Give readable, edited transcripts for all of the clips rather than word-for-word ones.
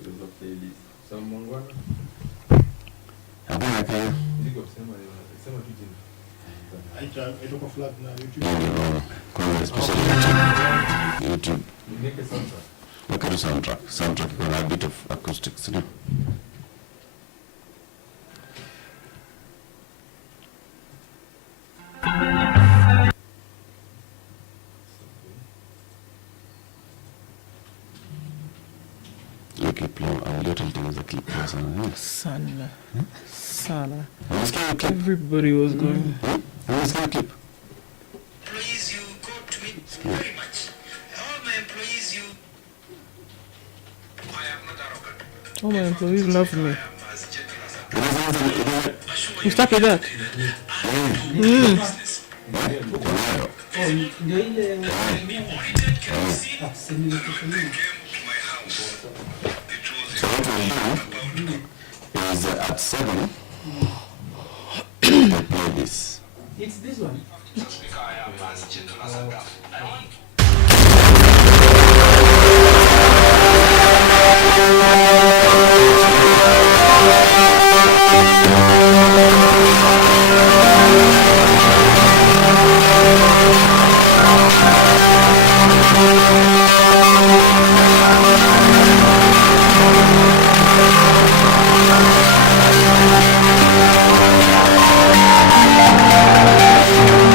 There's a playlist. Someone wanna? Hakuna pia. Ziko sema tu jina. Haitoka flag na YouTube. Kwa especially YouTube. Make a soundtrack. Look at the soundtrack. Soundtrack iko a bit of acoustics. You keep playing our little things that keep playing. Sana. Everybody was going. Let's get a clip. Employees, you go to it very much. All my employees, you. I am not arrogant. All my employees love me. I am as gentle as a You start with that. business. Ndio ile Monitored kerosene semi came to my house. So what we'll do is at 7, we'll play this. it's this one. Just because I am as gentle as a dove. I want Thank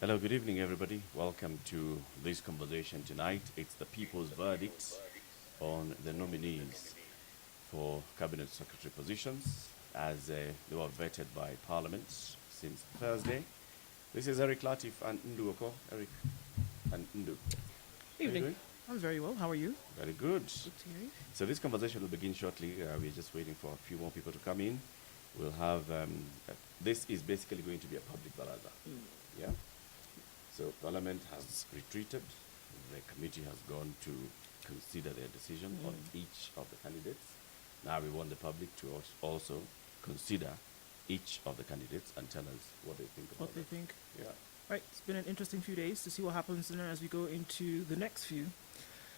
Hello, good evening, everybody. Welcome to this conversation tonight. It's the people's verdict on the nominees for cabinet secretary positions as they were vetted by Parliament since Thursday. This is Eric Latif and Ndu Oko. Eric and Ndu. How you Evening. doing? I'm very well. How are you? Very good. Good to hear you. So this conversation will begin shortly. We're just waiting for a few more people to come in. We'll have, this is basically going to be a public baraza. Yeah? So Parliament has retreated. The committee has gone to consider their decision on each of the candidates. Now we want the public to also consider each of the candidates and tell us what they think about What they it. think. Yeah. Right. It's been an interesting few days to see what happens then as we go into the next few.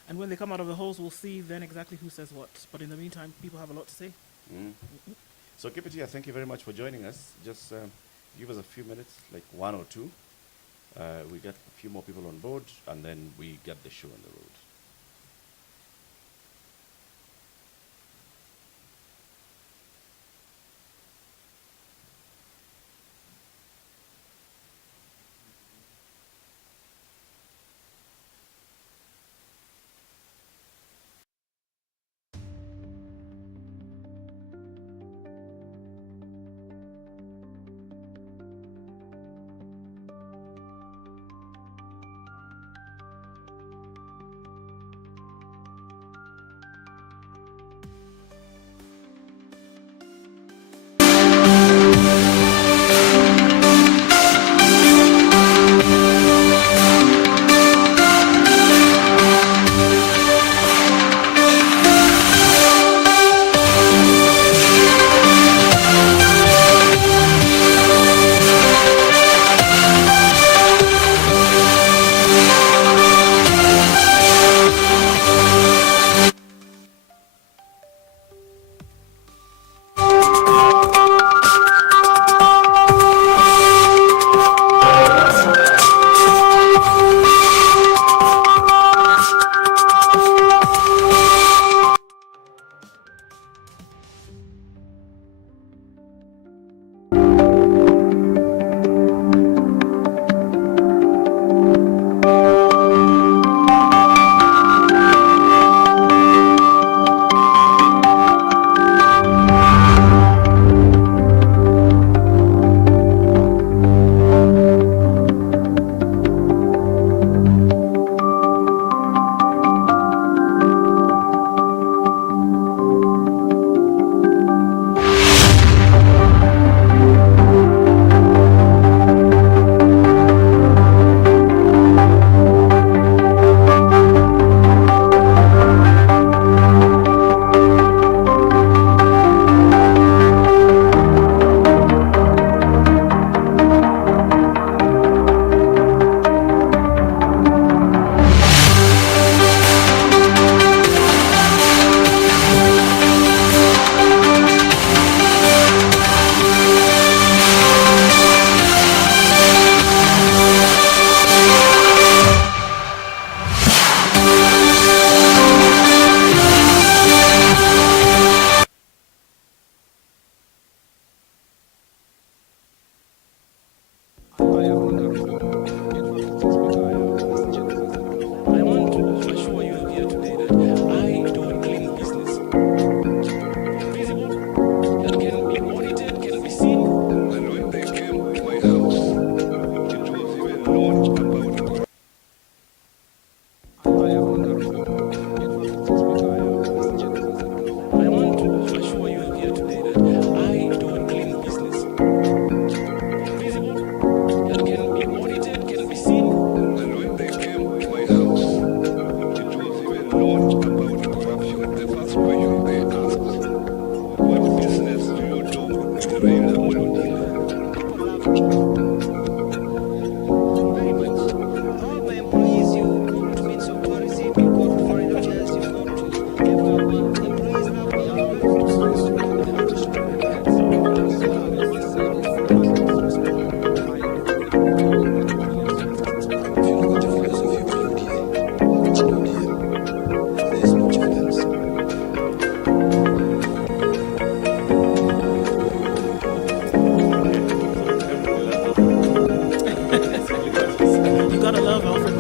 And when they come out of the halls, we'll see then exactly who says what. But in the meantime, people have a lot to say. So keep it here. Thank you very much for joining us. Just give us a few minutes, like one or two. We get a few more people on board, and then we get the show on the road.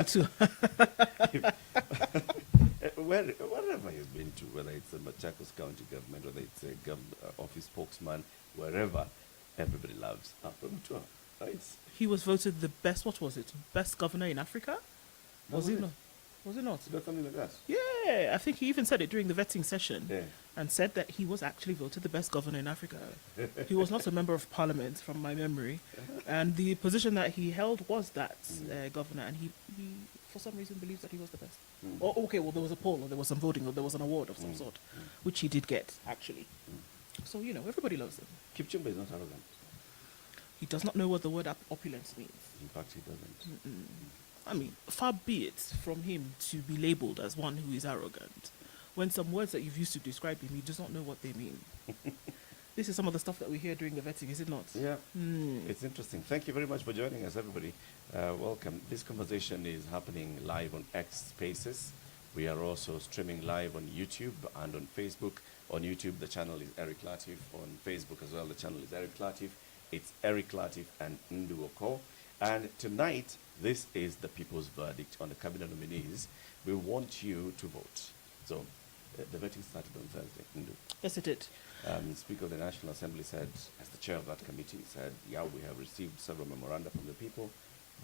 too. Wherever he's been to, whether it's a Machakos County government, whether it's a office spokesman, wherever, everybody loves Alfred Mutua, right? He was voted the best, what was it? Best governor in Africa? Was was it it? not? Was it not? You got something like that? Yeah, I think he even said it during the vetting session Yeah. and said that he was actually voted the best governor in Africa. He was not a member of parliament, from my memory, and the position that he held was that governor, and he, for some reason, believes that he was the best. Mm. Oh, okay, well, there was a poll, or there was some voting, or there was an award of some sort, which he did get, actually. So, you know, everybody loves him. Kipchumba is not arrogant. He does not know what the word opulence means. In fact, he doesn't. I mean, far be it from him to be labeled as one who is arrogant, when some words that you've used to describe him, he does not know what they mean. This is some of the stuff that we hear during the vetting, is it not? Yeah, it's interesting. Thank you very much for joining us, everybody. Welcome. This conversation is happening live on X Spaces. We are also streaming live on YouTube and on Facebook. On YouTube, the channel is Eric Latif. On Facebook as well, the channel is Eric Latif. It's Eric Latif and Nduoko. And tonight, this is the people's verdict on the cabinet nominees. We want you to vote. So, the voting started on Thursday. Ndu. Yes, it did. Speaker of the National Assembly said, as the chair of that committee, said, yeah, we have received several memoranda from the people.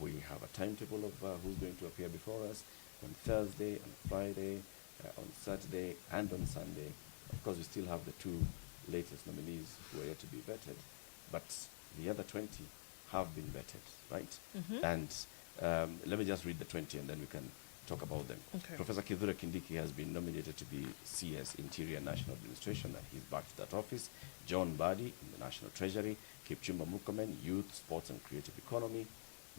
We have a timetable of who's going to appear before us on Thursday, on Friday, on Saturday, and on Sunday. Of course, we still have the two latest nominees who are yet to be vetted, but the other 20 have been vetted, right? And let me just read the 20 and then we can talk about them. Okay. Professor Kithure Kindiki has been nominated to be CS, Interior National Administration, and he's back to that office. John Badi in the National Treasury. Kipchumba Murkomen, Youth, Sports and Creative Economy.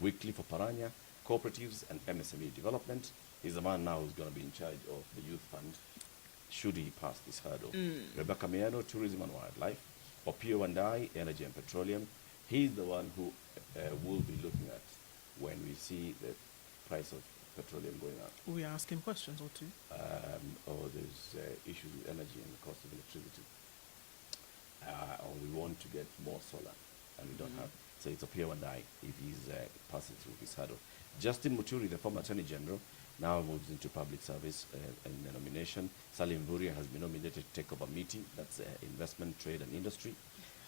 Wycliffe Oparanya, Cooperatives and MSME Development. He's the man now who's going to be in charge of the Youth Fund, should he pass this hurdle. Rebecca Miano, Tourism and Wildlife. Opio Wandai, Energy and Petroleum. He's the one who will be looking at when we see the price of petroleum going up. We ask him questions or two. Or there's issues with energy and the cost of electricity. Or we want to get more solar, and we don't have. So it's a pure and die if he's passing through this hurdle. Justin Muturi, the former Attorney General, now moves into public service in the nomination. Salim Vuria has been nominated to take over meeting. That's investment, trade and industry.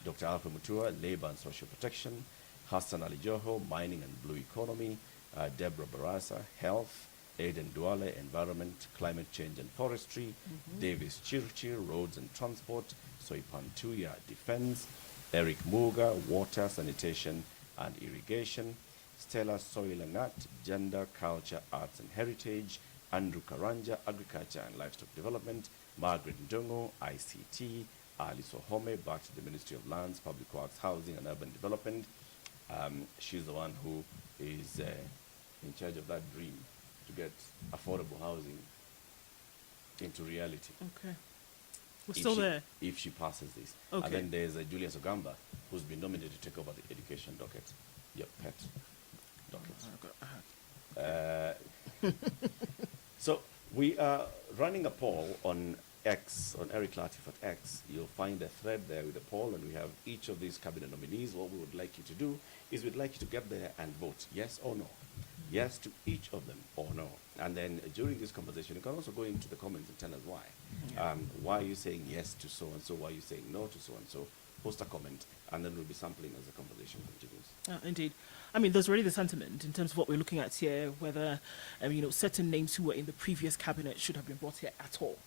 Dr. Alfred Mutua, Labor and Social Protection. Hassan Ali Joho, Mining and Blue Economy. Deborah Barasa, Health. Aiden Duale, Environment, Climate Change and Forestry. Davis Chirchir, Roads and Transport. Soipan Tuya, Defense. Eric Muga, Water, Sanitation and Irrigation. Stella Soilangat, Gender, Culture, Arts and Heritage. Andrew Karanja, Agriculture and Livestock Development. Margaret Ndongo, ICT. Ali Sohome, back to the Ministry of Lands, Public Works, Housing and Urban Development. She's the one who is in charge of that dream to get affordable housing into reality. Okay. We're still there. If she passes this. Okay. And then there's Julius Ogamba, who's been nominated to take over the education docket. Your pet docket. So we are running a poll on X, on Eric Latif at X. You'll find a thread there with a poll, and we have each of these cabinet nominees. What we would like you to do is we'd like you to get there and vote yes or no. Yes to each of them or no. And then during this conversation, you can also go into the comments and tell us why. Why are you saying yes to so-and-so? Why are you saying no to so-and-so? Post a comment, and then we'll be sampling as the conversation continues. Indeed. I mean, there's already the sentiment in terms of what we're looking at here, whether, certain names who were in the previous cabinet should have been brought here at all.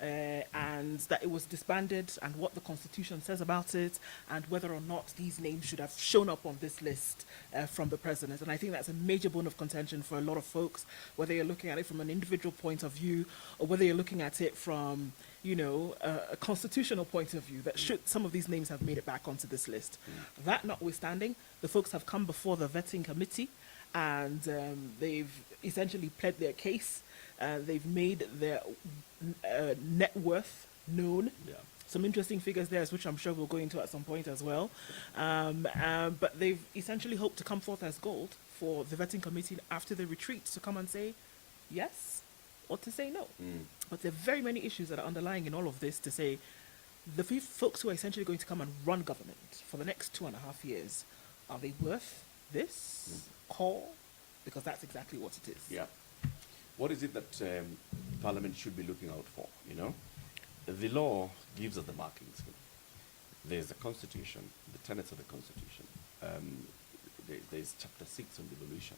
And that it was disbanded, and what the Constitution says about it, and whether or not these names should have shown up on this list from the president. And I think that's a major bone of contention for a lot of folks, whether you're looking at it from an individual point of view, or whether you're looking at it from, a constitutional point of view, that should some of these names have made it back onto this list. That notwithstanding, the folks have come before the vetting committee, and they've essentially pled their case. They've made their net worth known. Yeah. Some interesting figures there, which I'm sure we'll go into at some point as well. But they've essentially hoped to come forth as gold for the vetting committee after the retreat to come and say yes or to say no. But there are very many issues that are underlying in all of this to say the folks who are essentially going to come and run government for the next 2.5 years, are they worth this call because that's exactly what it is. Yeah. What is it that Parliament should be looking out for? You know, the law gives us the marking scheme. There's the Constitution, the tenets of the Constitution. There's Chapter 6 on devolution.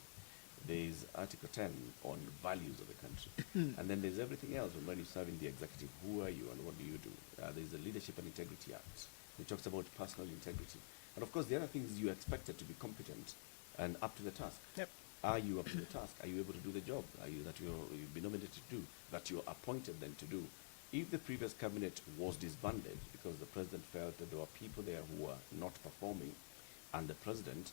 There's Article 10 on values of the country. And then there's everything else when you serve in the executive. Who are you and what do you do? There's the Leadership and Integrity Act, which talks about personal integrity. And of course, the other thing is you are expected to be competent and up to the task. Yep. Are you up to the task? Are you able to do the job? Are you that you've been nominated to do, that you're appointed then to do? If the previous cabinet was disbanded because the president felt that there were people there who were not performing, and the president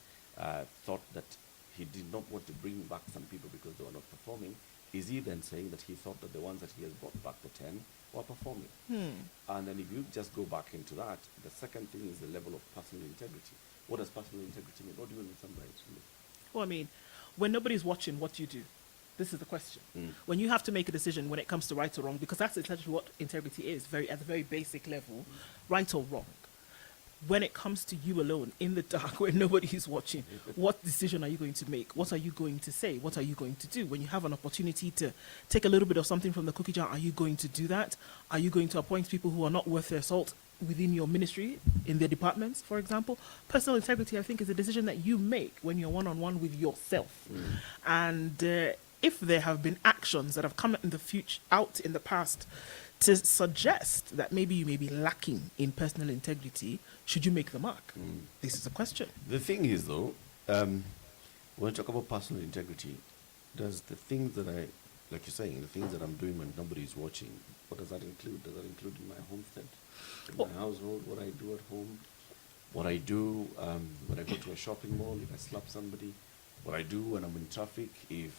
thought that he did not want to bring back some people because they were not performing, is he then saying that he thought that the ones that he has brought back, the 10, were performing? And then if you just go back into that, the second thing is the level of personal integrity. What does personal integrity mean? What do you mean with some rights? Well, I mean, when nobody's watching, what do you do? This is the question. When you have to make a decision when it comes to right or wrong, because that's essentially what integrity is, at the very basic level, right or wrong. When it comes to you alone, in the dark, where nobody is watching, what decision are you going to make? What are you going to say? What are you going to do? When you have an opportunity to take a little bit of something from the cookie jar, are you going to do that? Are you going to appoint people who are not worth their salt within your ministry, in their departments, for example? Personal integrity, I think, is a decision that you make when you're one-on-one with yourself. And if there have been actions that have come out in the past to suggest that maybe you may be lacking in personal integrity, should you make the mark? This is a question. The thing is, though, when we talk about personal integrity, does the things that like you're saying, the things that I'm doing when nobody is watching, what does that include? Does that include in my homestead, in my household, what I do at home, what I do when I go to a shopping mall, if I slap somebody, what I do when I'm in traffic, if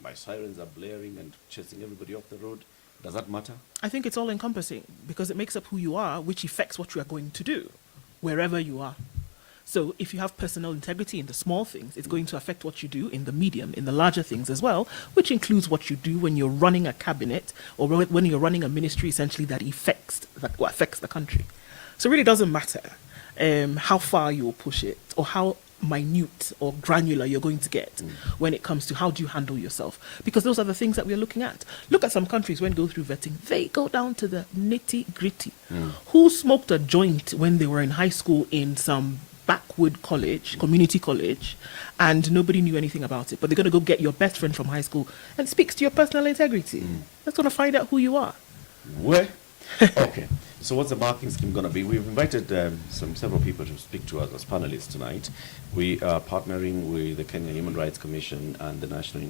my sirens are blaring and chasing everybody off the road? Does that matter? I think it's all encompassing because it makes up who you are, which affects what you are going to do wherever you are. So if you have personal integrity in the small things, it's going to affect what you do in the medium, in the larger things as well, which includes what you do when you're running a cabinet or when you're running a ministry, essentially, that affects the country. So it really doesn't matter how far you'll push it or how minute or granular you're going to get when it comes to how do you handle yourself, because those are the things that we're looking at. Look at some countries when go through vetting, they go down to the nitty-gritty. Who smoked a joint when they were in high school in some backward college, community college, and nobody knew anything about it, but they're going to go get your best friend from high school and speaks to your personal integrity. That's going to find out who you are. Where? Okay. So what's the marking scheme going to be? We've invited several people to speak to us as panelists tonight. We are partnering with the Kenya Human Rights Commission and the National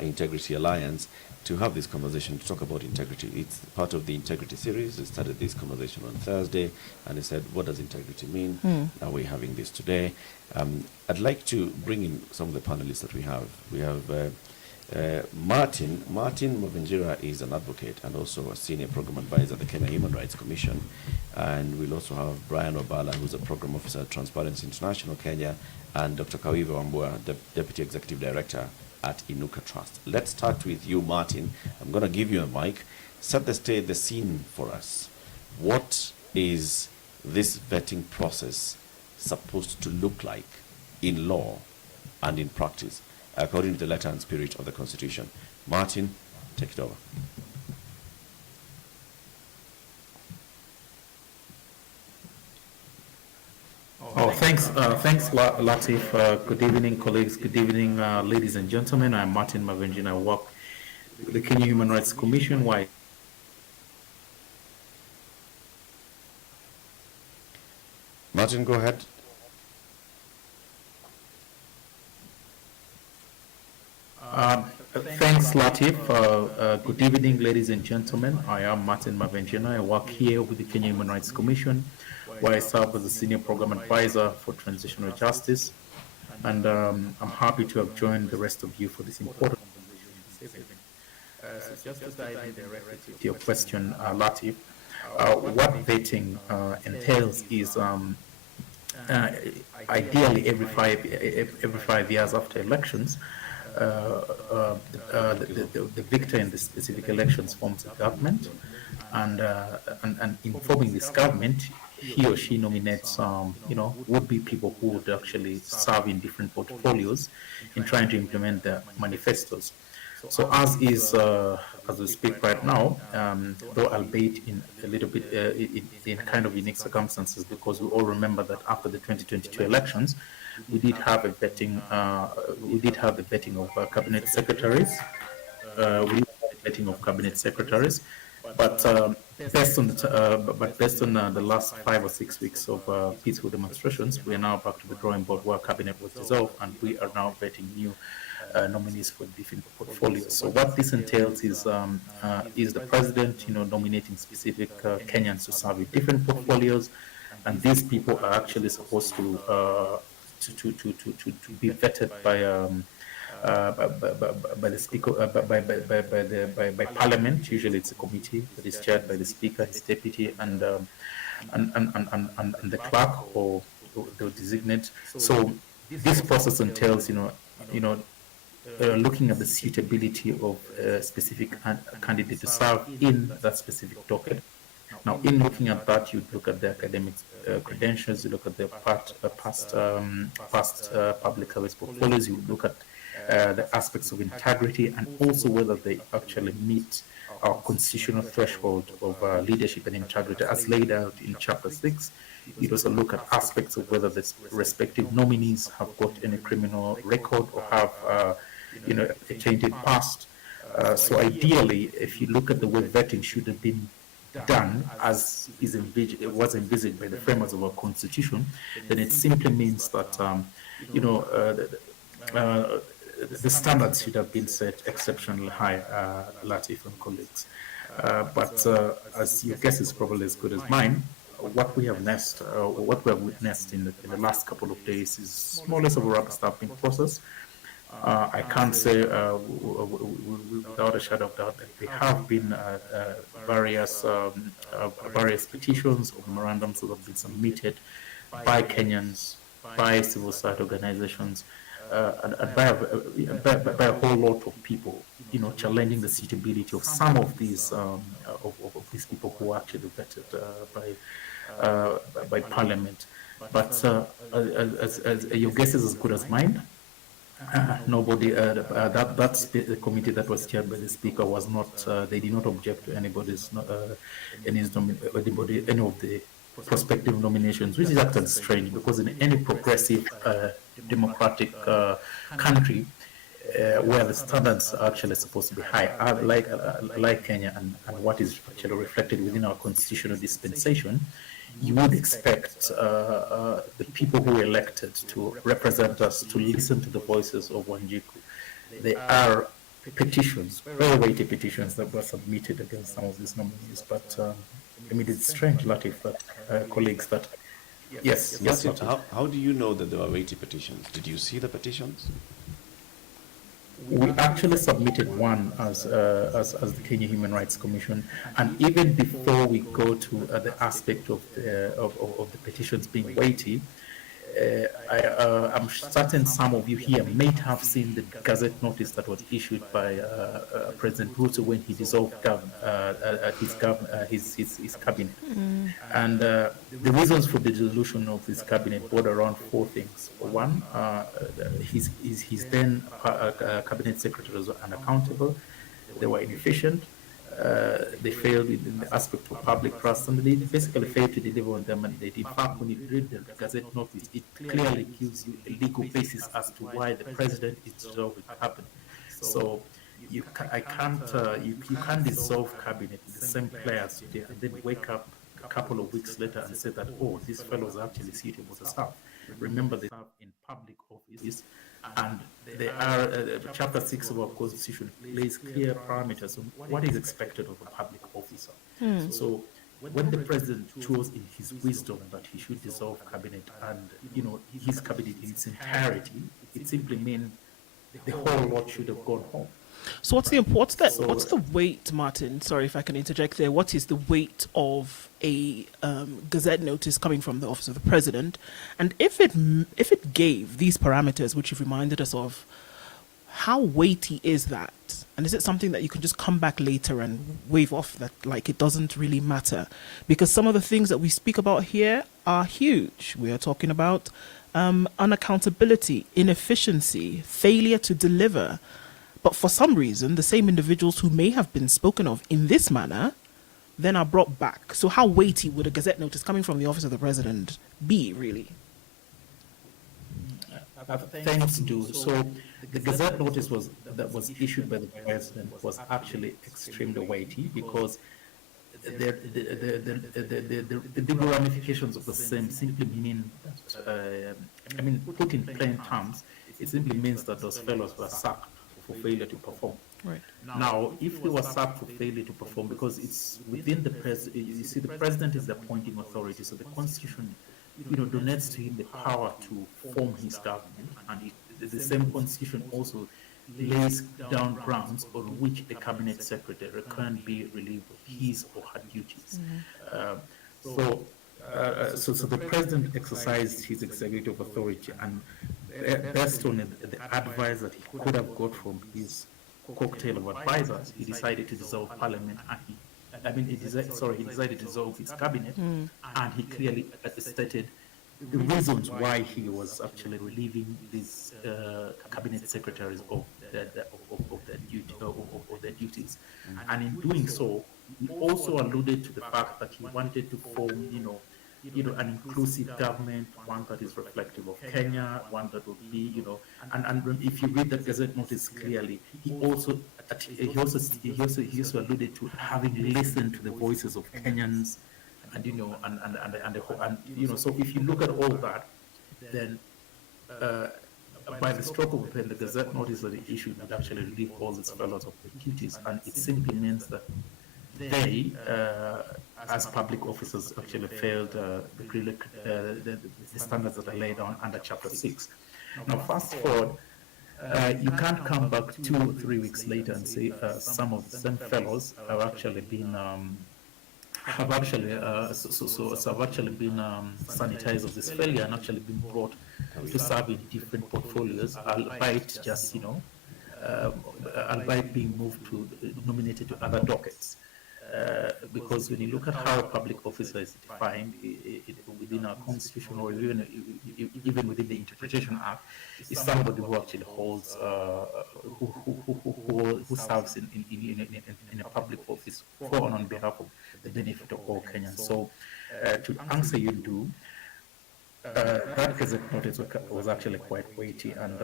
Integrity Alliance to have this conversation, to talk about integrity. It's part of the integrity series. We started this conversation on Thursday, and they said, what does integrity mean? Now we're having this today. I'd like to bring in some of the panelists that we have. We have Martin Mavenjira is an advocate and also a senior program advisor at the Kenya Human Rights Commission. And we'll also have Brian Obala, who's a program officer at Transparency International Kenya, and Dr. Kawiva Wambua, the Deputy Executive Director at Inuka Trust. Let's start with you, Martin. I'm going to give you a mic. Set the scene for us. What is this vetting process supposed to look like in law and in practice, according to the letter and spirit of the Constitution? Martin, take it over. Thanks, Latif. Good evening, colleagues. Good evening, ladies and gentlemen. I'm Martin Mavenjin. I work with the Kenya Human Rights Commission. Why? Martin, go ahead. Thanks, Latif. Good evening, ladies and gentlemen. I am Martin Mavenjina. I work here with the Kenya Human Rights Commission, where I serve as a senior program advisor for transitional justice. And I'm happy to have joined the rest of you for this important conversation. So just to dive in directly to your question, Latif, what vetting entails is ideally every 5 years after elections, the victor in the specific elections forms a government, and in forming this government, he or she nominates, would be people who would actually serve in different portfolios in trying to implement their manifestos. So as we speak right now, though albeit in a little bit in kind of unique circumstances, because we all remember that after the 2022 elections, we did have a vetting. We did have the vetting of cabinet secretaries. We did have the vetting of cabinet secretaries, but based on the last 5 or 6 weeks of peaceful demonstrations, we are now back to the drawing board where cabinet was dissolved, and we are now vetting new nominees for different portfolios. So what this entails is the president, nominating specific Kenyans to serve in different portfolios, and these people are actually supposed to be vetted by the speaker, by Parliament. Usually, it's a committee that is chaired by the Speaker, his deputy, and the clerk, or they'll designate. So this process entails, looking at the suitability of a specific candidate to serve in that specific docket. Now, in looking at that, you look at the academic credentials, you look at their past public service portfolios, you look at the aspects of integrity, and also whether they actually meet our constitutional threshold of leadership and integrity as laid out in Chapter 6. You also look at aspects of whether the respective nominees have got any criminal record or have a tainted past. So ideally, if you look at the way vetting should have been done as it was envisaged by the framers of our constitution, then it simply means that the standards should have been set exceptionally high, Latif and colleagues. But as your guess is probably as good as mine, what we have witnessed in the last couple of days is more or less of a rubber stamping process. I can't say without a shadow of doubt that there have been various petitions or memorandums that have been submitted by Kenyans, by civil society organizations, and by a whole lot of people, challenging the suitability of some of these people who are actually vetted by Parliament. But as your guess is as good as mine. Nobody. The committee that was chaired by the Speaker was not. They did not object to any of the prospective nominations, which is actually strange because in any progressive democratic country where the standards are actually supposed to be high, like Kenya, and what is actually reflected within our constitutional dispensation, you would expect the people who were elected to represent us to listen to the voices of Wanjiku. There are petitions, very weighty petitions that were submitted against some of these nominees. But it's strange, Latif, that colleagues that yes. How do you know that there were weighty petitions? Did you see the petitions? We actually submitted one as the Kenya Human Rights Commission, and even before we go to the aspect of the petitions being weighty, I'm certain some of you here may have seen the Gazette notice that was issued by President Ruto when he dissolved his cabinet. And the reasons for the dissolution of his cabinet border around 4 things. One, his then cabinet secretaries were unaccountable, they were inefficient, they failed in the aspect of public trust, and they basically failed to deliver on their mandate. In fact, when you read the Gazette notice, it clearly gives you a legal basis as to why the president is dissolving cabinet. So you can't dissolve cabinet with the same players today and then wake up a couple of weeks later and say that, oh, these fellows are actually suitable to serve. Remember, they serve in public office, and they are Chapter 6 of our Constitution lays clear parameters on what is expected of a public officer. So when the president chose in his wisdom that he should dissolve cabinet and his cabinet in its entirety, it simply means the whole lot should have gone home. So what's the weight, Martin? Sorry if I can interject there. What is the weight of a Gazette notice coming from the office of the president? And if it gave these parameters, which you've reminded us of, how weighty is that? And is it something that you can just come back later and wave off that, like, it doesn't really matter? Because some of the things that we speak about here are huge. We are talking about unaccountability, inefficiency, failure to deliver. But for some reason, the same individuals who may have been spoken of in this manner then are brought back. So how weighty would a Gazette notice coming from the office of the president be, really? Thanks, Do. So the Gazette notice that was issued by the president was actually extremely weighty because the legal ramifications of the same simply meaning that, put in plain terms, it simply means that those fellows were sacked for failure to perform. Right. Now, if they were sacked for failure to perform, because it's within the president, you see, the president is the appointing authority, so the Constitution, donates to him the power to form his government, and the same Constitution also lays down grounds on which the cabinet secretary can be relieved of his or her duties. So the president exercised his executive authority, and based on the advice that he could have got from his cocktail of advisors, he decided to dissolve parliament, and he decided to dissolve his cabinet, and he clearly stated the reasons why he was actually relieving these cabinet secretaries of their duties. And in doing so, he also alluded to the fact that he wanted to form, an inclusive government, one that is reflective of Kenya, one that would be, and if you read the Gazette notice clearly, he also alluded to having listened to the voices of Kenyans, and so if you look at all that, then by the stroke of a pen, the Gazette notice that he issued would actually relieve all these fellows of their duties, and it simply means that they, as public officers, actually failed the standards that are laid down under Chapter 6. Now, fast forward, you can't come back 2 or 3 weeks later and say some of the same fellows have actually been sanitized of this failure and actually been brought to serve in different portfolios, albeit just albeit being moved to nominated to other dockets. Because when you look at how a public officer is defined within our constitution, or even within the Interpretation Act, is somebody who actually holds, who serves in a public office for and on behalf of the benefit of all Kenyans. So, to answer you, Do, that Gazette notice was actually quite weighty, and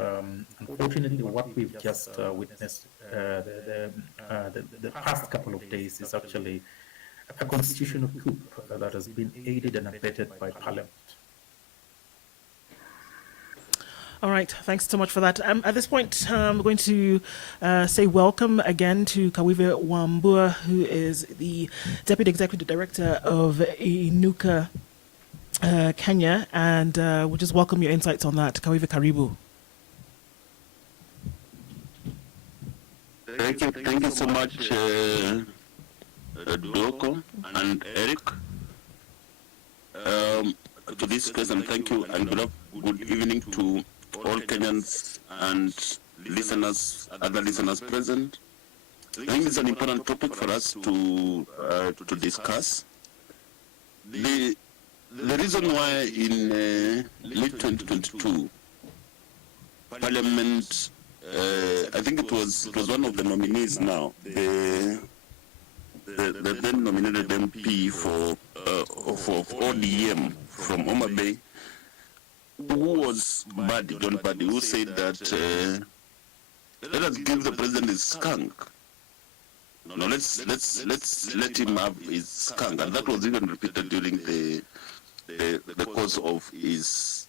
unfortunately, what we've just witnessed the past couple of days is actually a constitutional coup that has been aided and abetted by Parliament. All right, thanks so much for that. At this point, we're going to say welcome again to Kawive Wambua, who is the Deputy Executive Director of Inuka Kenya, and we'll just welcome your insights on that. Kawive, karibu. Thank you so much, Duoko and Eric. To this question, thank you, and good evening to all Kenyans and listeners, other listeners present. I think it's an important topic for us to discuss. The reason why in late 2022, Parliament, I think it was one of the nominees now, the then nominated MP for ODM from Homa Bay, who was John Buddy, who said that let us give the president his skunk. No, let's let him have his skunk, and that was even repeated during the course of his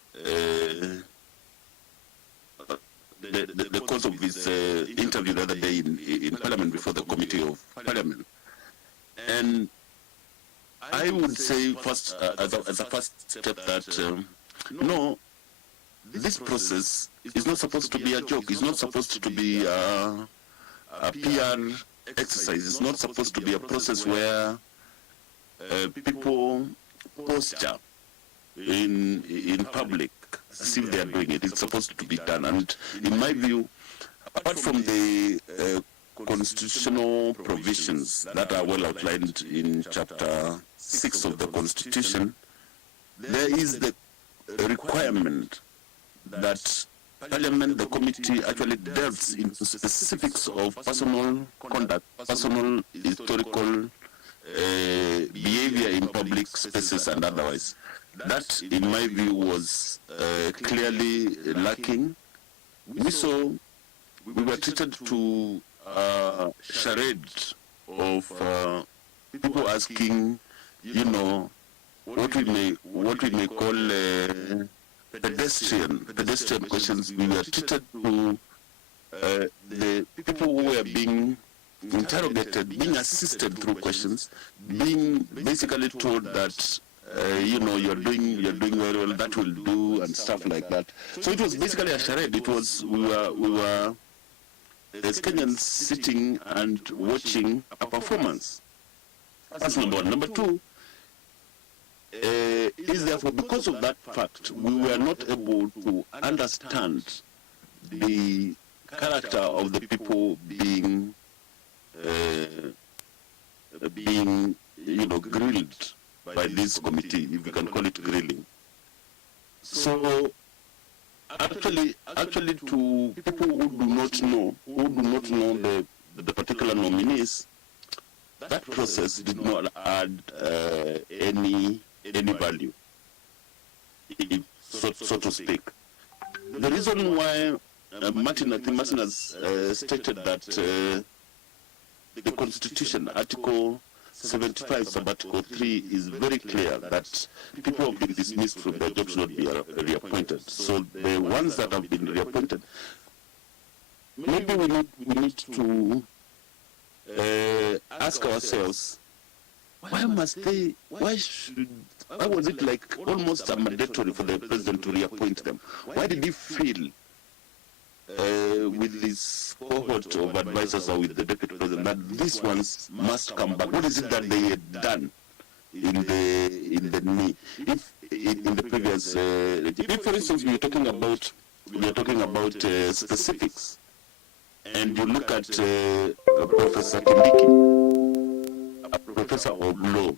the course of his interview the other day in Parliament before the Committee of Parliament. And I would say first, as a first step, that no, this process is not supposed to be a joke. It's not supposed to be a PR exercise. It's not supposed to be a process where people posture in public as if they are doing it. It's supposed to be done. And in my view, apart from the constitutional provisions that are well outlined in Chapter 6 of the Constitution, there is the requirement that Parliament, the committee, actually delves into specifics of personal conduct, personal historical behavior in public spaces and otherwise. That, in my view, was clearly lacking. We were treated to a charade of people asking, you know, what we may call pedestrian questions. We were treated to the people who were being interrogated, being assisted through questions, being basically told that you know, you're doing very well, that will do, and stuff like that. So it was basically a charade. It was we were as Kenyans sitting and watching a performance. That's number one. Number two is therefore, because of that fact, we were not able to understand the character of the people being you know, grilled by this committee, if we can call it grilling. So actually to people who do not know the particular nominees, that process did not add any value, so to speak. The reason why I think Martin has stated that the Constitution, Article 75, Sub-Article 3, is very clear that people have been dismissed from their jobs not be reappointed. So the ones that have been reappointed, maybe we need to ask ourselves, why was it like almost mandatory for the president to reappoint them? Why did he feel with this cohort of advisors or with the deputy president that these ones must come back? What is it that they had done in the previous? If, for instance, we are talking about specifics, and you look at Professor Kindiki, a professor of law,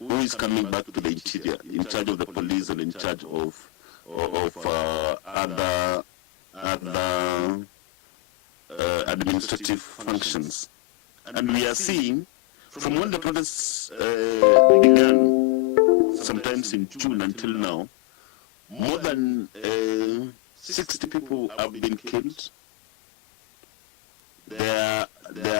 who is coming back to the interior, in charge of the police and in charge of other administrative functions. And we are seeing, from when the protests began, sometimes in June until now, more than 60 people have been killed. There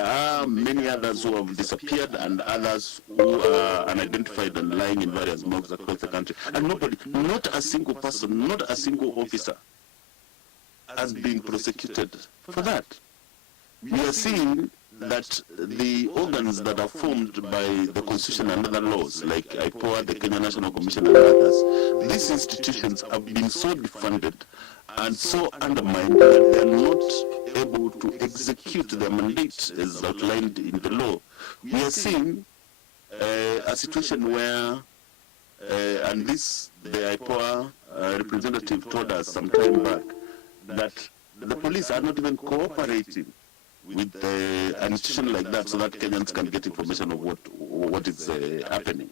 are many others who have disappeared and others who are unidentified and lying in various morgues across the country. And nobody, not a single person, not a single officer has been prosecuted for that. We are seeing that the organs that are formed by the Constitution and other laws, like IPOA, the Kenya National Commission and others, these institutions have been so defunded and so undermined that they are not able to execute their mandate as outlined in the law. We are seeing a situation where, and this the IPOA representative told us some time back, that the police are not even cooperating with an institution like that so that Kenyans can get information of what is happening.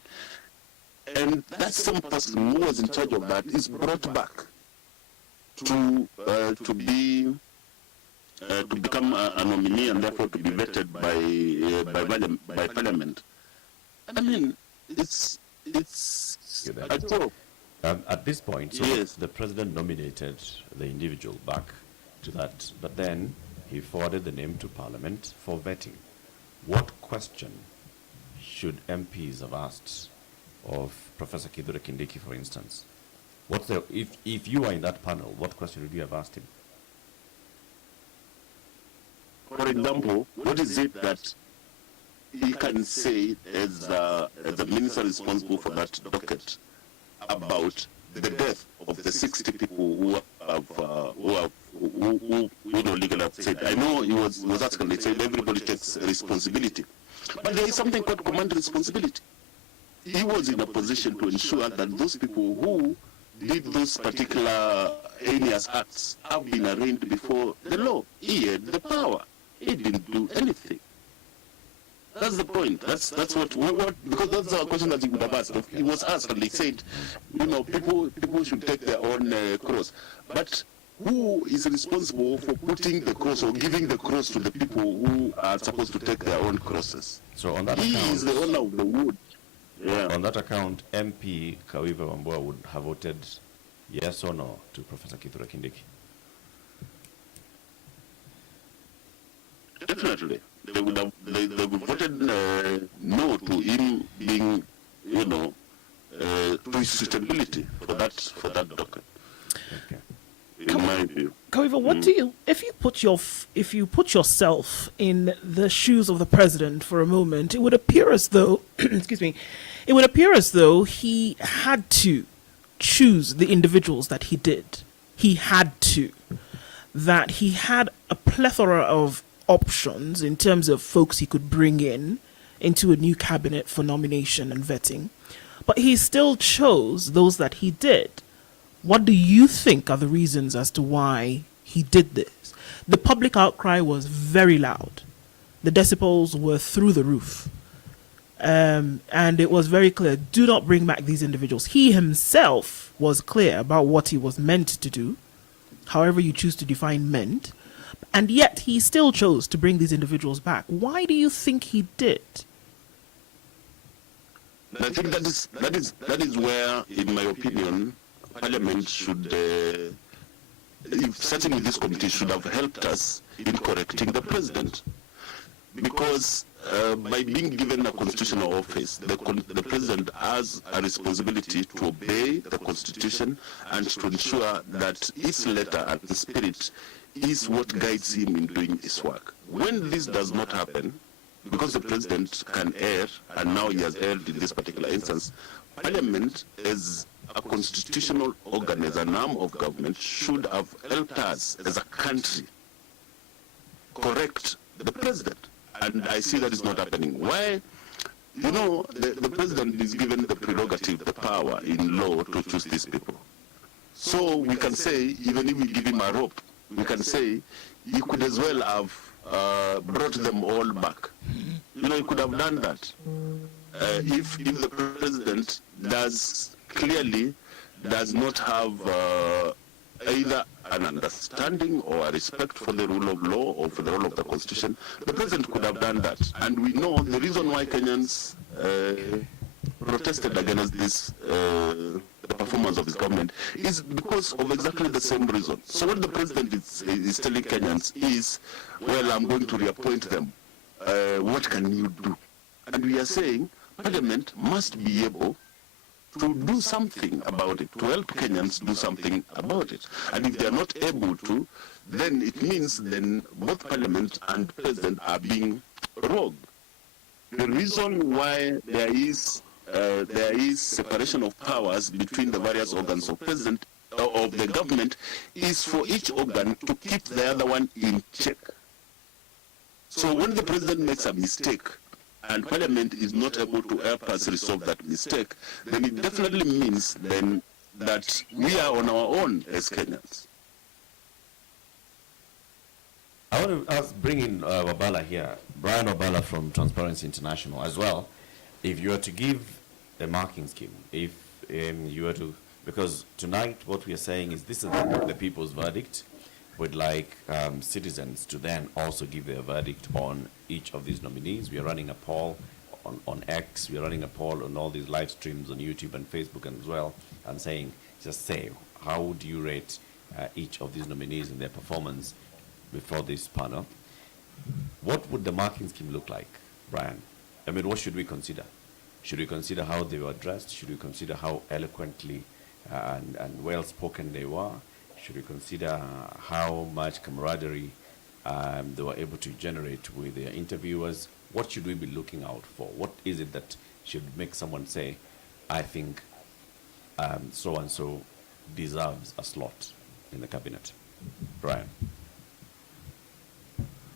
And that same person who was in charge of that is brought back to become a nominee and therefore to be vetted by Parliament. I mean, it's I thought. At this point, so yes, the president nominated the individual back to that, but then he forwarded the name to Parliament for vetting. What question should MPs have asked of Professor Kithure Kindiki, for instance? If you are in that panel, what question would you have asked him? For example, what is it that he can say as the minister responsible for that docket about the death of the 60 people who legally upset? I know he was asking, they said everybody takes responsibility. But there is something called command responsibility. He was in a position to ensure that those people who did those particular heinous acts have been arraigned before the law? He had the power. He didn't do anything. That's the point. That's what because that's our question that he would have asked. He was asked and they said, you know, people should take their own cross. But who is responsible for putting the cross or giving the cross to the people who are supposed to take their own crosses? So on that he account, is the owner of the wood. Yeah. on that account, MP Kawiva Wambua would have voted yes or no to Professor Kithure Kindiki. Definitely. They would have voted no to him being, you know, to his suitability for that docket. Okay. In my view. Kawiva, what do you, if you put yourself in the shoes of the president for a moment, it would appear as though, excuse me, it would appear as though he had to choose the individuals that he did. He had to. That he had a plethora of options in terms of folks he could bring in into a new cabinet for nomination and vetting, but he still chose those that he did. What do you think are the reasons as to why he did this? The public outcry was very loud. The decibels were through the roof. And it was very clear, do not bring back these individuals. He himself was clear about what he was meant to do, however you choose to define meant, and yet he still chose to bring these individuals back. Why do you think he did? I think that is where, in my opinion, Parliament should, certainly this committee should have helped us in correcting the president. Because by being given a constitutional office, the president has a responsibility to obey the constitution and to ensure that its letter and spirit is what guides him in doing his work. When this does not happen, because the president can err, and now he has erred in this particular instance, Parliament as a constitutional organ, as an arm of government, should have helped us as a country correct the president. And I see that is not happening. Why? You know, the president is given the prerogative, the power in law to choose these people. So we can say, even if we give him a rope, we can say he could as well have brought them all back. You know, he could have done that. If the president clearly does not have either an understanding or a respect for the rule of law or for the rule of the constitution, the president could have done that. And we know the reason why Kenyans protested against this, the performance of his government, is because of exactly the same reason. So what the president is telling Kenyans is, well, I'm going to reappoint them. What can you do? And we are saying Parliament must be able to do something about it, to help Kenyans do something about it. And if they are not able to, then it means then both Parliament and President are being rogue. The reason why there is separation of powers between the various organs of President of the government is for each organ to keep the other one in check. So when the President makes a mistake, and Parliament is not able to help us resolve that mistake, then it definitely means then that we are on our own as Kenyans. I want to bring in Wabala here, Brian Wabala from Transparency International as well. If you were to give a marking scheme, if you were to, because tonight what we are saying is this is the people's verdict, would like citizens to then also give their verdict on each of these nominees. We are running a poll on X, we are running a poll on all these live streams on YouTube and Facebook as well, and saying, just say, how would you rate each of these nominees in their performance before this panel? What would the marking scheme look like, Brian? I mean, what should we consider? Should we consider how they were dressed? Should we consider how eloquently and well-spoken they were? Should we consider how much camaraderie they were able to generate with their interviewers? What should we be looking out for? What is it that should make someone say, I think so-and-so deserves a slot in the cabinet? Brian.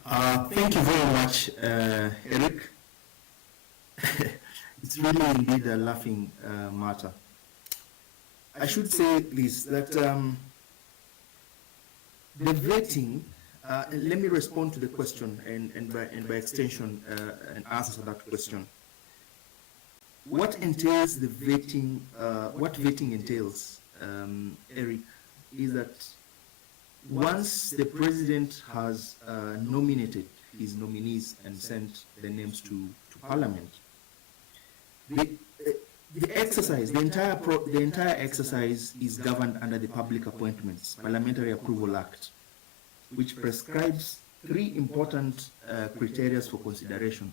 Thank you very much, Eric. It's really indeed a laughing matter. I should say this, that the vetting, let me respond to the question and by extension an answer to that question. What entails the vetting, what vetting entails, Eric, is that once the president has nominated his nominees and sent the names to Parliament, the exercise, the entire exercise is governed under the Public Appointments Parliamentary Approval Act, which prescribes 3 important criteria for consideration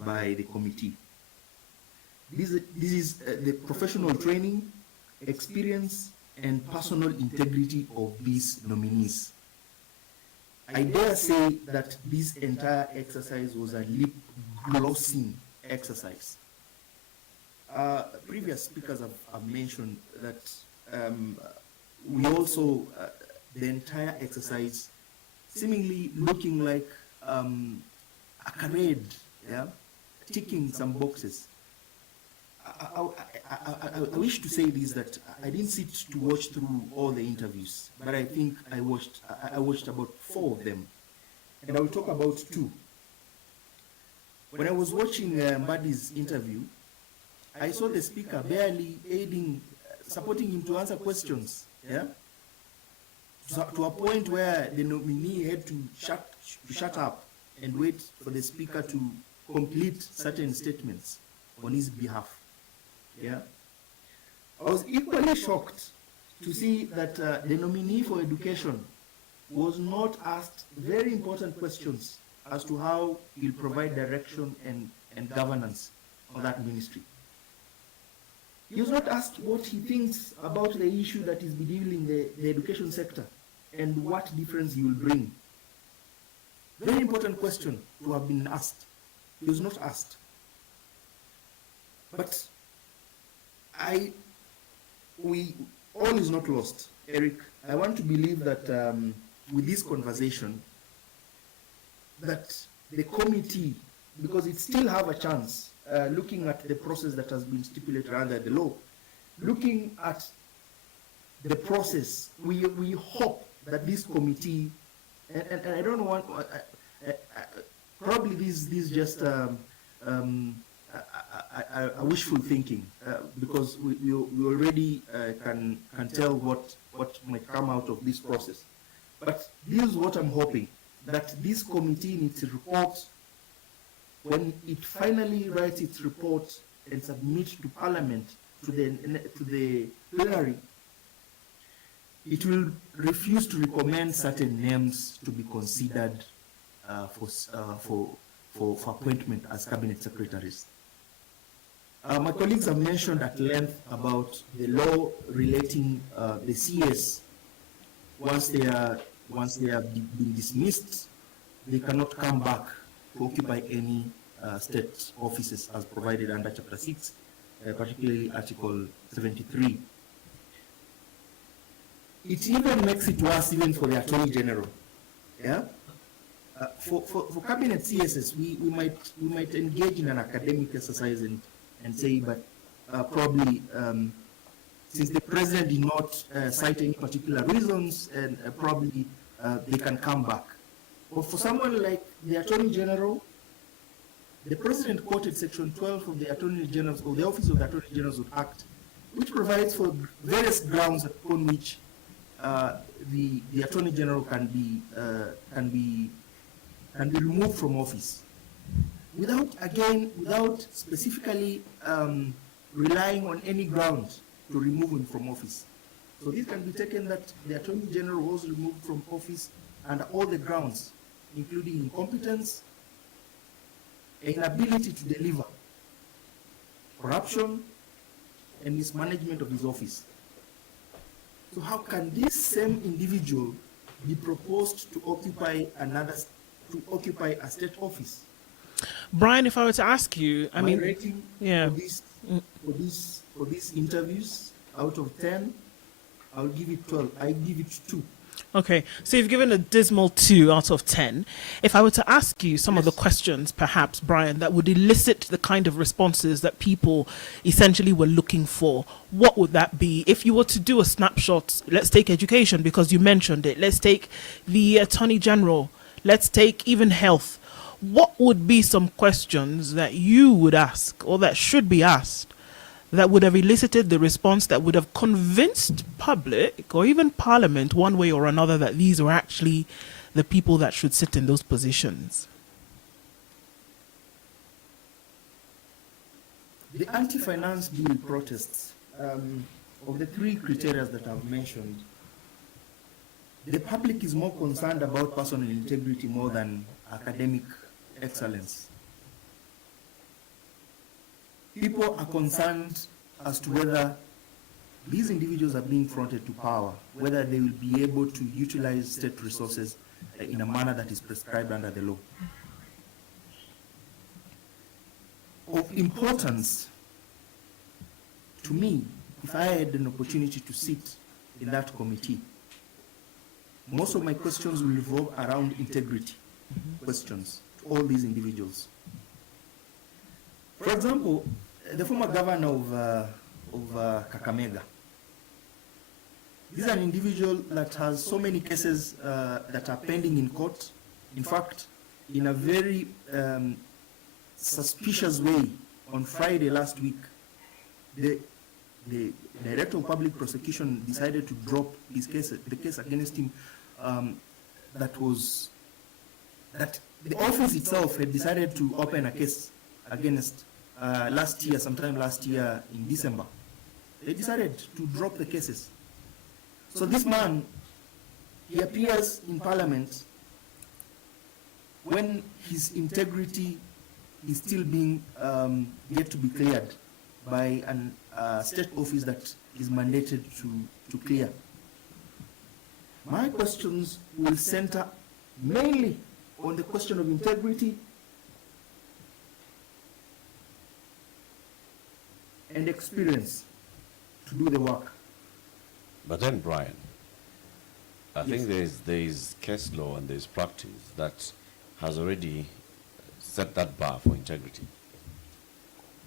by the committee. This is the professional training, experience, and personal integrity of these nominees. I dare say that this entire exercise was a lip-glossing exercise. Previous speakers have mentioned that we also, the entire exercise seemingly looking like a parade, yeah, ticking some boxes. I wish to say this, that I didn't sit to watch through all the interviews, but I think I watched about 4 of them, and I will talk about 2. When I was watching Mbadi's interview, I saw the speaker barely aiding, supporting him to answer questions, yeah, to a point where the nominee had to shut up and wait for the speaker to complete certain statements on his behalf. Yeah, I was equally shocked to see that the nominee for education was not asked very important questions as to how he'll provide direction and governance on that ministry. He was not asked what he thinks about the issue that is bedeviling the education sector and what difference he will bring. Very important question to have been asked. He was not asked. But all is not lost, Eric. I want to believe that with this conversation, that the committee, because it still have a chance, looking at the process that has been stipulated under the law, looking at the process, we hope that this committee, and I don't want, probably this is just a wishful thinking, because we already can tell what might come out of this process. But this is what I'm hoping, that this committee in its report, when it finally writes its report and submits to Parliament, to the plenary, it will refuse to recommend certain names to be considered for appointment as cabinet secretaries. My colleagues have mentioned at length about the law relating the CS. Once they have been dismissed, they cannot come back to occupy any state offices as provided under Chapter 6, particularly Article 73. It even makes it worse even for the Attorney General. Yeah. For cabinet CSS, we might engage in an academic exercise and say, but probably since the president did not cite any particular reasons, and probably they can come back. But for someone like the Attorney General, the president quoted Section 12 of the Attorney General's, or the Office of the Attorney General's Act, which provides for various grounds upon which the Attorney General can be removed from office, without specifically relying on any grounds to remove him from office. So this can be taken that the Attorney General was removed from office under all the grounds, including incompetence, inability to deliver, corruption, and mismanagement of his office. So how can this same individual be proposed to occupy a state office? Brian, if I were to ask you, I mean, rating for these interviews, out of 10, I'll give it 12. I give it 2. Okay, so you've given a dismal 2 out of 10. If I were to ask you some of the questions, perhaps, Brian, that would elicit the kind of responses that people essentially were looking for, what would that be? If you were to do a snapshot, let's take education because you mentioned it, let's take the Attorney General, let's take even health. What would be some questions that you would ask or that should be asked that would have elicited the response that would have convinced public or even parliament one way or another that these were actually the people that should sit in those positions? The anti-finance bill protests, of the 3 criteria that I've mentioned, the public is more concerned about personal integrity more than academic excellence. People are concerned as to whether these individuals are being fronted to power, whether they will be able to utilize state resources in a manner that is prescribed under the law. Of importance to me, if I had an opportunity to sit in that committee, most of my questions will revolve around integrity questions to all these individuals. For example, the former governor of Kakamega. This is an individual that has so many cases that are pending in court. In fact, in a very suspicious way, on Friday last week, the Director of Public Prosecution decided to drop his case, the case against him, that the office itself had decided to open a case against sometime last year in December. They decided to drop the cases. So this man, he appears in Parliament when his integrity is still being yet to be cleared by a state office that is mandated to clear. My questions will center mainly on the question of integrity and experience to do the work. But then, Brian, I think there's case law and there's practice that has already set that bar for integrity,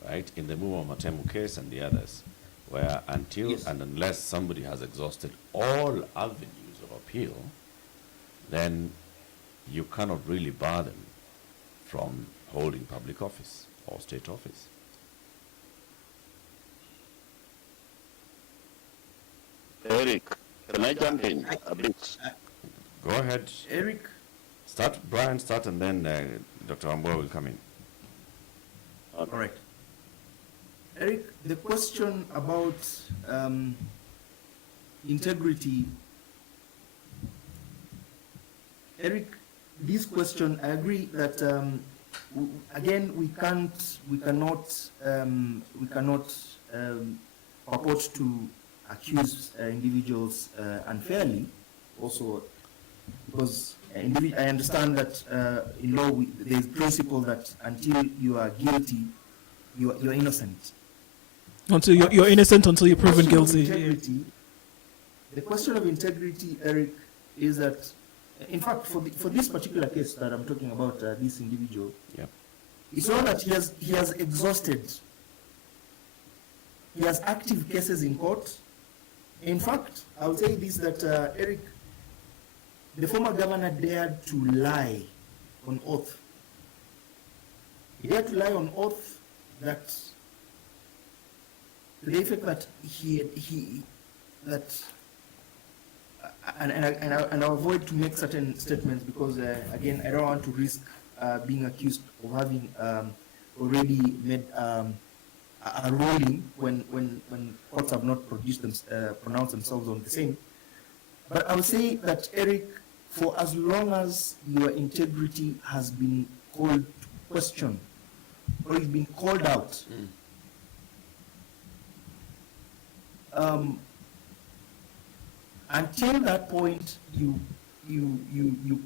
right? In the Mumo Matemu case and the others, where until and unless somebody has exhausted all avenues of appeal, then you cannot really bar them from holding public office or state office. Eric, can I jump in a bit? Go ahead. Eric? Brian, start, and then Dr. Ambo will come in. All right. Eric, the question about integrity, Eric, this question, I agree that again we cannot purport to accuse individuals unfairly. Also, because I understand that in law there is principle that until you are guilty, you're innocent. Until you're innocent until you're proven guilty. The question of integrity, Eric, is that, in fact, for this particular case that I'm talking about, this individual, it's not that he has exhausted. He has active cases in court. In fact, I would say this, that Eric, the former governor dared to lie on oath. He dared to lie on oath that, to the effect that and I'll avoid to make certain statements because again I don't want to risk being accused of having already made a ruling when courts have not pronounced themselves on the same. But I would say that, Eric, for as long as your integrity has been called to question or is being called out, until that point, you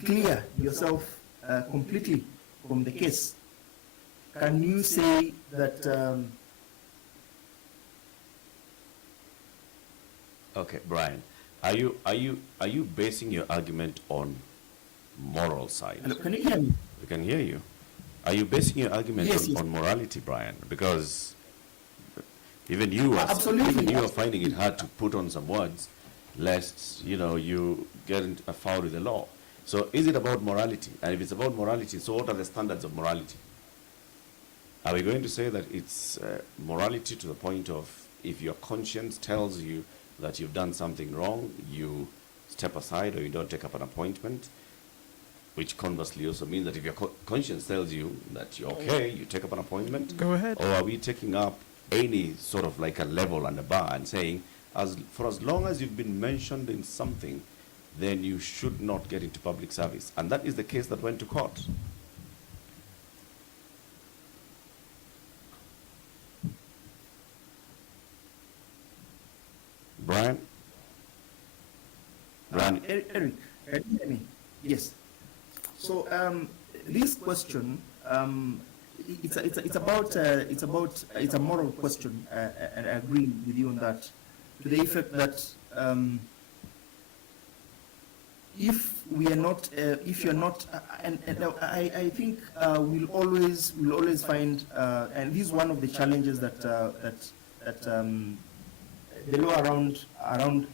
clear yourself completely from the case. Can you say that? Okay, Brian. Are you basing your argument on moral side? Hello, can you hear me? We can hear you. Are you basing your argument Yes, yes. on morality, Brian? Because even you are Absolutely. even you are finding it hard to put on some words, lest you get into a foul with the law. So is it about morality? And if it's about morality, so what are the standards of morality? Are we going to say that it's morality to the point of if your conscience tells you that you've done something wrong, you step aside or you don't take up an appointment, which conversely also means that if your conscience tells you that you're okay, you take up an appointment? Go ahead. Or are we taking up any sort of like a level and a bar and saying, for as long as you've been mentioned in something, then you should not get into public service? And that is the case that went to court. Brian? Brian? Eric, can you hear me? Yes. So this question, it's a moral question, and I agree with you on that, to the effect that if we are not, if you're not, and I think we'll always find, and this is one of the challenges that the law around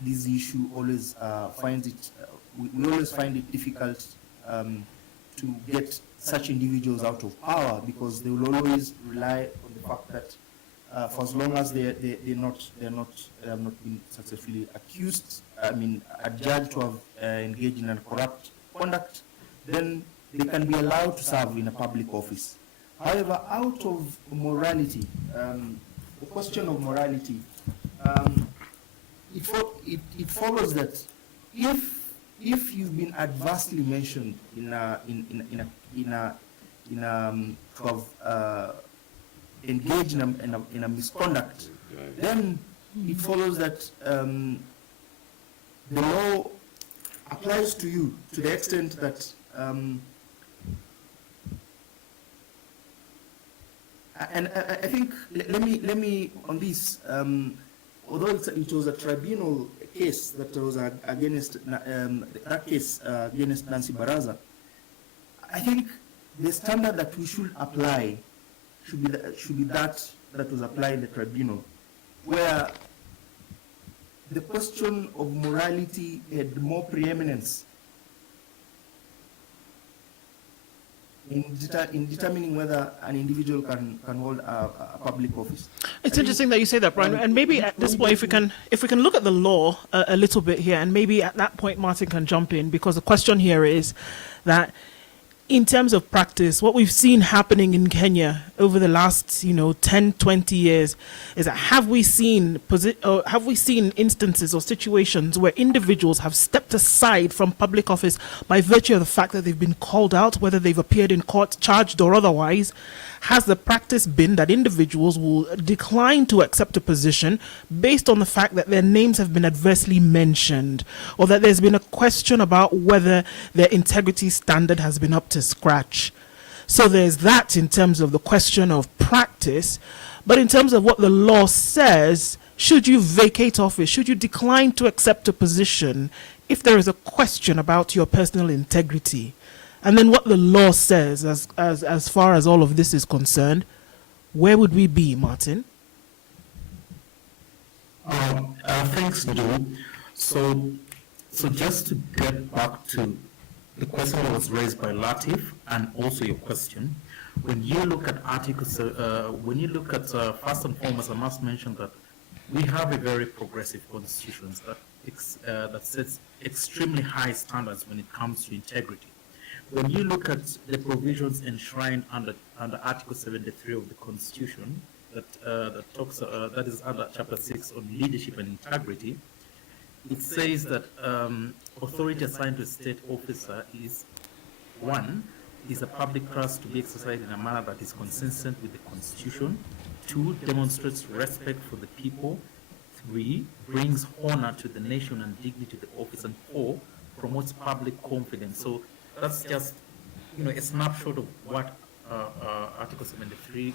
this issue always finds it. We always find it difficult to get such individuals out of power, because they will always rely on the fact that for as long as they have not been successfully accused, adjudged to have engaged in corrupt conduct, then they can be allowed to serve in a public office. However, out of morality, the question of morality, it follows that if you've been adversely mentioned to have engaged in a misconduct, then it follows that the law applies to you to the extent that and I think let me on this, although it was a tribunal case that was against that case against Nancy Baraza, I think the standard that we should apply should be that was applied in the tribunal, where the question of morality had more preeminence in determining whether an individual can hold a public office. It's interesting that you say that, Brian. And maybe at this point, if we can look at the law a little bit here, and maybe at that point Martin can jump in, because the question here is that in terms of practice, what we've seen happening in Kenya over the last 10, 20 years is that have we seen instances or situations where individuals have stepped aside from public office by virtue of the fact that they've been called out, whether they've appeared in court, charged or otherwise? Has the practice been that individuals will decline to accept a position based on the fact that their names have been adversely mentioned, or that there's been a question about whether their integrity standard has been up to scratch? So there's that in terms of the question of practice. But in terms of what the law says, should you vacate office, should you decline to accept a position if there is a question about your personal integrity? And then what the law says as far as all of this is concerned, where would we be, Martin? Thanks, Joe. So just to get back to the question that was raised by Latif and also your question, when you look at articles, first and foremost, I must mention that we have a very progressive constitution that sets extremely high standards when it comes to integrity. When you look at the provisions enshrined under Article 73 of the Constitution, that is under Chapter 6 on leadership and integrity, it says that authority assigned to a state officer is, 1, is a public trust to be exercised in a manner that is consistent with the Constitution. 2, demonstrates respect for the people. 3, brings honor to the nation and dignity to the office. And 4, promotes public confidence. So that's just a snapshot of what Article 73,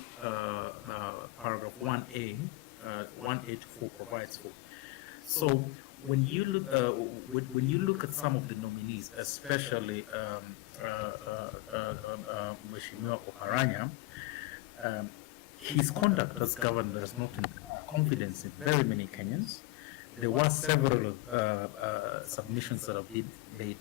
paragraph 1A to 4 provides for. So when you look when you look at some of the nominees, especially Mheshimiwa Oparanya, his conduct as governor does not inspire confidence in very many Kenyans. There were several submissions that have been made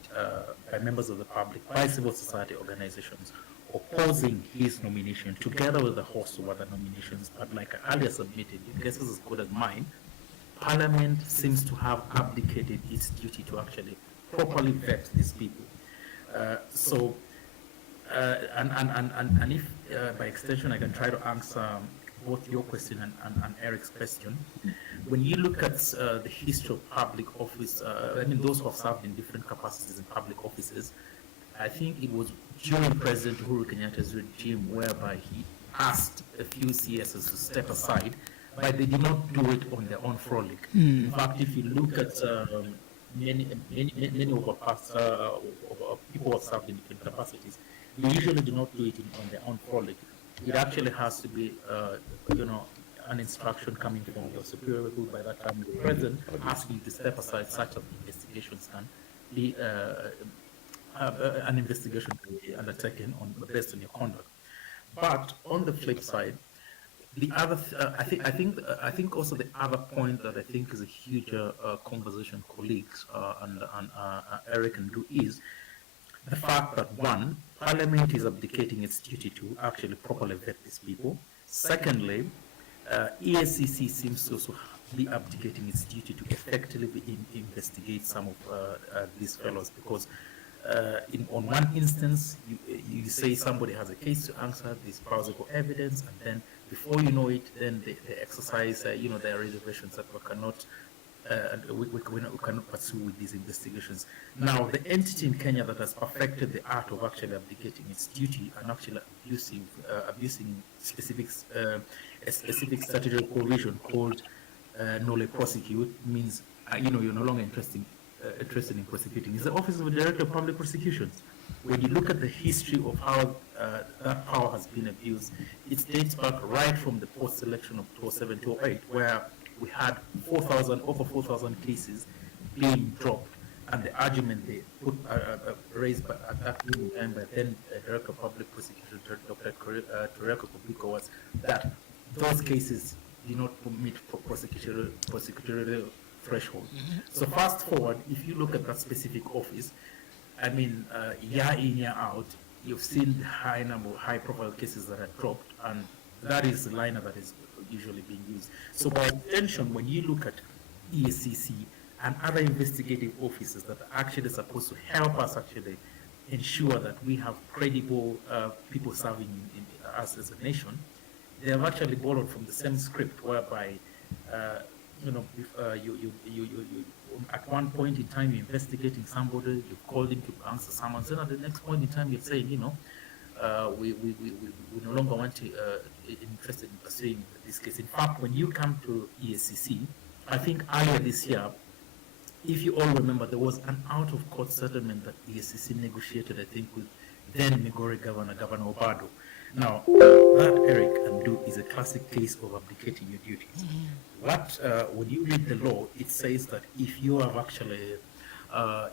by members of the public, by civil society organizations, opposing his nomination, together with a host of other nominations. But like I earlier submitted, in cases as good as mine, Parliament seems to have abdicated its duty to actually properly vet these people. And if by extension I can try to answer both your question and Eric's question, when you look at the history of public office, I mean those who have served in different capacities in public offices, I think it was during President Uhuru Kenyatta's regime whereby he asked a few CSs to step aside, but they did not do it on their own frolic. In fact, if you look at many of our past people who have served in different capacities, they usually do not do it on their own frolic. It actually has to be, an instruction coming from your superior, who by that time the president asking you to step aside, such as investigations can be an investigation can be undertaken based on your conduct. But on the flip side, the other, I think also the other point that I think is a huge conversation colleagues and Eric can do is the fact that one, Parliament is abdicating its duty to actually properly vet these people. Secondly, EACC seems to also be abdicating its duty to effectively investigate some of these fellows, because on one instance, you say somebody has a case to answer, there's plausible evidence, and then before you know it, then they exercise, their reservations that we cannot pursue with these investigations. Now, the entity in Kenya that has perfected the art of actually abdicating its duty and actually abusing a specific statutory provision called nolle prosecute means, you're no longer interested in prosecuting, is the Office of the Director of Public Prosecutions. When you look at the history of how that power has been abused, it dates back right from the post-election of 2007-2008, where we had over 4,000 cases being dropped, and the argument they put raised at that time by then Director of Public Prosecution, Dr. Tureko Kubiko, was that those cases did not meet prosecutorial threshold. So fast forward, if you look at that specific office, I mean, year in, year out, you've seen the high number of high-profile cases that are dropped, and that is the liner that is usually being used. So by extension, when you look at EACC and other investigative offices that are actually supposed to help us actually ensure that we have credible people serving in us as a nation, they have actually borrowed from the same script whereby at one point in time you're investigating somebody, you've called him to answer summons, then at the next point in time you're saying, we no longer want to interested in pursuing this case. In fact, when you come to EACC, I think earlier this year, if you all remember, there was an out-of-court settlement that EACC negotiated, I think, with then Migori Governor Obado. Now, that, Eric, and do is a classic case of abdicating your duties. When you read the law, it says that if you have actually,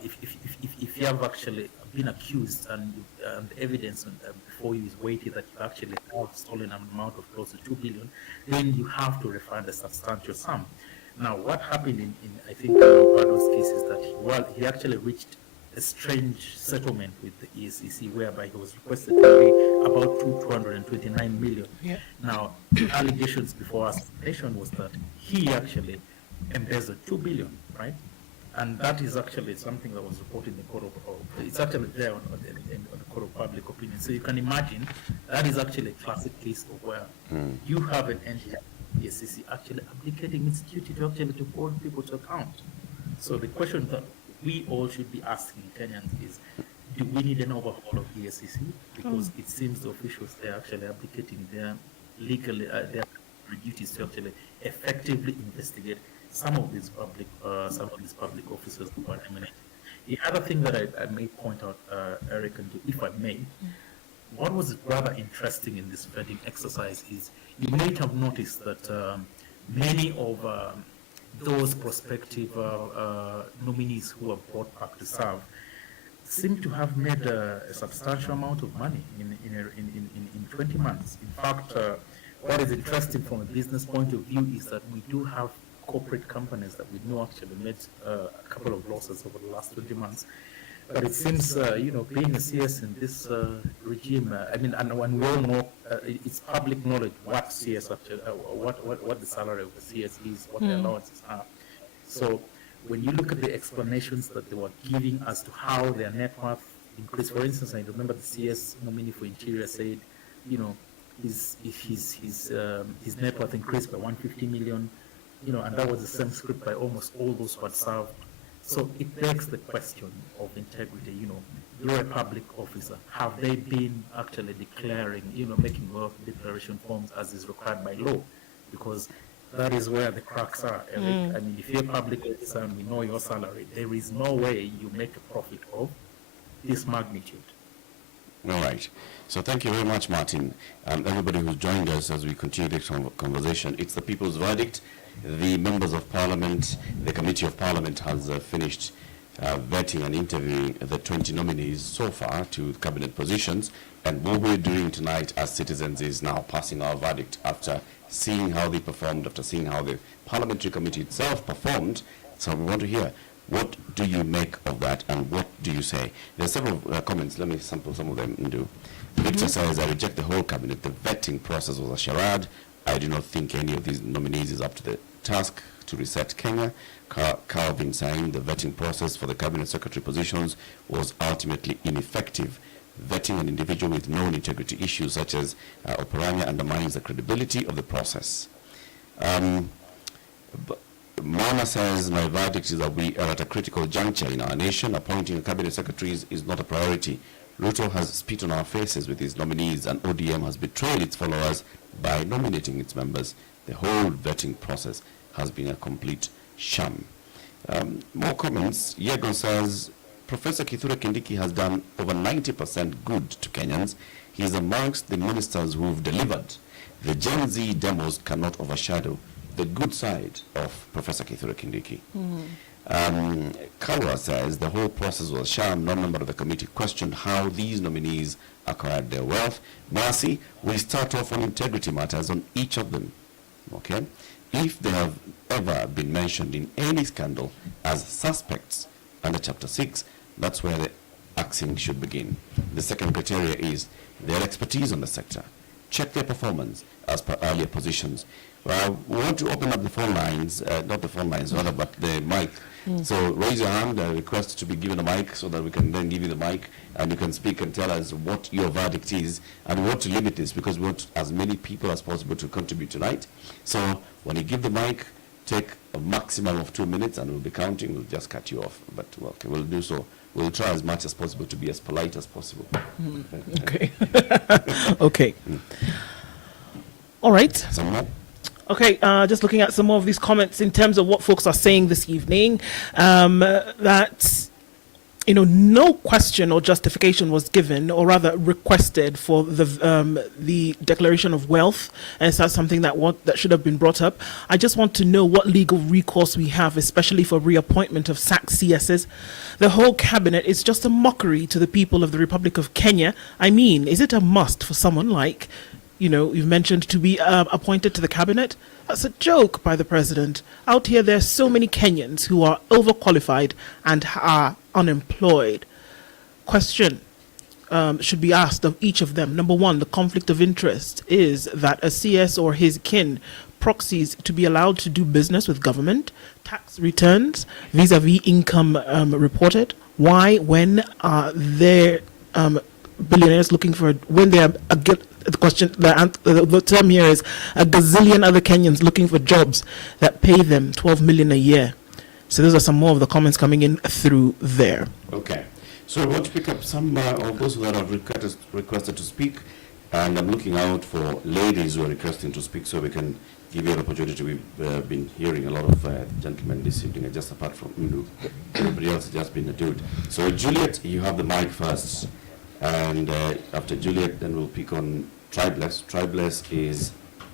if you have actually been accused and the evidence before you is weighty that you actually have stolen an amount of close to 2 billion, then you have to refund a substantial sum. Now, what happened in I think, Obado's case is that he actually reached a strange settlement with the EACC whereby he was requested to pay about 229 million. Yeah. Now, the allegations before us nation was that he actually embezzled 2 billion, right? And that is actually something that was reported in the court of, it's actually there on the court of public opinion. So you can imagine that is actually a classic case of where you have an entity, EACC, actually abdicating its duty to actually to hold people to account. So the question that we all should be asking Kenyans is, do we need an overhaul of EACC? Because it seems the officials, they're actually abdicating their legally, their duties to actually effectively investigate some of these public officers who are eminent. The other thing that I may point out, Eric, and if I may, what was rather interesting in this vetting exercise is you might have noticed that many of those prospective nominees who are brought back to serve seem to have made a substantial amount of money in 20 months. In fact, what is interesting from a business point of view is that we do have corporate companies that we know actually made a couple of losses over the last 20 months. But it seems, being a CS in this regime, and when we all know, it's public knowledge what CS actually, what the salary of the CS is, what the allowances are. So when you look at the explanations that they were giving as to how their net worth increased, for instance, I remember the CS nominee for Interior said, his net worth increased by 150 million, and that was the same script by almost all those who had served. So it begs the question of integrity. You're a public officer. Have they been actually declaring, making wealth declaration forms as is required by law? Because that is where the cracks are, Eric. I mean, if you're a public officer and we know your salary, there is no way you make a profit of this magnitude. All right. So thank you very much, Martin. Everybody who's joined us as we continue this conversation. It's the people's verdict. The members of Parliament, the Committee of Parliament has finished vetting and interviewing the 20 nominees so far to cabinet positions. And what we're doing tonight as citizens is now passing our verdict after seeing how they performed, after seeing how the Parliamentary Committee itself performed. So we want to hear, what do you make of that and what do you say? There are several comments. Let me sample some of them and do. Victor says, I reject the whole cabinet. The vetting process was a charade. I do not think any of these nominees is up to the task to reset Kenya. Calvin saying the vetting process for the cabinet secretary positions was ultimately ineffective. Vetting an individual with known integrity issues such as Oparanya undermines the credibility of the process. Mama says, my verdict is that we are at a critical juncture in our nation. Appointing cabinet secretaries is not a priority. Ruto has spit on our faces with his nominees, and ODM has betrayed its followers by nominating its members. The whole vetting process has been a complete sham. More comments. Yego says, Professor Kithure Kindiki has done over 90% good to Kenyans. He is amongst the ministers who've delivered. The Gen Z demos cannot overshadow the good side of Professor Kithure Kindiki. Kawa says the whole process was a sham. No member of the committee questioned how these nominees acquired their wealth. Mercy, we start off on integrity matters on each of them. Okay? If they have ever been mentioned in any scandal as suspects under Chapter 6, that's where the axing should begin. The second criteria is their expertise on the sector. Check their performance as per earlier positions. We want to open up the phone lines, not the phone lines, rather, but the mic. So raise your hand, request to be given a mic so that we can then give you the mic and you can speak and tell us what your verdict is. And we want to limit this because we want as many people as possible to contribute tonight. So when you give the mic, take a maximum of 2 minutes and we'll be counting. We'll just cut you off. But okay, we'll do so. We'll try as much as possible to be as polite as possible. Okay. Okay. All right. Some more? Okay, just looking at some more of these comments in terms of what folks are saying this evening, that, no question or justification was given, or rather requested, for the declaration of wealth, and so that's something that should have been brought up. I just want to know what legal recourse we have, especially for reappointment of sacked CSs. The whole cabinet is just a mockery to the people of the Republic of Kenya. I mean, is it a must for someone like, you've mentioned, to be appointed to the cabinet? That's a joke by the president. Out here, there are so many Kenyans who are overqualified and are unemployed. Question should be asked of each of them. Number one, the conflict of interest is that a CS or his kin proxies to be allowed to do business with government, tax returns, vis-a-vis income reported. Why, when they're billionaires looking for, when they are the question, the term here is a gazillion other Kenyans looking for jobs that pay them 12 million a year. So those are some more of the comments coming in through there. Okay. So I want to pick up some of those that have requested to speak, and I'm looking out for ladies who are requesting to speak so we can give you an opportunity. We've been hearing a lot of gentlemen this evening, just apart from Ndu. Everybody else has just been a dude. So Juliet, you have the mic first, and after Juliet, then we'll pick on Tribeless. Tribeless is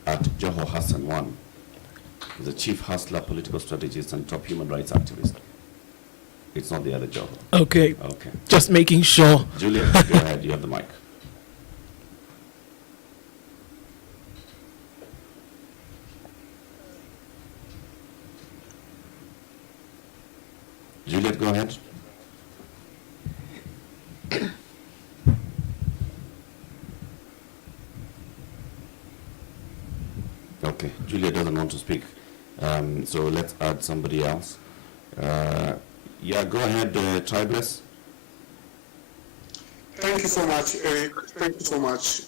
at Joho Hassan 1. He's a chief hustler, political strategist, and top human rights activist. It's not the other job. Okay. Okay. Just making sure. Juliet, go ahead. You have the mic. Juliet, go ahead. Okay, Juliet doesn't want to speak, so let's add somebody else. Yeah, go ahead, Tribeless. Thank you so much, Eric. Thank you so much,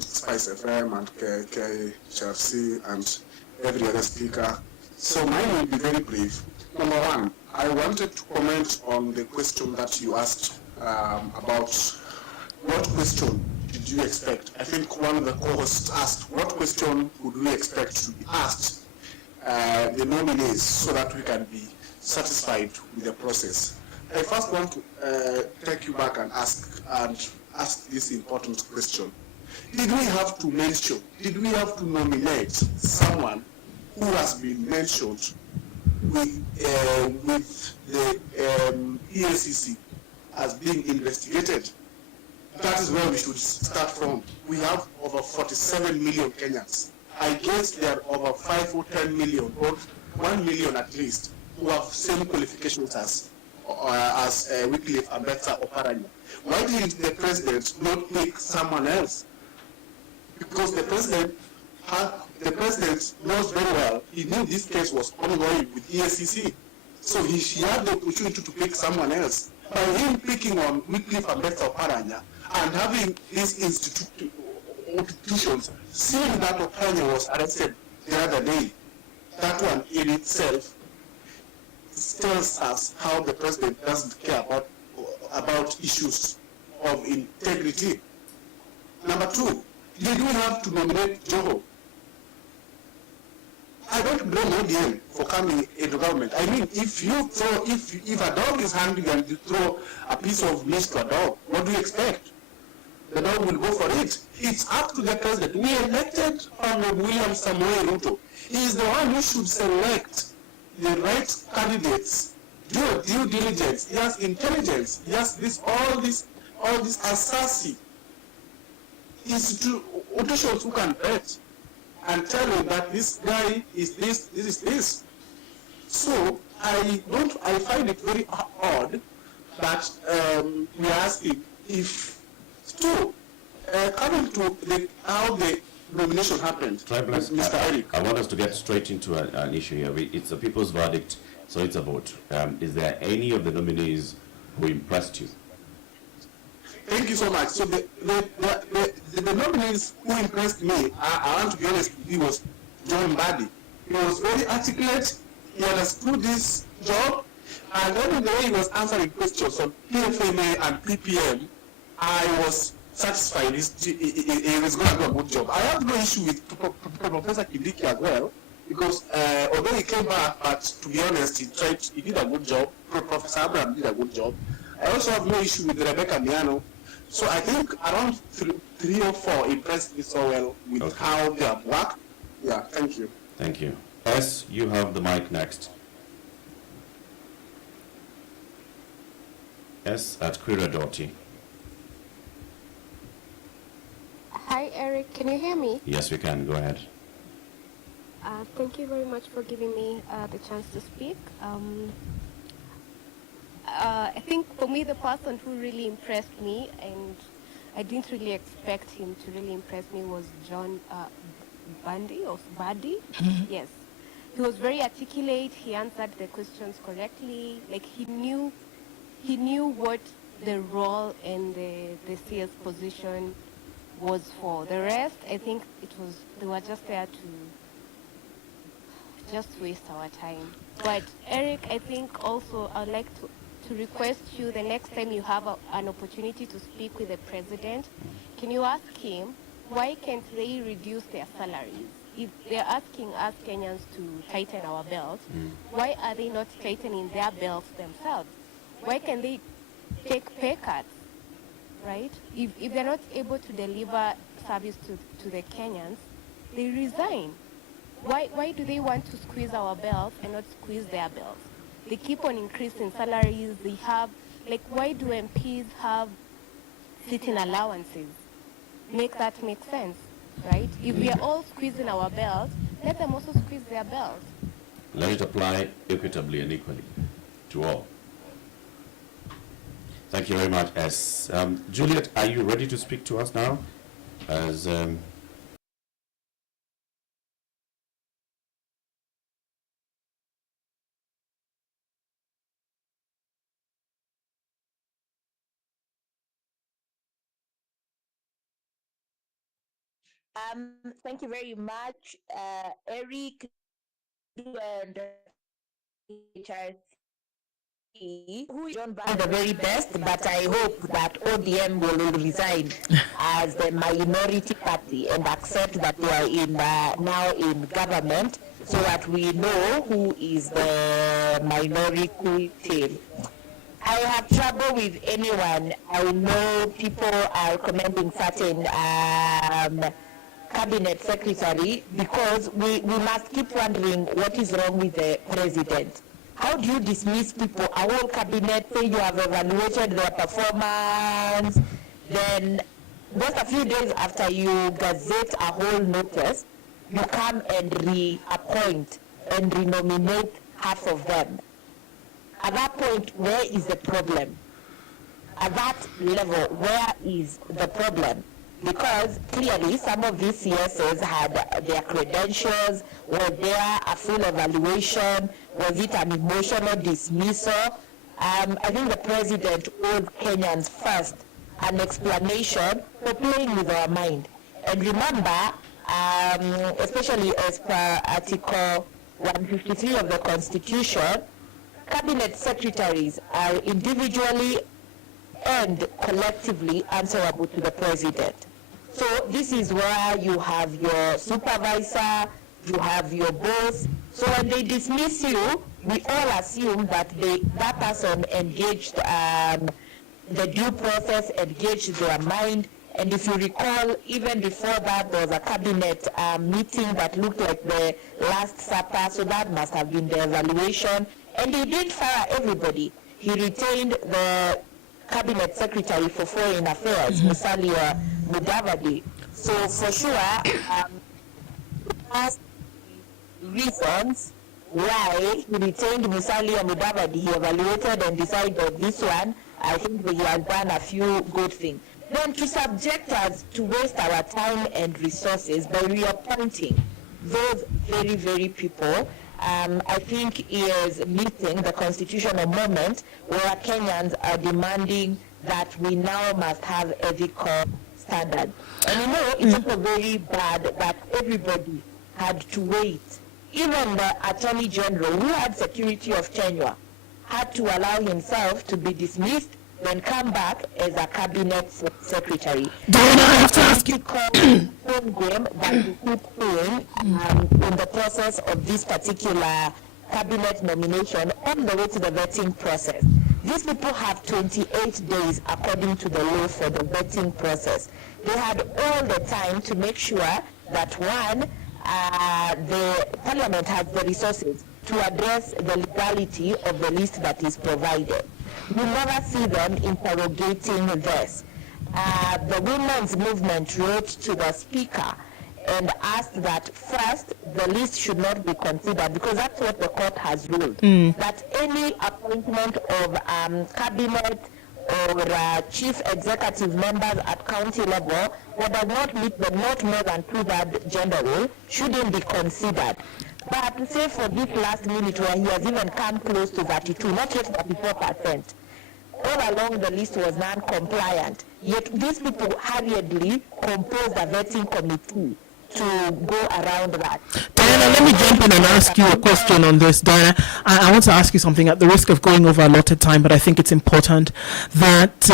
Spice FM and KHRC and every other speaker. So mine will be very brief. Number one, I wanted to comment on the question that you asked about what question did you expect? I think one of the co-hosts asked, what question would we expect to be asked the nominees so that we can be satisfied with the process? I first want to take you back and ask this important question. Did we have to nominate someone who has been mentioned with the EACC as being investigated? That is where we should start from. We have over 47 million Kenyans. I guess there are over 5 or 10 million, or 1 million at least, who have same qualifications as Wycliffe Ambetsa Oparanya. Why didn't the president not pick someone else? Because the president knows very well, he knew this case was ongoing with EACC. So he had the opportunity to pick someone else. By him picking on Wycliffe Ambetsa Oparanya and having these institutions, seeing that Oparanya was arrested the other day, that one in itself tells us how the president doesn't care about issues of integrity. Number two, did we have to nominate Joho? I don't blame ODM for coming into government. I mean, if a dog is hungry and you throw a piece of meat to a dog, what do you expect? The dog will go for it. It's up to the president. We elected Honorable William Samoei Ruto. He is the one who should select the right candidates, do due diligence, yes, intelligence, yes, all this assassin institutions who can bet and tell him that this guy is this is this. So I find it very odd that we are asking if coming to how the nomination happened, Mr. Eric. I want us to get straight into an issue here. It's a people's verdict, so it's a vote. Is there any of the nominees who impressed you? Thank you so much. So the nominees who impressed me, I want to be honest, he was John Mbadi. He was very articulate, he understood this job, and then the way he was answering questions on PFMA and PPM, I was satisfied he was going to do a good job. I have no issue with Professor Kindiki as well, because although he came back, but to be honest, he did a good job. Professor Abraham did a good job. I also have no issue with Rebecca Miano. So I think around 3 or 4 impressed me so well with how they have worked. Yeah, thank you. Thank you. S, you have the mic next. S at Quiradoti. Hi, Eric. Can you hear me? Yes, we can. Go ahead. Thank you very much for giving me the chance to speak. I think for me, the person who really impressed me, and I didn't really expect him to really impress me, was John Bundy or Buddy. Yes. He was very articulate. He answered the questions correctly. Like he knew what the role and the CS position was for. The rest, I think they were just there to just waste our time. But Eric, I think also I'd like to request you the next time you have an opportunity to speak with the president, can you ask him why can't they reduce their salaries? If they're asking us Kenyans to tighten our belts, why are they not tightening their belts themselves? Why can they take pay cuts, right? If they're not able to deliver service to the Kenyans, they resign. Why do they want to squeeze our belts and not squeeze their belts? They keep on increasing salaries. They have, like, why do MPs have sitting allowances? Make that make sense, right? If we are all squeezing our belts, let them also squeeze their belts. Let it apply equitably and equally to all. Thank you very much. As Juliet, are you ready to speak to us now? As Thank you very much, Eric and HRC, who is John Band the very best, but I hope that ODM will resign as the minority party and accept that they are in now in government, so that we know who is the minority team. I have trouble with anyone. I know people are commending certain cabinet secretary, because we must keep wondering what is wrong with the president. How do you dismiss people? A whole cabinet say you have evaluated their performance, then just a few days after you gazette a whole notice, you come and reappoint and renominate half of them. At that point, where is the problem? At that level, where is the problem? Because clearly some of these CSOs had their credentials. Was there a full evaluation? Was it an emotional dismissal? I think the president owes Kenyans first an explanation for playing with our mind. And remember, especially as per Article 153 of the Constitution, cabinet secretaries are individually and collectively answerable to the president. So this is where you have your supervisor, you have your boss. So when they dismiss you, we all assume that that person engaged the due process, engaged their mind. And if you recall, even before that, there was a cabinet meeting that looked like the Last Supper, so that must have been the evaluation. And he did fire everybody. He retained the cabinet secretary for foreign affairs, Musalia Mudavadi. So for sure, past reasons why he retained Musalia Mudavadi, he evaluated and decided this one, I think he has done a few good things. Then to subject us to waste our time and resources by reappointing those very, very people, I think he is missing the constitutional moment where Kenyans are demanding that we now must have ethical standards. And you know, it's also very bad that everybody had to wait. Even the Attorney General, who had security of tenure, had to allow himself to be dismissed, then come back as a cabinet secretary. Diana, I have to ask you. Home game that we keep playing in the process of this particular cabinet nomination all the way to the vetting process. These people have 28 days according to the law for the vetting process. They had all the time to make sure that one, the parliament has the resources to address the legality of the list that is provided. You never see them interrogating this. The women's movement wrote to the speaker and asked that first the list should not be considered, because that's what the court has ruled, that any appointment of cabinet or chief executive members at county level that does not meet the not more than 2/3 gender rule shouldn't be considered. But say for this last minute where he has even come close to 32, not yet 34%, all along the list was non-compliant. Yet these people hurriedly composed a vetting committee to go around that. Diana, let me jump in and ask you a question on this. Diana, I want to ask you something at the risk of going over allotted time, but I think it's important that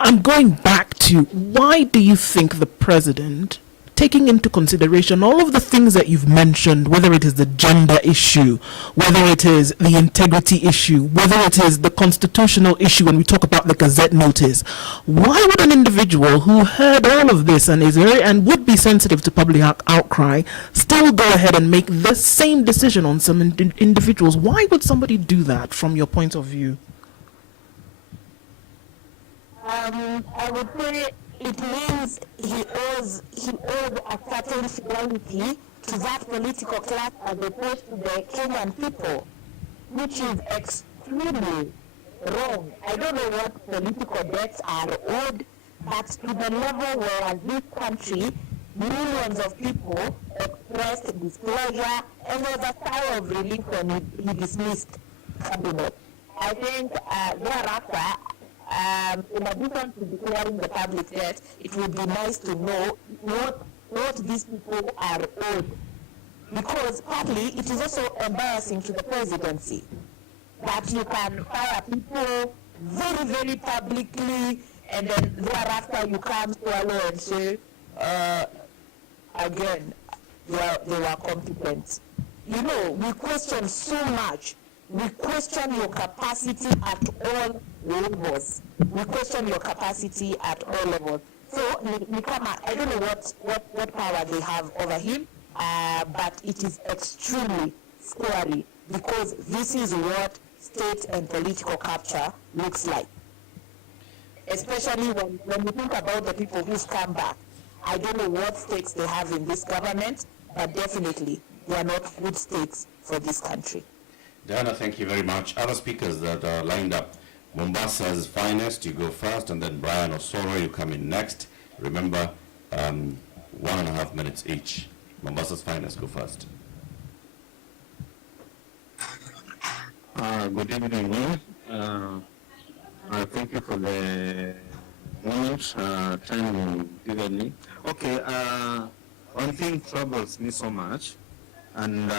I'm going back to, why do you think the president taking into consideration all of the things that you've mentioned, whether it is the gender issue, whether it is the integrity issue, whether it is the constitutional issue when we talk about the Gazette notice, why would an individual who heard all of this and is very and would be sensitive to public outcry still go ahead and make the same decision on some individuals? Why would somebody do that from your point of view? I would say it means he owes a certain fidelity to that political class as opposed to the Kenyan people, which is extremely wrong. I don't know what political debts are owed, but to the level where this country, millions of people expressed displeasure, and there was a sigh of relief when he dismissed cabinet. I think thereafter, in addition to declaring the public debt, it would be nice to know what these people are owed. Because partly it is also embarrassing to the presidency that you can fire people very, very publicly, and then thereafter you come swallow and say, again, they were competent. You know, we question so much. We question your capacity at all levels. We question your capacity at all levels. So, I don't know what power they have over him, but it is extremely scary because this is what state and political capture looks like. Especially when we think about the people who's come back. I don't know what stakes they have in this government, but definitely they are not good stakes for this country. Diana, thank you very much. Other speakers that are lined up, Mombasa's finest, you go first, and then Brian Osoro, you come in next. Remember, 1.5 minutes each. Mombasa's finest, go first. Good evening, all. Thank you for the moment, time you've given me. Okay, one thing troubles me so much, and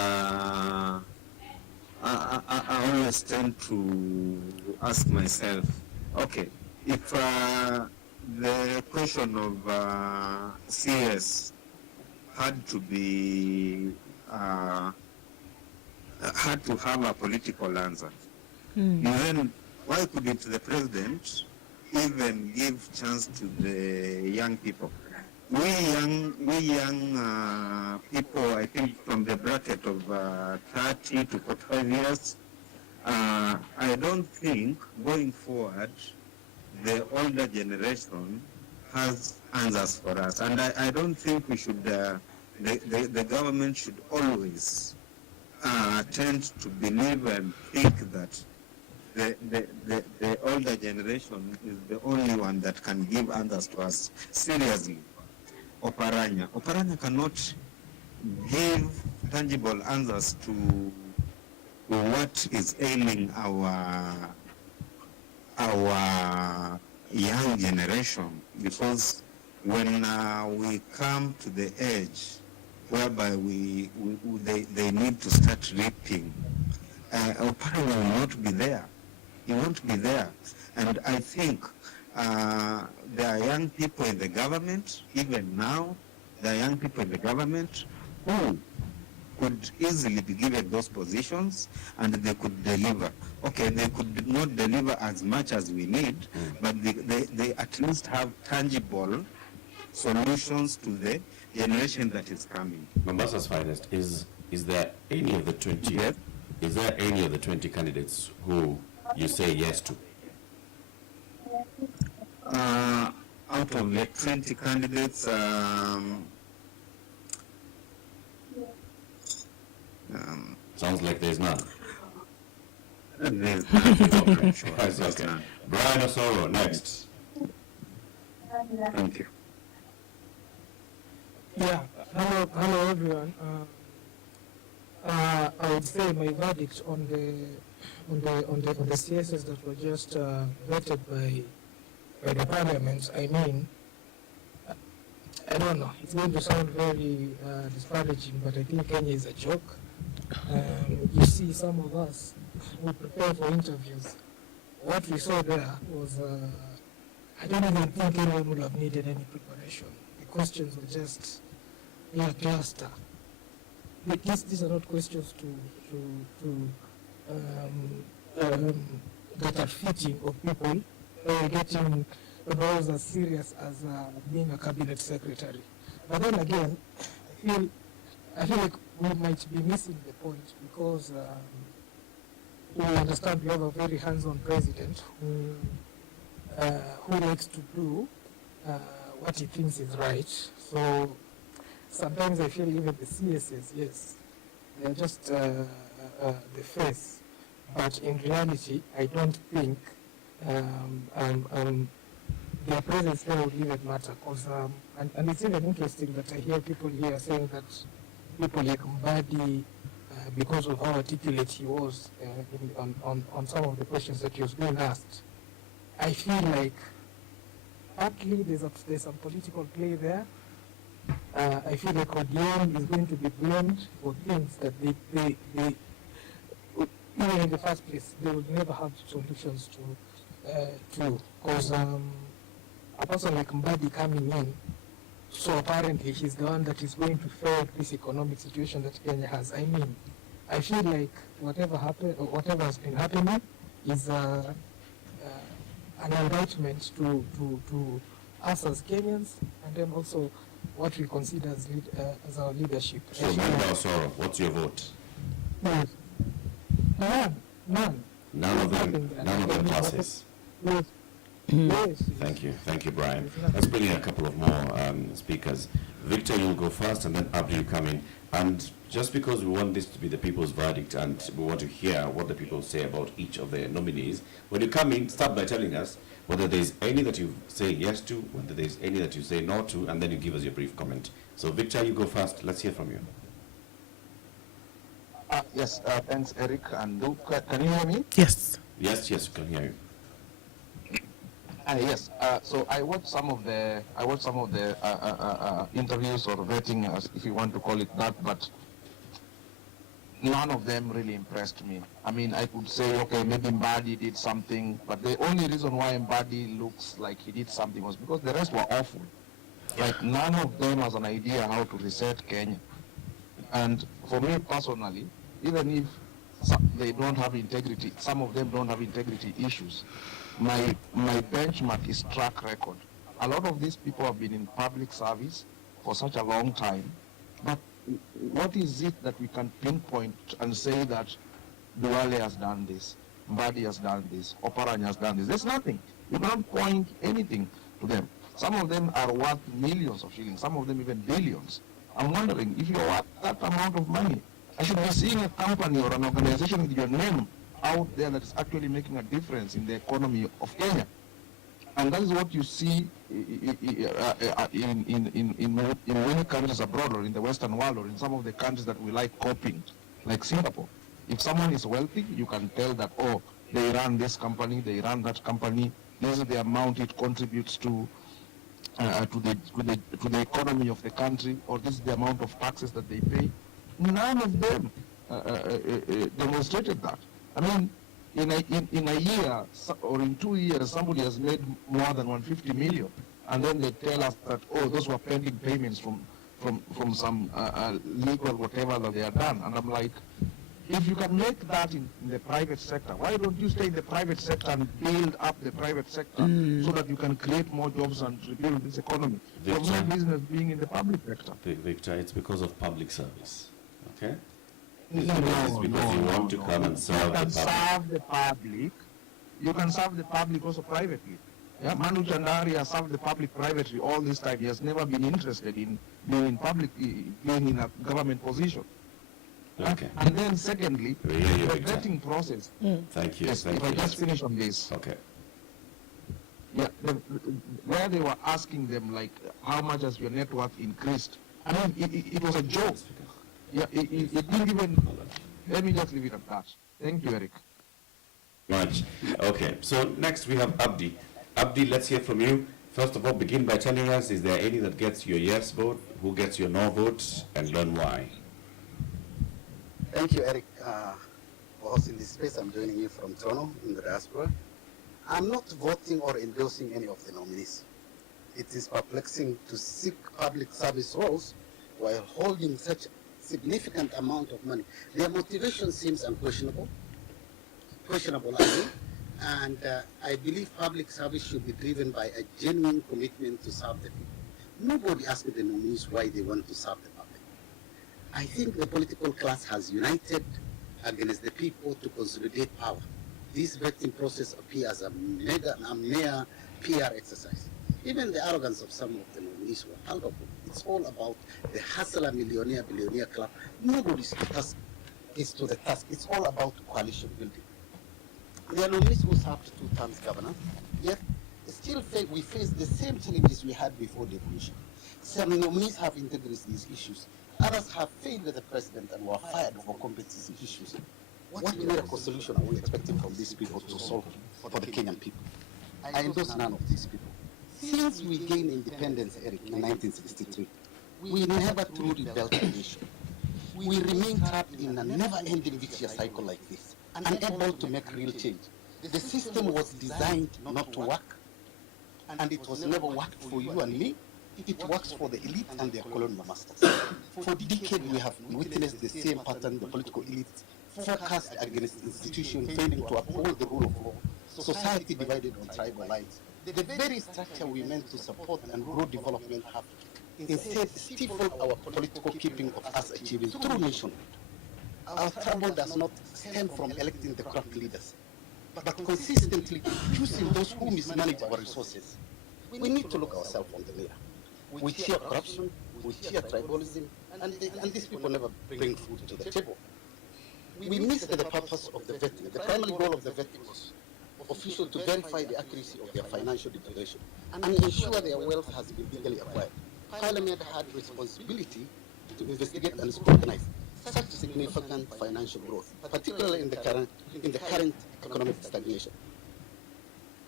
I always tend to ask myself, okay, if the question of CS had to be, had to have a political answer, then why couldn't the president even give chance to the young people? We young people, I think from the bracket of 30 to 45 years, I don't think going forward, the older generation has answers for us. And I don't think we should, the government should always tend to believe and think that the older generation is the only one that can give answers to us. Seriously. Oparanya cannot give tangible answers to what is ailing our young generation, because when we come to the age whereby they need to start reaping, Oparanya will not be there. He won't be there. And I think there are young people in the government, even now, there are young people in the government who could easily be given those positions and they could deliver. Okay, they could not deliver as much as we need, but they at least have tangible solutions to the generation that is coming. Mombasa's finest, is there any of the 20? Yes. Is there any of the 20 candidates who you say yes to? Out of the 20 candidates, sounds like there's none. There's Okay, sure. that's okay. Brian Osoro, next. Thank you. Yeah, hello everyone. I would say my verdict on the CSS that were just vetted by the parliament. I mean, I don't know. It's going to sound very disparaging, but I think Kenya is a joke. You see, some of us who prepare for interviews, what we saw there was, I don't even think anyone would have needed any preparation. The questions were just cluster. These are not questions that are fitting of people getting roles as serious as being a cabinet secretary. But then again, I feel like we might be missing the point because we understand we have a very hands-on president who likes to do what he thinks is right. So sometimes I feel even the CSs, yes, they're just the face. But in reality, I don't think their presence there would even matter. And it's even interesting that I hear people here saying that people like Mbadi, because of how articulate he was on some of the questions that he was being asked, I feel like partly there's some political play there. I feel like ODM is going to be blamed for things that they even in the first place, they would never have solutions to because a person like Mbadi coming in, so apparently he's the one that is going to fail this economic situation that Kenya has. I mean, I feel like whatever happened or whatever has been happening is an indictment to us as Kenyans, and then also what we consider as our leadership. So, Member Osoro, what's your vote? Yes. None. None of them passes. Yes. Yes. Thank you, Brian. Let's bring in a couple of more speakers. Victor, you'll go first, and then Abdul, you come in. And just because we want this to be the people's verdict, and we want to hear what the people say about each of the nominees, when you come in, start by telling us whether there's any that you say yes to, whether there's any that you say no to, and then you give us your brief comment. So, Victor, you go first. Let's hear from you. Yes, thanks, Eric. And can you hear me? Yes. Yes, we can hear you. Yes. So I watched some of the interviews or vetting, if you want to call it that, but none of them really impressed me. I mean, I could say, okay, maybe Mbadi did something, but the only reason why Mbadi looks like he did something was because the rest were awful. Like, none of them has an idea how to reset Kenya. And for me personally, even if they don't have integrity, some of them don't have integrity issues, my benchmark is track record. A lot of these people have been in public service for such a long time, but what is it that we can pinpoint and say that Duale has done this, Mbadi has done this, Oparanya has done this? There's nothing. You cannot point anything to them. Some of them are worth millions of shillings, some of them even billions. I'm wondering, if you're worth that amount of money, I should be seeing a company or an organization with your name out there that is actually making a difference in the economy of Kenya. And that is what you see in many countries abroad, or in the Western world, or in some of the countries that we like copying, like Singapore. If someone is wealthy, you can tell that, oh, they run this company, they run that company, this is the amount it contributes to the economy of the country, or this is the amount of taxes that they pay. None of them demonstrated that. I mean, in a year or in 2 years, somebody has made more than 150 million, and then they tell us that, oh, those were pending payments from some legal whatever that they are done. And I'm like, if you can make that in the private sector, why don't you stay in the private sector and build up the private sector so that you can create more jobs and rebuild this economy? There's no business being in the public sector. Victor, it's because of public service, okay? No, because you want to come and serve the public. You can serve the public also privately. Yeah, Manu Chandari has served the public privately all this time. He has never been interested in being in public, being in a government position. Okay. And then secondly, the vetting process. Thank you. Yes, Thank if you. I just finish on this. Okay. Yeah, where they were asking them, like, how much has your net worth increased? I mean, it was a joke. Yeah, it didn't even, let me just leave it at that. Thank you, Eric. Much. Okay, so next we have Abdi. Abdi, let's hear from you. First of all, begin by telling us, is there any that gets your yes vote, who gets your no vote, and learn why? Thank you, Eric, for hosting this space. I'm joining you from Toronto in the diaspora. I'm not voting or endorsing any of the nominees. It is perplexing to seek public service roles while holding such significant amount of money. Their motivation seems questionable, I mean, and I believe public service should be driven by a genuine commitment to serve the people. Nobody asked the nominees why they want to serve the public. I think the political class has united against the people to consolidate power. This vetting process appears a mere PR exercise. Even the arrogance of some of the nominees were palpable. It's all about the hustler, millionaire, billionaire club. Nobody's task is to the task. It's all about coalition building. There are nominees who served 2 terms governor, yet still we face the same challenges we had before devolution. Some nominees have integrated these issues. Others have failed the president and were fired for competency issues. What miracle solution are we expecting from these people to solve for the Kenyan people? I endorse none of these people. Since we gained independence, Eric, in 1963, we never truly built a nation. We remain trapped in a never-ending vicious cycle like this, unable to make real change. The system was designed not to work, and it was never worked for you and me. It works for the elite and their colonial masters. For decades, we have witnessed the same pattern. The political elites focused against institutions failing to uphold the rule of law, society divided on tribal lines. The very structure we meant to support and grow development have instead stifled our political keeping of us achieving true nationhood. Our trouble does not stem from electing the corrupt leaders, but consistently choosing those who mismanage our resources. We need to look ourselves on the mirror. We cheer corruption, we cheer tribalism, and these people never bring food to the table. We missed the purpose of the vetting. The primary goal of the vetting was officials to verify the accuracy of their financial declaration and ensure their wealth has been legally acquired. Parliament had responsibility to investigate and scrutinize such significant financial growth, particularly in the current economic stagnation.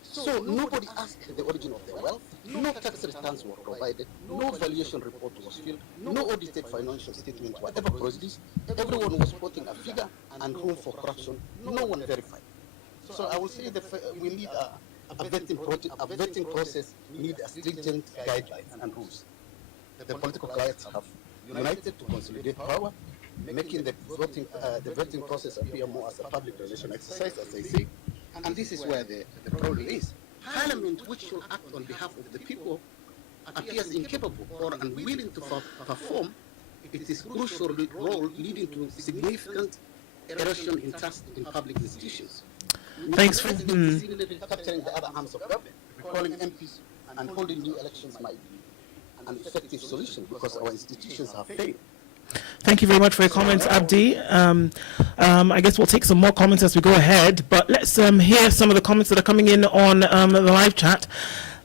So nobody asked the origin of their wealth, no tax returns were provided, no valuation report was filled, no audited financial statements were ever produced. Everyone was quoting a figure and room for corruption, no one verified. So I will say that we need a vetting process, we need a stringent guidelines and rules. The political clients have united to consolidate power, making the vetting process appear more as a public relation exercise, as I say. And this is where the problem is. Parliament, which should act on behalf of the people, appears incapable or unwilling to perform its crucial role, leading to significant erosion in trust in public institutions. Thanks for capturing the other arms of government, recalling MPs and holding new elections might be an effective solution because our institutions have failed. Thank you very much for your comments, Abdi. I guess we'll take some more comments as we go ahead, but let's hear some of the comments that are coming in on the live chat.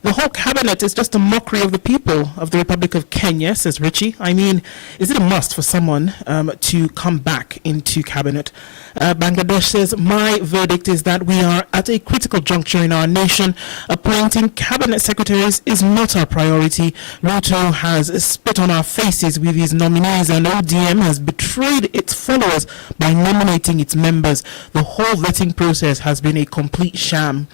The whole cabinet is just a mockery of the people of the Republic of Kenya, says Richie. I mean, is it a must for someone to come back into cabinet? Bangladesh says, my verdict is that we are at a critical juncture in our nation. Appointing cabinet secretaries is not our priority. Ruto has spit on our faces with his nominees, and ODM has betrayed its followers by nominating its members. The whole vetting process has been a complete sham.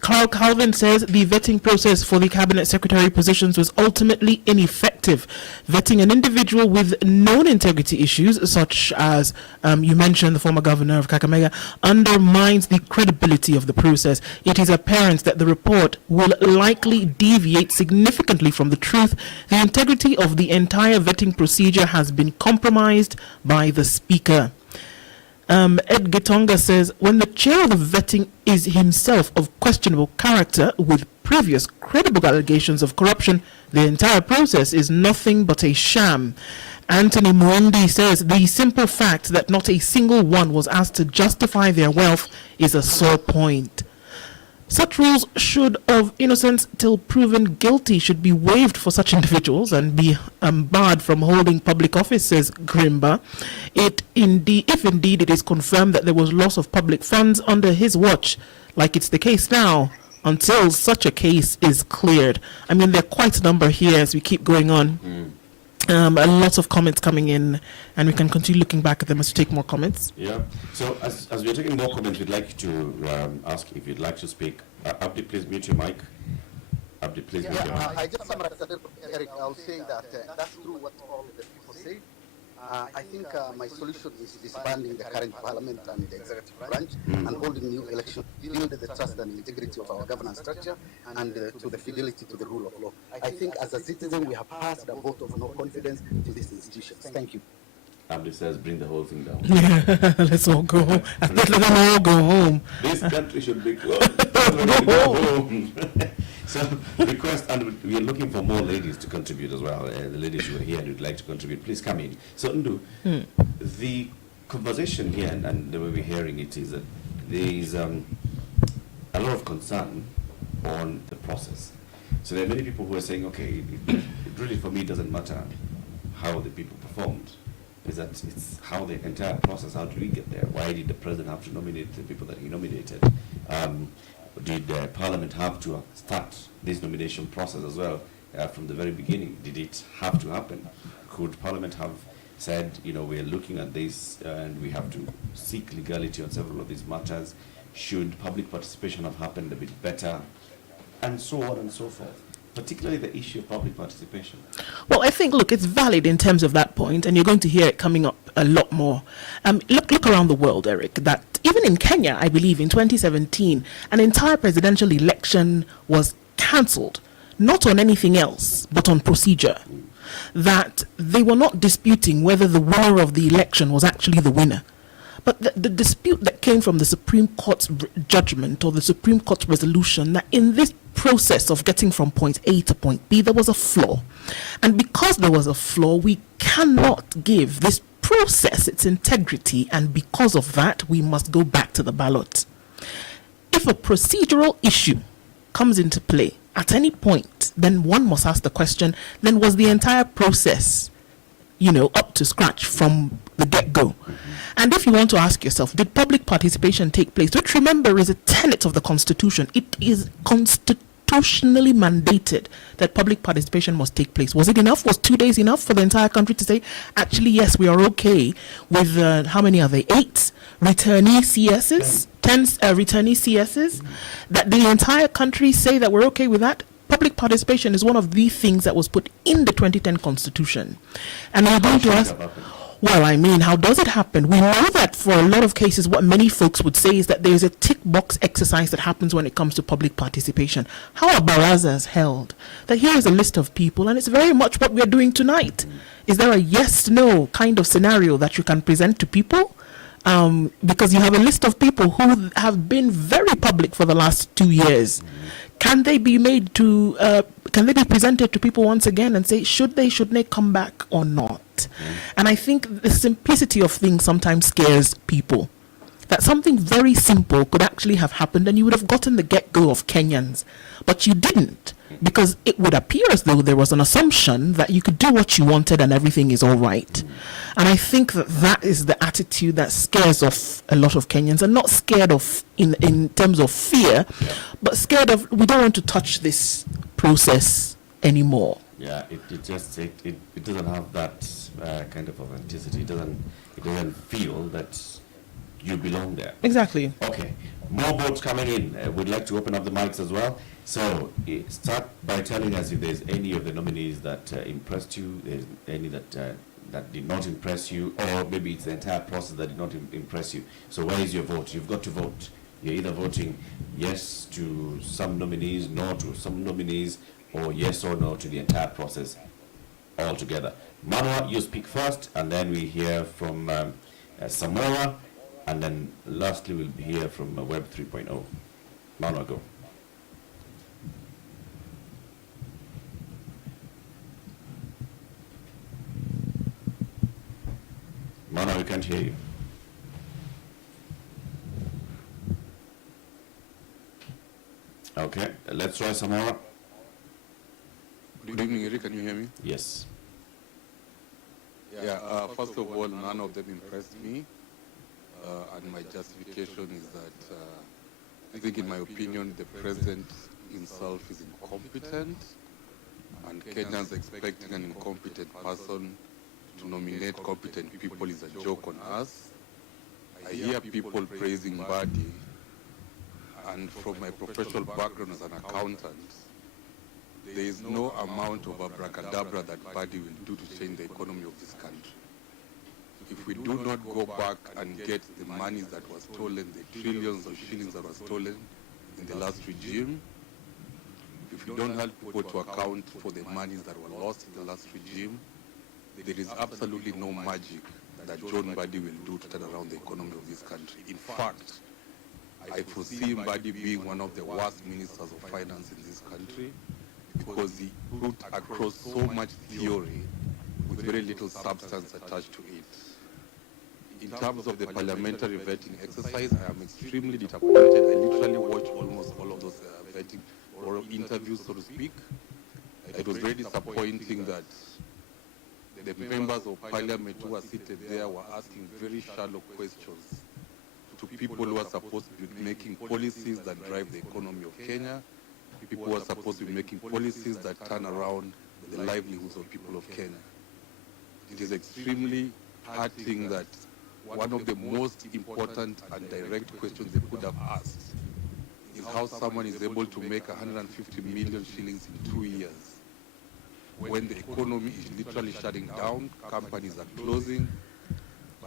Carl Calvin says the vetting process for the cabinet secretary positions was ultimately ineffective. Vetting an individual with known integrity issues, such as you mentioned the former governor of Kakamega, undermines the credibility of the process. It is apparent that the report will likely deviate significantly from the truth. The integrity of the entire vetting procedure has been compromised by the speaker. Ed Gitonga says, when the chair of the vetting is himself of questionable character with previous credible allegations of corruption, the entire process is nothing but a sham. Anthony Mwendi says, the simple fact that not a single one was asked to justify their wealth is a sore point. Such rules should, of innocence till proven guilty, should be waived for such individuals and be barred from holding public office, says Grimba. If indeed it is confirmed that there was loss of public funds under his watch, like it's the case now, until such a case is cleared. I mean, there are quite a number here as we keep going on. A lot of comments coming in, and we can continue looking back at them as we take more comments. Yeah. So as we're taking more comments, we'd like to ask if you'd like to speak. Abdi, please mute your mic. Abdi, please. I just summarized a little bit, Eric. I'll say that that's true what all the people say. I think my solution is disbanding the current parliament and the executive branch and holding new elections, build the trust and integrity of our governance structure and to the fidelity to the rule of law. I think as a citizen, we have passed a vote of no confidence to these institutions. Thank you. Abdi says, bring the whole thing down. Yeah, let's all go home. Let them all go home. This country should be closed. Go home. So, request, and we are looking for more ladies to contribute as well. The ladies who are here and would like to contribute, please come in. So, Ndu, the conversation here and the way we're hearing it is that there is a lot of concern on the process. So, there are many people who are saying, okay, it really for me doesn't matter how the people performed. Is that it's how the entire process, how did we get there? Why did the president have to nominate the people that he nominated? Did Parliament have to start this nomination process as well from the very beginning? Did it have to happen? Could Parliament have said, you know, we're looking at this and we have to seek legality on several of these matters? Should public participation have happened a bit better? And so on and so forth. Particularly the issue of public participation. Well, I think, look, it's valid in terms of that point, and you're going to hear it coming up a lot more. Look around the world, Eric, that even in Kenya, I believe in 2017, an entire presidential election was cancelled, not on anything else, but on procedure. That they were not disputing whether the winner of the election was actually the winner. But the dispute that came from the Supreme Court's judgment or the Supreme Court's resolution that in this process of getting from point A to point B, there was a flaw. And because there was a flaw, we cannot give this process its integrity. And because of that, we must go back to the ballot. If a procedural issue comes into play at any point, then one must ask the question, then was the entire process, you know, up to scratch from the get-go? And if you want to ask yourself, did public participation take place? Which, remember, is a tenet of the Constitution. It is constitutionally mandated that public participation must take place. Was it enough? Was 2 days enough for the entire country to say, actually, yes, we are okay with, how many are they? 8 returnee CSs? 10 returnee CSs? That the entire country say that we're okay with that? Public participation is one of the things that was put in the 2010 Constitution. And we're going to ask, well, I mean, how does it happen? We know that for a lot of cases, what many folks would say is that there's a tick box exercise that happens when it comes to public participation. How are barazas held? That here is a list of people, and it's very much what we're doing tonight. Is there a yes-no kind of scenario that you can present to people? Because you have a list of people who have been very public for the last 2 years. Can they be made to, can they be presented to people once again and say, should they come back or not? And I think the simplicity of things sometimes scares people. That something very simple could actually have happened and you would have gotten the get-go of Kenyans. But you didn't, because it would appear as though there was an assumption that you could do what you wanted and everything is all right. And I think that that is the attitude that scares off a lot of Kenyans, and not scared of in terms of fear, but scared of, we don't want to touch this process anymore. Yeah, it doesn't have that kind of authenticity. It doesn't feel that you belong there. Exactly. Okay, more votes coming in. We'd like to open up the mics as well. So start by telling us if there's any of the nominees that impressed you, there's any that did not impress you, or maybe it's the entire process that did not impress you. So where is your vote? You've got to vote. You're either voting yes to some nominees, no to some nominees, or yes or no to the entire process altogether. Manwa, you speak first, and then we hear from Samora, and then lastly we'll hear from Web 3.0. Manwa, go. Manwa, we can't hear you. Okay, let's try Samora. Good evening, Eric. Can you hear me? Yes. Yeah, first of all, none of them impressed me. And my justification is that I think, in my opinion, the president himself is incompetent, and Kenyans expecting an incompetent person to nominate competent people is a joke on us. I hear people praising Badi, and from my professional background as an accountant, there is no amount of abracadabra that Badi will do to change the economy of this country. If we do not go back and get the money that was stolen, the trillions of shillings that were stolen in the last regime, if we don't help people to account for the monies that were lost in the last regime, there is absolutely no magic that John Mbadi will do to turn around the economy of this country. In fact, I foresee Mbadi being one of the worst ministers of finance in this country because he put across so much theory with very little substance attached to it. In terms of the parliamentary vetting exercise, I am extremely disappointed. I literally watched almost all of those vetting or interviews, so to speak. It was very disappointing that the members of parliament who were seated there were asking very shallow questions to people who are supposed to be making policies that drive the economy of Kenya, people who are supposed to be making policies that turn around the livelihoods of people of Kenya. It is extremely hurting that one of the most important and direct questions they could have asked is how someone is able to make 150 million shillings in 2 years when the economy is literally shutting down, companies are closing,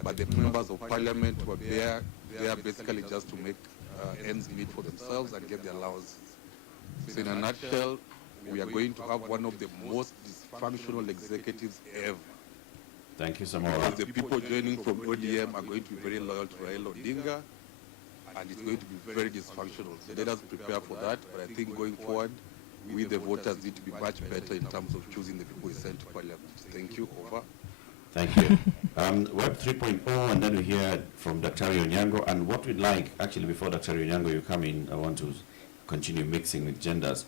but the members of parliament were there basically just to make ends meet for themselves and get their allowances. So in a nutshell, we are going to have one of the most dysfunctional executives ever. Thank you so much. Because the people joining from ODM are going to be very loyal to Raila Odinga, and it's going to be very dysfunctional. So let us prepare for that, but I think going forward, we the voters need to be much better in terms of choosing the people we send to parliament. Thank you. Over. Thank you. Web 3.0, and then we hear from Dr. Onyango. And what we'd like, actually, before Dr. Onyango, you come in, I want to continue mixing with genders.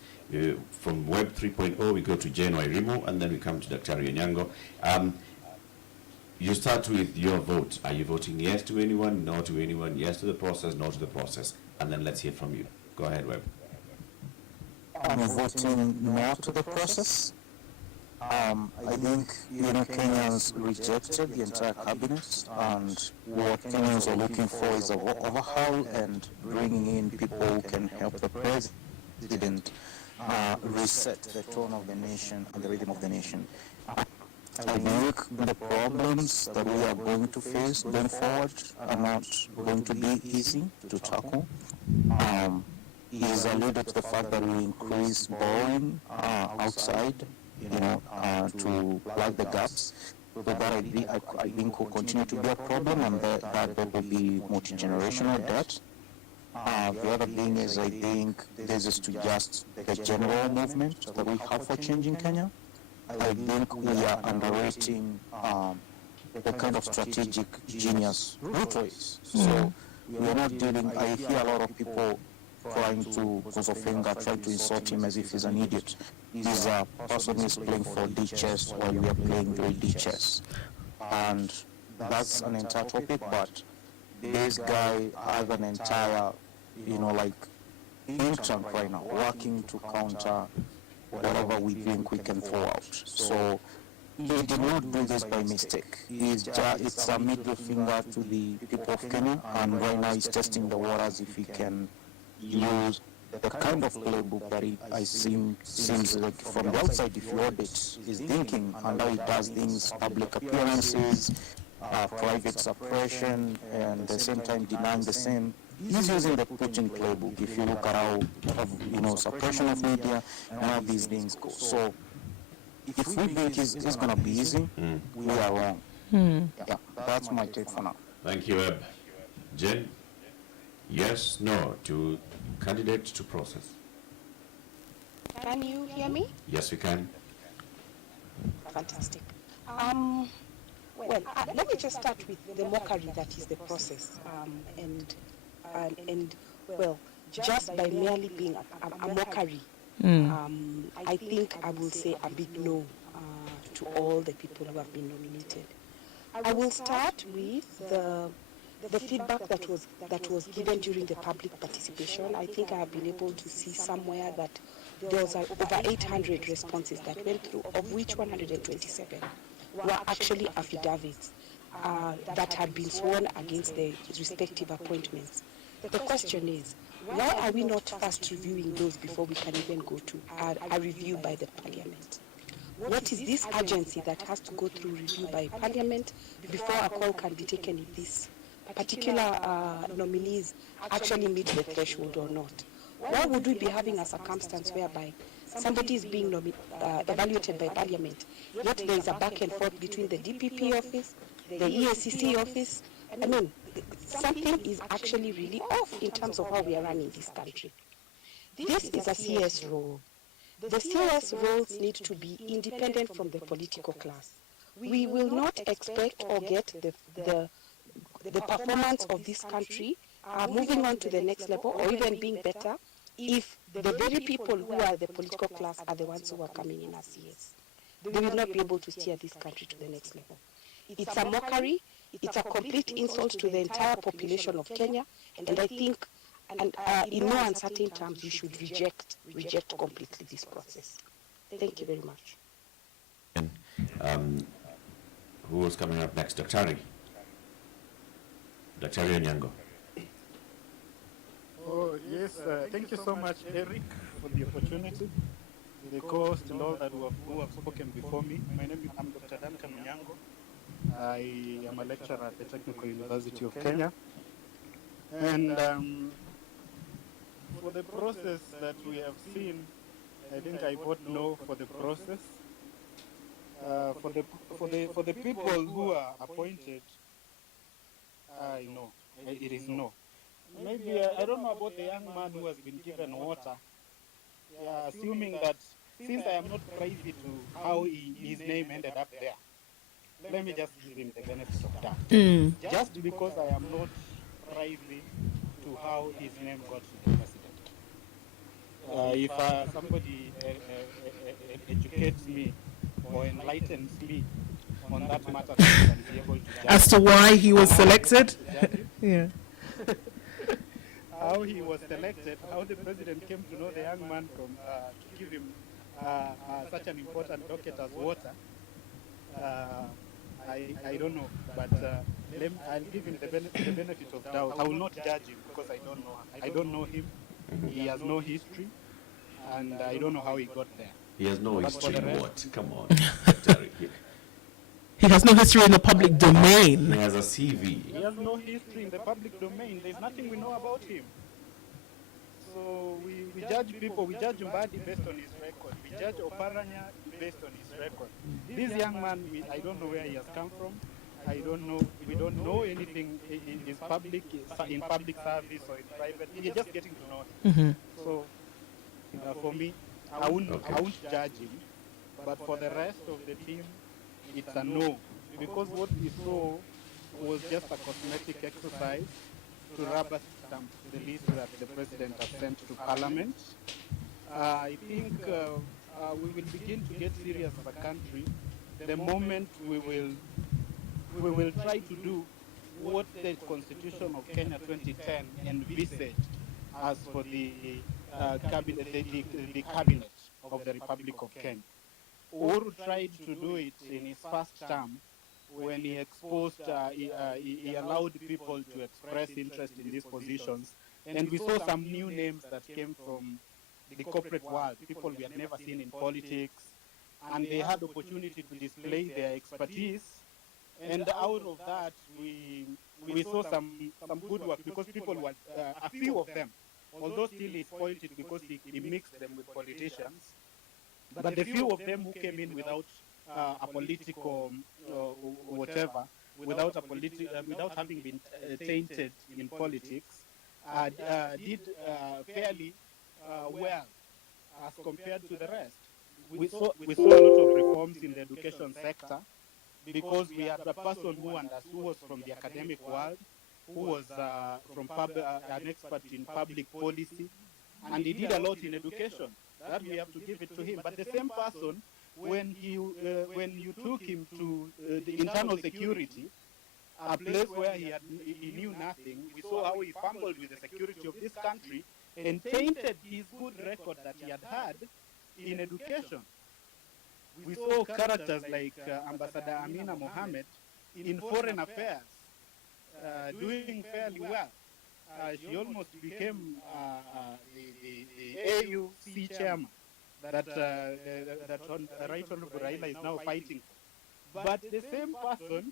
From Web 3.0, we go to Jane Wairimu, and then we come to Dr. Onyango. You start with your vote. Are you voting yes to anyone, no to anyone, yes to the process, no to the process? And then let's hear from you. Go ahead, Web. I'm voting no to the process. I think, Kenyans rejected the entire cabinet, and what Kenyans are looking for is an overhaul and bringing in people who can help the president reset the tone of the nation and the rhythm of the nation. I think the problems that we are going to face going forward are not going to be easy to tackle. He's alluded to the fact that we increase borrowing outside, to plug the gaps. So that I think will continue to be a problem, and that there will be multi-generational debt. The other thing is, I think this is to just the general movement that we have for change in Kenya. I think we are underrating the kind of strategic genius Ruto is. So we are not dealing, I hear a lot of people trying to, because of anger, try to insult him as if he's an idiot. He's a person who's playing 4D chess while we are playing 3D chess. And that's an entire topic, but this guy has an entire, think tank right now, working to counter whatever we think we can throw out. So he did not do this by mistake. It's a middle finger to the people of Kenya, and right now he's testing the waters if he can use the kind of playbook that seems like from the outside, if you audit his thinking and how he does things, public appearances, private suppression, and at the same time denying the same. He's using the Putin playbook. If you look at how, suppression of media and how these things go. So if we think it's going to be easy, we are wrong. Yeah, that's my take for now. Thank you, Eb. Jen, yes, no to candidate to process. Can you hear me? Yes, we can. Fantastic. Well, let me just start with the mockery that is the process, and just by merely being a mockery, I think I will say a big no to all the people who have been nominated. I will start with the feedback that was given during the public participation. I think I have been able to see somewhere that there was over 800 responses that went through, of which 127 were actually affidavits that had been sworn against the respective appointments. The question is, why are we not first reviewing those before we can even go to a review by the parliament? What is this urgency that has to go through review by parliament before a call can be taken if these particular nominees actually meet the threshold or not? Why would we be having a circumstance whereby somebody is being evaluated by parliament, yet there is a back and forth between the DPP office, the EACC office? I mean, something is actually really off in terms of how we are running this country. This is a CS role. The CS roles need to be independent from the political class. We will not expect or get the performance of this country moving on to the next level or even being better if the very people who are the political class are the ones who are coming in as CS. They will not be able to steer this country to the next level. It's a mockery, it's a complete insult to the entire population of Kenya, and I think in no uncertain terms, we should reject completely this process. Thank you very much. Who is coming up next? Daktari Onyango. Oh, yes, thank you so much, Eric, for the opportunity, the co-host and all that who have spoken before me. My name is Dr. Duncan Onyango. I am a lecturer at the Technical University of Kenya. And for the process that we have seen, I think I vote no for the process. For the people who are appointed, I know it is no. Maybe I don't know about the young man who has been given water. Assuming that since I am not privy to how his name ended up there, let me just give him the benefit of doubt. Just because I am not privy to how his name got to the president. If somebody educates me or enlightens me on that matter, I can be able to judge as to why he was selected. Yeah. How he was selected, how the president came to know the young man from to give him such an important docket as water. I don't know, but I'll give him the benefit of doubt. I will not judge him because I don't know. I don't know him. He has no history, and I don't know how he got there. He has no But history. for the rest- What? Come on, Daktari. He has no history in the public domain. He has a CV. He has no history in the public domain. There's nothing we know about him. So we judge people. We judge Mbadi based on his record. We judge Oparanya based on his record. This young man, I don't know where he has come from. I don't know. We don't know anything in his public service or in private. We're just getting to know him. So for me, I wouldn't judge him. But for the rest of the team, it's a no, because what we saw was just a cosmetic exercise to rubber stamp the list that the president has sent to Parliament. I think we will begin to get serious as a country the moment we will try to do what the Constitution of Kenya 2010 envisaged as for the cabinet, the cabinet of the Republic of Kenya. Uhuru tried to do it in his first term when he exposed, he allowed people to express interest in these positions. And we saw some new names that came from the corporate world, people we had never seen in politics, and they had opportunity to display their expertise. And out of that, we saw some good work, because people were, a few of them, although still he spoiled it because he mixed them with politicians, but the few of them who came in without a political whatever, without having been tainted in politics, did fairly well as compared to the rest. We saw a lot of reforms in the education sector, because we had a person who was from the academic world, who was an expert in public policy, and he did a lot in education. That we have to give it to him. But the same person, when you took him to the internal security, a place where he knew nothing, we saw how he fumbled with the security of this country and tainted his good record that he had in education. We saw characters like Ambassador Amina Mohammed in foreign affairs doing fairly well. she almost became the AUC chairman that Right Honorable Raila is now fighting for. But the same person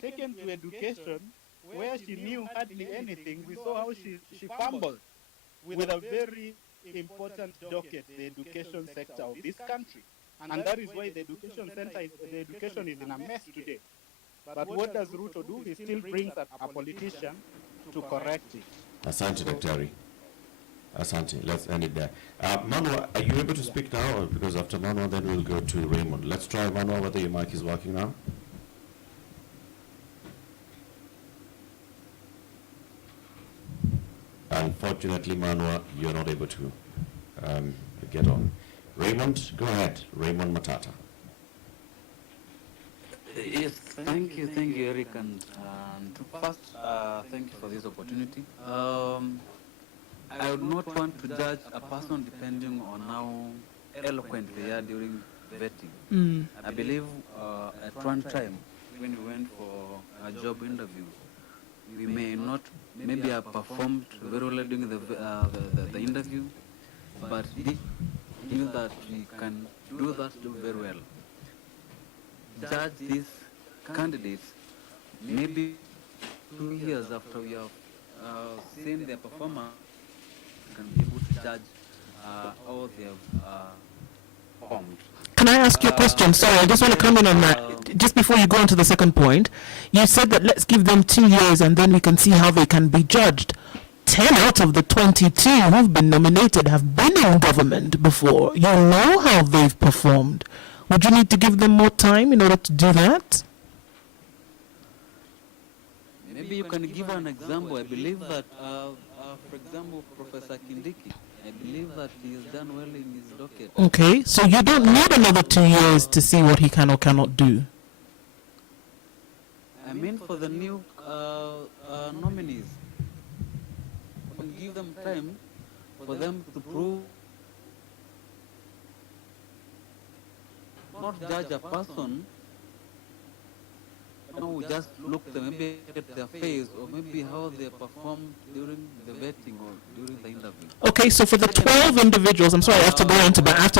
taken to education, where she knew hardly anything, we saw how she fumbled with a very important docket, the education sector of this country. And that is why the education is in a mess today. But what does Ruto do? He still brings a politician to correct it. Asante, Daktari. Asante. Let's end it there. Manwa, are you able to speak now? Or because after Manwa, then we'll go to Raymond. Let's try Manwa, whether your mic is working now. Unfortunately, Manwa, you're not able to get on. Raymond, go ahead. Raymond Matata. Yes, thank you, Eric, and first, thank you for this opportunity. I would not want to judge a person depending on how eloquent they are during vetting. I believe at one time, when we went for a job interview, we may not maybe have performed very well during the interview, but we knew that we can do that very well. Judge these candidates maybe 2 years after we have seen their performance, we can be able to judge how they have performed. Can I ask you a question? Sorry, I just want to come in on that. Just before you go on to the second point, you said that let's give them 2 years and then we can see how they can be judged. 10 out of the 22 who've been nominated have been in government before. You know how they've performed. Would you need to give them more time in order to do that? Maybe you can give an example. I believe that, for example, Professor Kindiki, I believe that he has done well in his docket. Okay, so you don't need another 2 years to see what he can or cannot do. I mean, for the new nominees, we can give them time for them to prove, not judge a person. We just look them maybe at their face or maybe how they performed during the vetting or during the interview. Okay, so for the 12 individuals, I'm sorry, I have to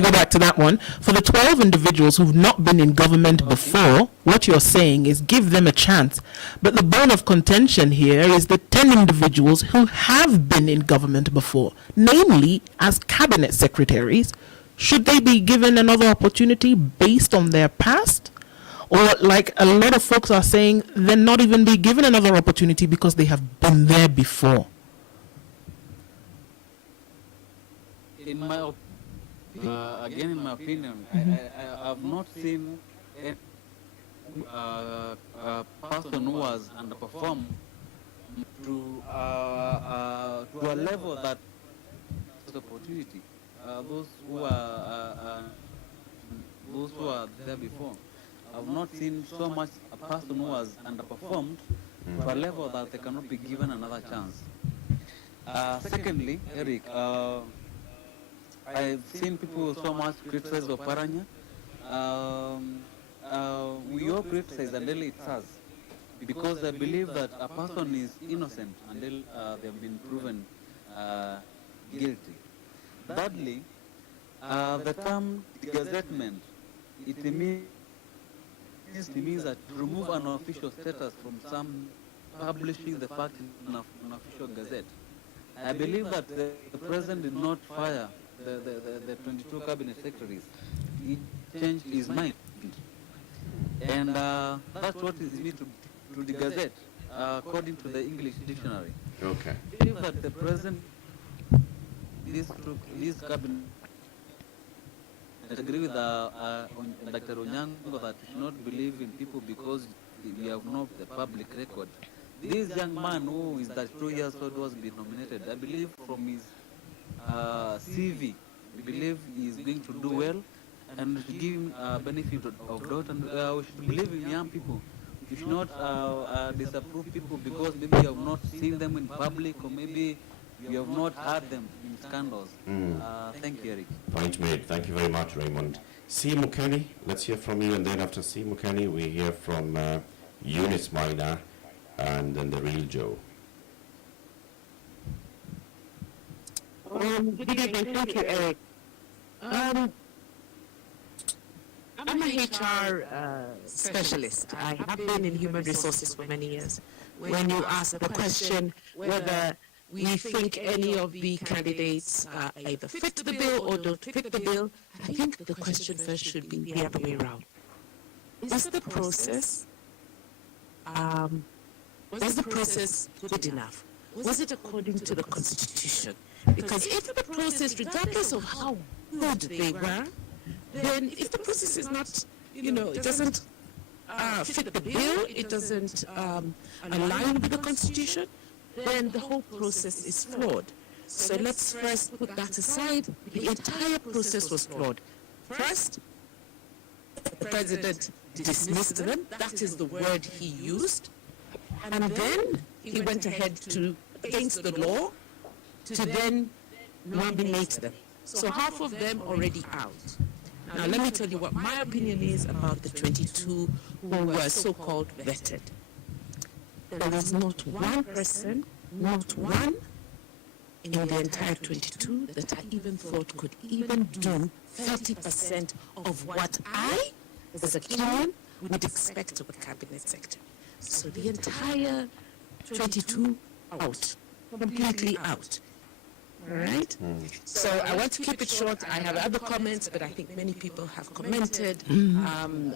go back to that one. For the 12 individuals who've not been in government before, what you're saying is give them a chance. But the bone of contention here is the 10 individuals who have been in government before, namely as cabinet secretaries. Should they be given another opportunity based on their past? Or like a lot of folks are saying, they're not even be given another opportunity because they have been there before. In my again, in my opinion, I have not seen a person who has underperformed to a level that opportunity. Those who are there before. I've not seen so much a person who has underperformed to a level that they cannot be given another chance. Secondly, Eric, I've seen people so much criticize Oparanya. We all criticize until it has, because I believe that a person is innocent until they've been proven guilty. Thirdly, the term gazettement, it means that to remove an official status from some publishing the fact in an official gazette. I believe that the president did not fire the 22 cabinet secretaries. He changed his mind. And that's what is me to the gazette, according to the English dictionary. Okay. I believe that the president, this cabinet, I agree with Dr. Onyango that we should not believe in people because we have not the public record. This young man who is 32 years old was been nominated. I believe from his CV, we believe he is going to do well, and we should give him benefit of doubt, and we should believe in young people. We should not disapprove people because maybe you have not seen them in public, or maybe you have not heard them in scandals. Thank you, Eric. Point made. Thank you very much, Raymond. C. Mukeni, let's hear from you, and then after C. Mukeni, we hear from Eunice Maina, and then the real Joe. Good evening. Thank you, Eric. I'm a HR specialist. I have been in human resources for many years. When you ask the question whether we think any of the candidates either fit the bill or don't fit the bill, I think the question first should be the other way around. Was the process good enough? Was it according to the Constitution? Because if the process, regardless of how good they were, then if the process is not, it doesn't fit the bill, it doesn't align with the Constitution, then the whole process is flawed. So let's first put that aside. The entire process was flawed. First, the president dismissed them. That is the word he used. And then he went ahead against the law, to then nominate them. So half of them already out. Now let me tell you what my opinion is about the 22 who were so-called vetted. There was not one person, not one in the entire 22 that I even thought could even do 30% of what I, as a Kenyan, would expect of a cabinet secretary. So the entire 22 out, completely out. All right? So I want to keep it short. I have other comments, but I think many people have commented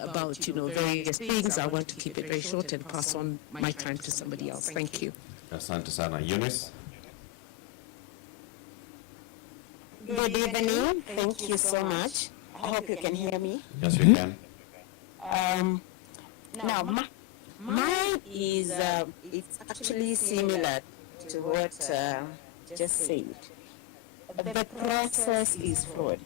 about, various things. I want to keep it very short and pass on my time to somebody else. Thank you. Asante sana. Eunice? Good evening. Thank you so much. I hope you can hear me. Yes, we can. Now, mine is, it's actually similar to what just said. The process is flawed.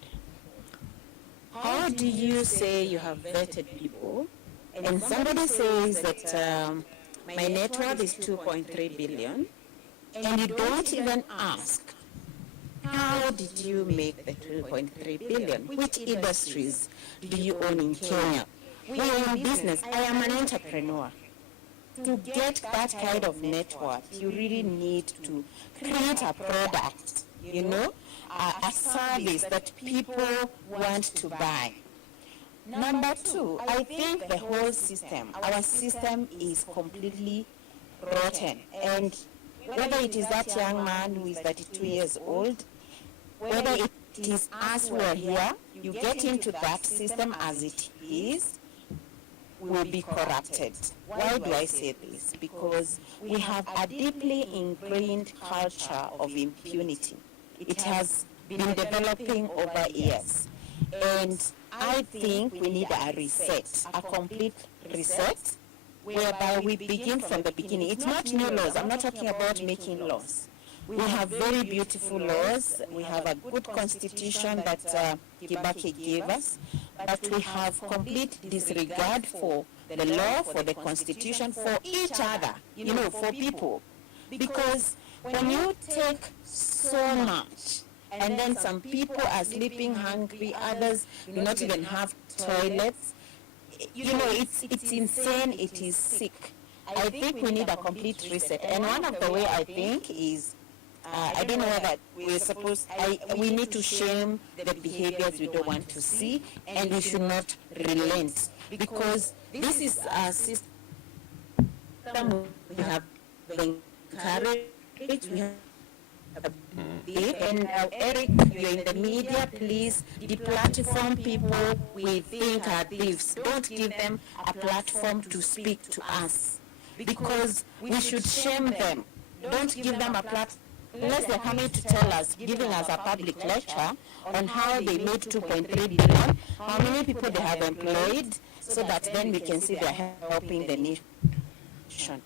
How do you say you have vetted people and somebody says that my net worth is 2.3 billion and you don't even ask, how did you make the 2.3 billion? Which industries do you own in Kenya? We are in business. I am an entrepreneur. To get that kind of net worth, you really need to create a product, a service that people want to buy. Number two, I think the whole system, our system is completely rotten. And whether it is that young man who is 32 years old, whether it is us who are here, you get into that system as it is, will be corrupted. Why do I say this? Because we have a deeply ingrained culture of impunity. It has been developing over years. And I think we need a reset, a complete reset, whereby we begin from the beginning. It's not new laws. I'm not talking about making laws. We have very beautiful laws. We have a good constitution that Kibaki gave us, but we have complete disregard for the law, for the constitution, for each other, for people. Because when you take so much, and then some people are sleeping hungry, others do not even have toilets, it's insane, it is sick. I think we need a complete reset. And one of the way I think is, I don't know whether we need to shame the behaviors we don't want to see, and we should not relent. Because this is a system we have encouraged, we have and Eric, you're in the media, please deplatform people we think are thieves. Don't give them a platform to speak to us, because we should shame them. Don't give them a platform unless they're coming to tell us, giving us a public lecture on how they made 2.3 billion, how many people they have employed, so that then we can see they're helping the nation.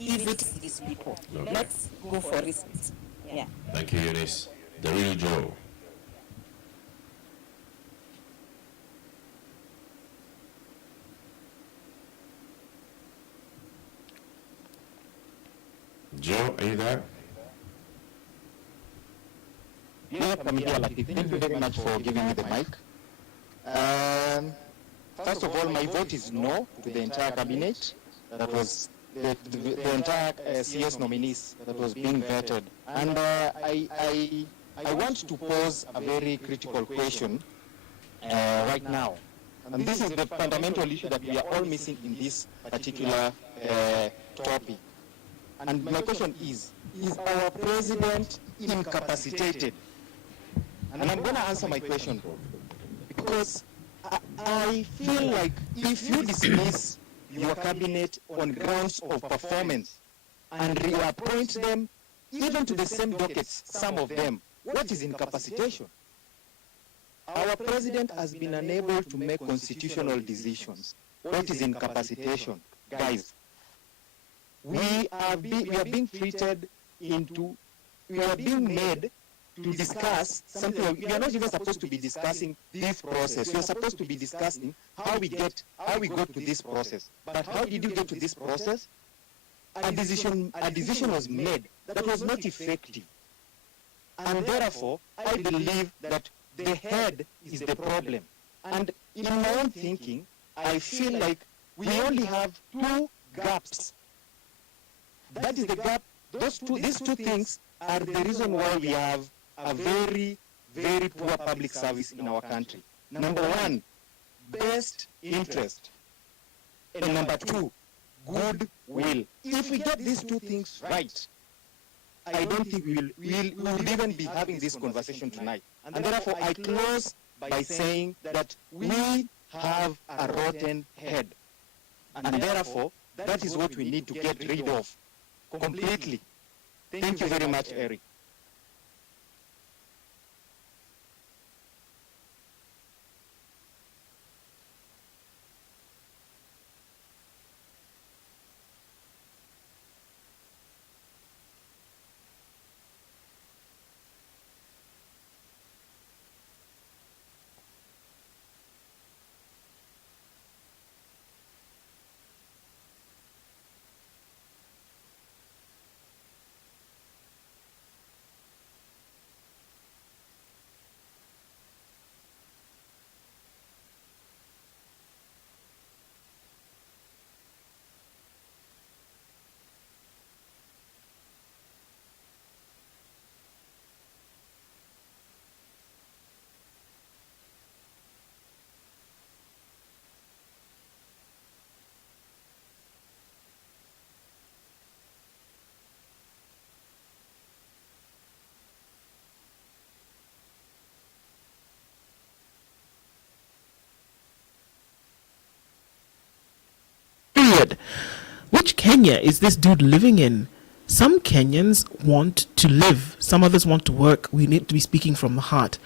If it is these people, let's go for reasons. Yeah. Thank you, Eunice. The real Joe. Joe, are you there? Yes, I'm here, Latif. Thank you very much for giving me the mic. First of all, my vote is no to the entire cabinet. That was the entire CS nominees that was being vetted. And I I want to pose a very critical question right now. And this is the fundamental issue that we are all missing in this particular topic. And my question is our president incapacitated? And I'm going to answer my question, because I feel like if you dismiss your cabinet on grounds of performance and reappoint them even to the same dockets, some of them, what is incapacitation? Our president has been unable to make constitutional decisions. What is incapacitation? Guys, we are being made to discuss something. We are not even supposed to be discussing this process. We are supposed to be discussing how we got to this process. But how did you get to this process? A decision was made that was not effective. And therefore, I believe that the head is the problem. And in my own thinking, I feel like we only have two gaps. That is the gap. These two things are the reason why we have a very, very poor public service in our country. Number one, best interest. And number two, goodwill. If we get these two things right, I don't think we'll even be having this conversation tonight. And therefore, I close by saying that we have a rotten head. And therefore, that is what we need to get rid of completely. Thank you very much, Eric. Which Kenya is this dude living in? Some Kenyans want to live, some others want to work. We need to be speaking from the heart.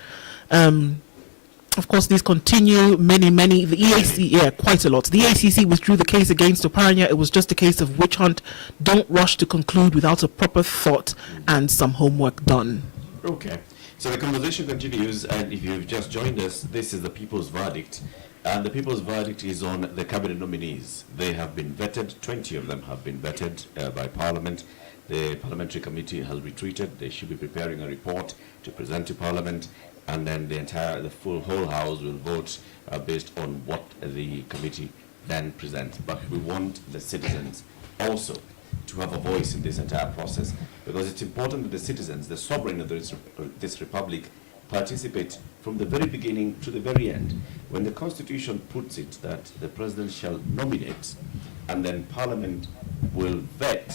Of course, these continue, many, the EAC, quite a lot. The ACC withdrew the case against Oparanya. It was just a case of witch hunt. Don't rush to conclude without a proper thought and some homework done. Okay, so the conversation continues, and if you've just joined us, this is the people's verdict. And the people's verdict is on the cabinet nominees. They have been vetted, 20 of them have been vetted by Parliament. The parliamentary committee has retreated. They should be preparing a report to present to Parliament, and then the whole House will vote based on what the committee then presents. But we want the citizens also to have a voice in this entire process, because it's important that the citizens, the sovereign of this republic, participate from the very beginning to the very end. When the Constitution puts it that the President shall nominate and then Parliament will vet,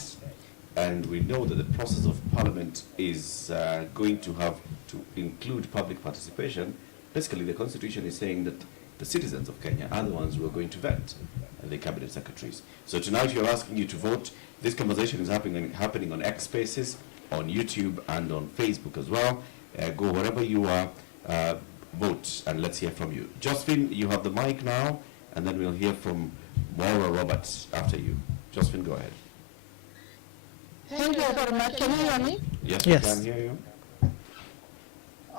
and we know that the process of Parliament is going to have to include public participation, basically the Constitution is saying that the citizens of Kenya are the ones who are going to vet the cabinet secretaries. So tonight we are asking you to vote. This conversation is happening on X Spaces, on YouTube, and on Facebook as well. Go wherever you are, vote, and let's hear from you. Josephine, you have the mic now, and then we'll hear from Maura Roberts after you. Josephine, go ahead. Thank you very much. Can you hear me? Yes, we can hear you.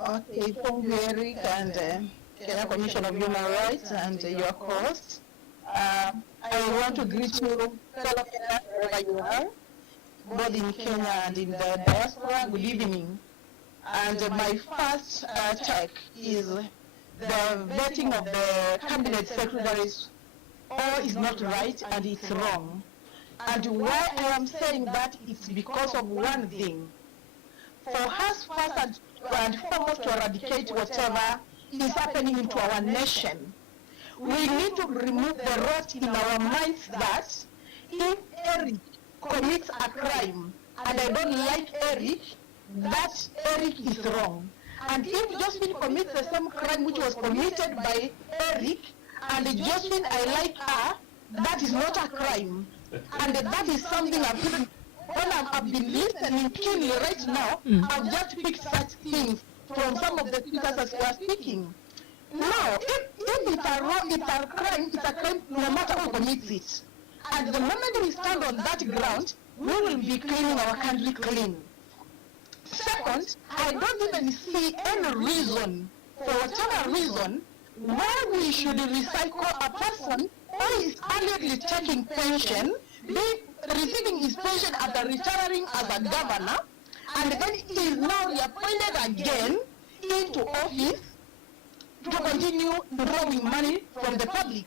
Okay, thank you, Eric, and Kenya Commission of Human Rights and your host. I want to greet you, fellow Kenyans, wherever you are, both in Kenya and in the diaspora. Good evening. And my first take is the vetting of the cabinet secretaries all is not right and it's wrong. And why I am saying that, it's because of one thing. for us first and foremost to eradicate whatever is happening into our nation, we need to remove the rot in our minds that if Eric commits a crime and I don't like Eric, that Eric is wrong. And if Josephine commits the same crime which was committed by Eric, and Josephine, I like her, that is not a crime. And that is something I've been listening keenly right now. I've just picked such things from some of the speakers as we are speaking. Now, if it's a wrong, it's a crime no matter who commits it. And the moment we stand on that ground, we will be cleaning our country clean. Second, I don't even see any reason, for whatever reason, why we should recycle a person who is earlier taking pension, receiving his pension after retiring as a governor, and then he is now reappointed again into office to continue drawing money from the public.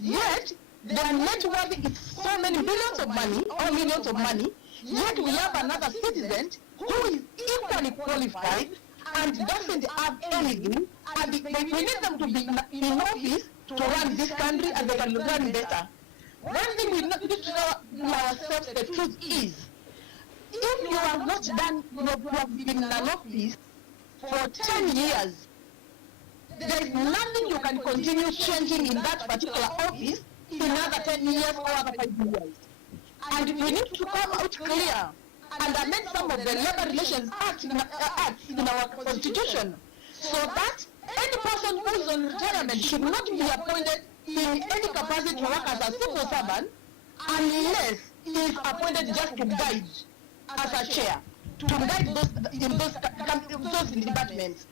Yet, their net worth is so many billions of money, or millions of money, yet we have another citizen who is equally qualified and doesn't have anything, and we need them to be in office to run this country and they can run better. One thing we need to tell ourselves the truth is, if you have not done, you have been in an office for 10 years, there is nothing you can continue changing in that particular office in another 10 years or other 5 years. And we need to come out clear and amend some of the Labor Relations Acts in our Constitution, so that any person who is on retirement should not be appointed in any capacity to work as a civil servant unless he is appointed just to guide as a chair, to guide those departments.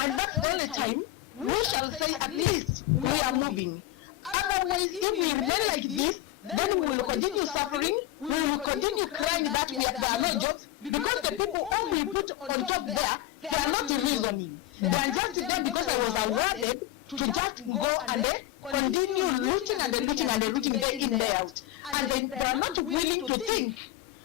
And that's the only time we shall say at least we are moving. Otherwise, if we remain like this, then we will continue suffering, we will continue crying that there are no jobs, because the people who we put on top there, they are not reasoning. They are just there because I was awarded to just go and continue looting and looting day in, day out. And they are not willing to think.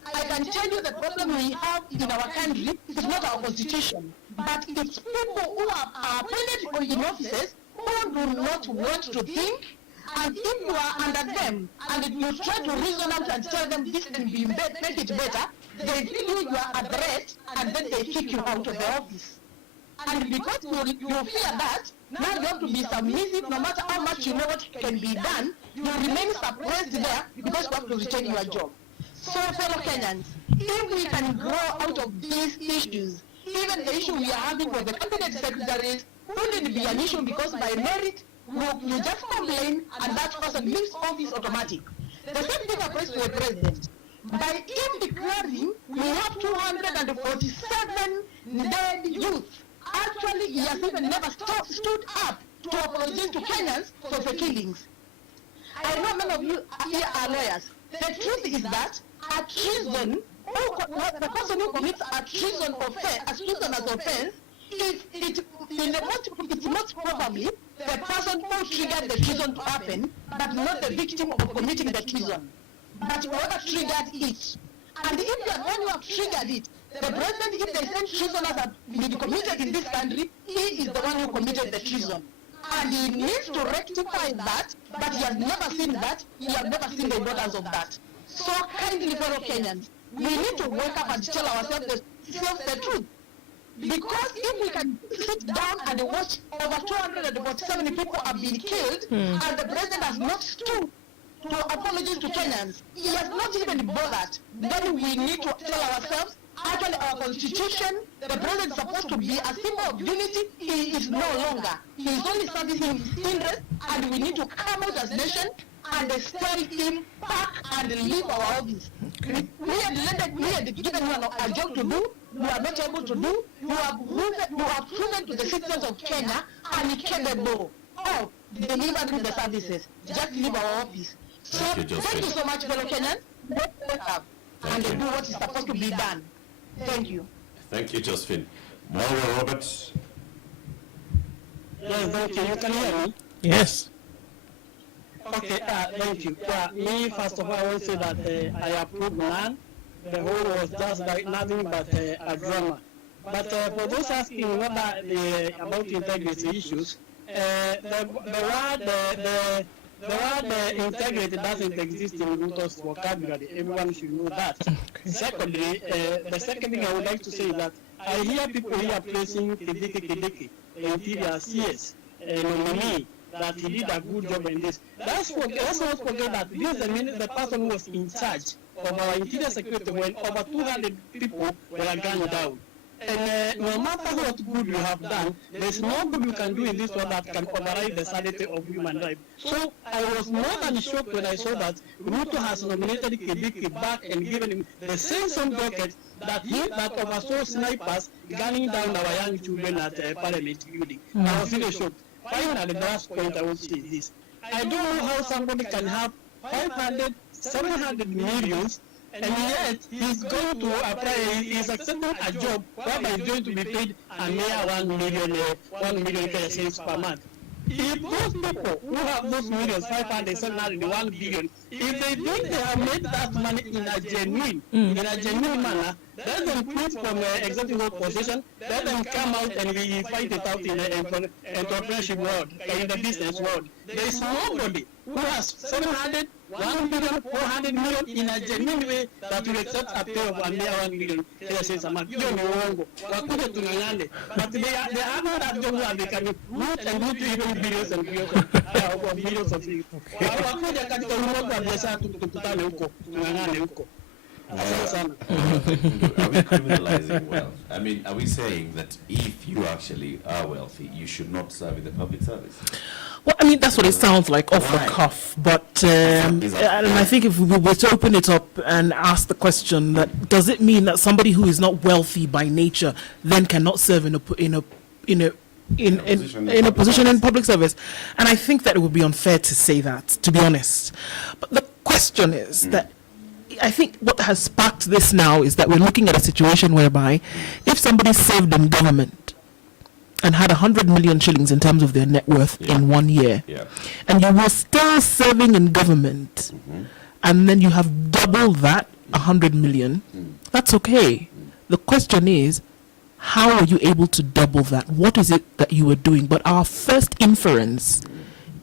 I can tell you the problem we have in our country is not our constitution, but it's people who are appointed in offices who do not want to think. And if you are under them and you try to reason out and tell them this can be make it better, they feel you are a threat and then they kick you out of the office. And because you fear that, now you have to be submissive. No matter how much you know what can be done, you remain suppressed there because you have to retain your job. So, fellow Kenyans, if we can grow out of these issues, even the issue we are having with the cabinet secretaries wouldn't be an issue because by merit, you just complain and that person leaves office automatic. The same thing applies to the president. By him declaring we have 247 dead youth, actually he has even never stood up to apologize to Kenyans for the killings. I know many of you here are lawyers. The truth is that a treason, the person who commits a treason offense, it's most probably the person who triggered the treason to happen, but not the victim of committing the treason, but whoever triggered it. And if you are the one who have triggered it, the president, if they send treasoners have been committed in this country, he is the one who committed the treason. And he needs to rectify that, but he has never seen that, he has never seen the importance of that. So kindly, fellow Kenyans, we need to wake up and tell ourselves the truth. Because if we can sit down and watch over 247 people have been killed, and the president has not stood to apologize to Kenyans, he has not even bothered, then we need to tell ourselves, actually our constitution, the president is supposed to be a symbol of unity, he is no longer. He is only servicing his interest, and we need to come out as a nation and tell him back and leave our office. We had given you a job to do, you are not able to do, you have proven to the citizens of Kenya incapable of delivering the services. Just leave our office. So thank you so much, fellow Kenyans. Let's wake up and do what is supposed to be done. Thank you. Thank you, Josephine. Mauro, Robert. Yes, thank you. You can hear me? Yes. Okay, thank you. Me, first of all, I want to say that I approve none the whole was just like nothing but a drama. But for those asking about integrity issues, the word integrity doesn't exist in Ruto's vocabulary. Everyone should know that. Secondly, the second thing I would like to say is that I hear people here praising Kidiki, the interior CS nominee, that he did a good job in this. Let's not forget that this is the person who was in charge of our interior security when over 200 people were gunned down. And no matter what good you have done, there's no good you can do in this world that can override the sanity of human life. So I was more than shocked when I saw that Ruto has nominated Kidiki back and given him the same docket that oversaw snipers gunning down our young children at Parliament building. I was really shocked. Finally, the last point I will say is this. I don't know how somebody can have 500, 700 millions and yet he's going to apply, he's accepting a job whereby he's going to be paid a mere 1 million cents per month. If those people who have those millions, 500, 700, 1 billion, if they think they have made that money in a genuine manner, let them quit from executive position, let them come out and we fight it out in the entrepreneurship world, in the business world. There is nobody who has 700, 1 billion, 400 million in a genuine way that will accept a pay of a mere 1 million a month. You know, but they have not that job where they can root and root even billions and billions of millions of things. Are we criminalizing wealth? I mean, are we saying that if you actually are wealthy, you should not serve in the public service? Well, I mean, that's what it sounds like off the cuff. But and I think if we were to open it up and ask the question, that does it mean that somebody who is not wealthy by nature then cannot serve in a position in public service? And I think that it would be unfair to say that, to be honest. But the question is that I think what has sparked this now is that we're looking at a situation whereby if somebody served in government and had 100 million shillings in terms of their net worth in 1 year, and you were still serving in government, and then you have double that, 100 million, that's okay. The question is, how are you able to double that? What is it that you were doing? But our first inference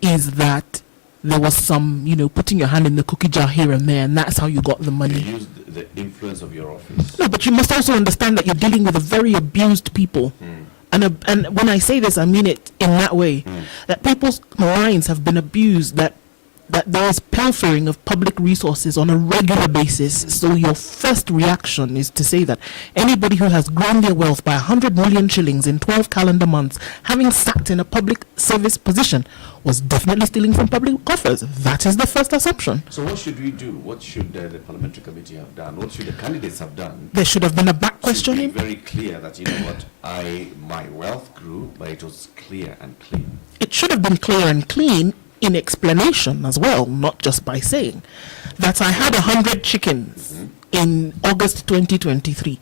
is that there was some, putting your hand in the cookie jar here and there, and that's how you got the money. You used the influence of your office. No, but you must also understand that you're dealing with a very abused people. And when I say this, I mean it in that way, that people's minds have been abused, that there is pilfering of public resources on a regular basis. So your first reaction is to say that anybody who has grown their wealth by 100 million shillings in 12 calendar months, having sat in a public service position, was definitely stealing from public coffers. That is the first assumption. So what should we do? What should the parliamentary committee have done? What should the candidates have done? There should have been a back questioning. Very clear that, my wealth grew, but it was clear and clean. It should have been clear and clean in explanation as well, not just by saying that I had 100 chickens in August 2023.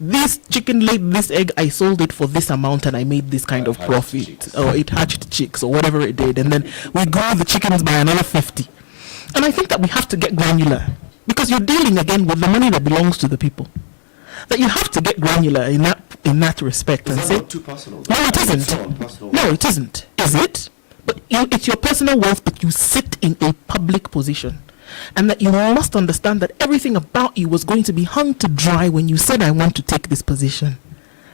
This chicken laid this egg, I sold it for this amount and I made this kind of profit. Or it hatched chicks or whatever it did. And then we grew the chickens by another 50. And I think that we have to get granular, because you're dealing again with the money that belongs to the people. That you have to get granular in that respect. Is and that say, not too personal? No, it isn't. No, it isn't. Is it? But it's your personal wealth, but you sit in a public position. And that you must understand that everything about you was going to be hung to dry when you said, I want to take this position.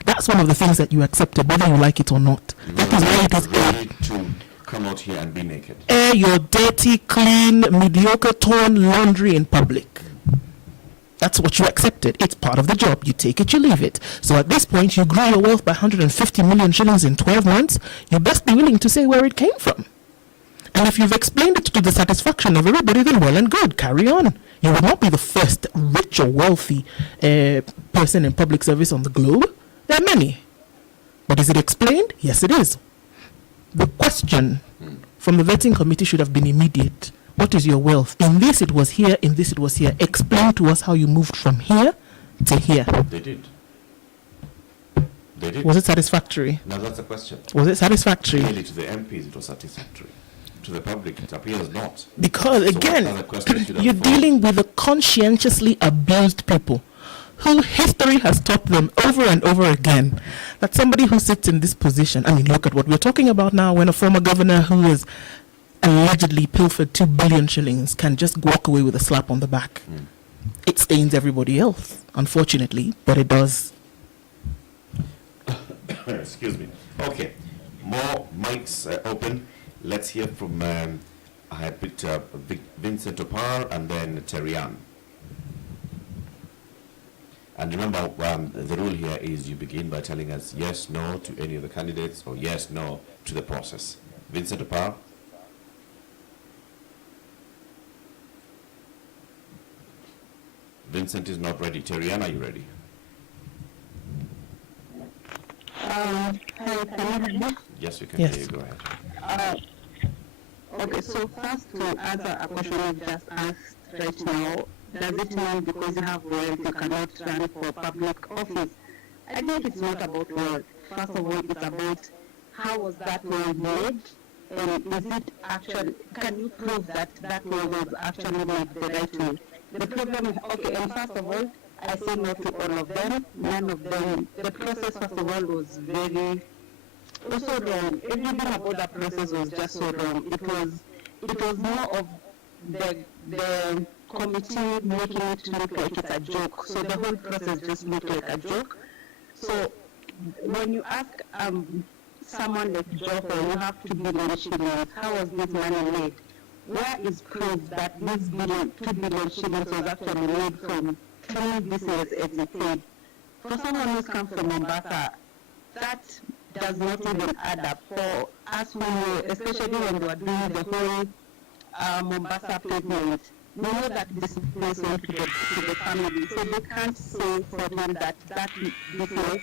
That's one of the things that you accepted, whether you like it or not. That is why it is ready to come out here and be naked. Air your dirty, clean, mediocre, torn laundry in public. That's what you accepted. It's part of the job. You take it, you leave it. So at this point, you grew your wealth by 150 million shillings in 12 months. You best be willing to say where it came from. And if you've explained it to the satisfaction of everybody, then well and good. Carry on. You will not be the first rich or wealthy person in public service on the globe. There are many. But is it explained? Yes, it is. The question from the vetting committee should have been immediate. What is your wealth? In this it was here, in this it was here. Explain to us how you moved from here to here. They did. Was it satisfactory? Now that's the question. Was it satisfactory? Clearly to the MPs it was satisfactory. to the public? It appears not. Because, So what again, other questions should you're unfold? dealing with the conscientiously abused people who history has taught them over and over again that somebody who sits in this position, I mean, look at what we're talking about now, when a former governor who has allegedly pilfered 2 billion shillings can just walk away with a slap on the back. It stains everybody else, unfortunately, but it does. Excuse me. Okay, more mics open. Let's hear from, I had picked up Vincent Opar and then Terian. And remember, the rule here is you begin by telling us yes, no to any of the candidates or yes, no to the process. Vincent Opar. Vincent is not ready. Terian, are you ready? Hi, can you hear me? Yes, we can Yes. hear you. Go ahead. Okay, so first to answer a question I've just asked right now, does it mean because you have wealth you cannot run for public office? I think it's not about wealth. First of all, it's about how was that wealth made, and is it actually, can you prove that that wealth was actually made the right way? The problem, okay, and first of all, I say no to all of them, none of them. The process, first of all, was very also wrong. Everything about the process was just so wrong. It was more of the committee making it look like it's a joke. So the whole process just looked like a joke. So when you ask someone like Joko, you have 2 billion shillings. How was this money made? Where is proof that this 2 billion shillings was actually made from 20 business as it said? For someone who's come from Mombasa, that does not even add up. For us who, especially when we were doing the whole Mombasa pavement, we know that this place went to the family. So they can't say for him that that business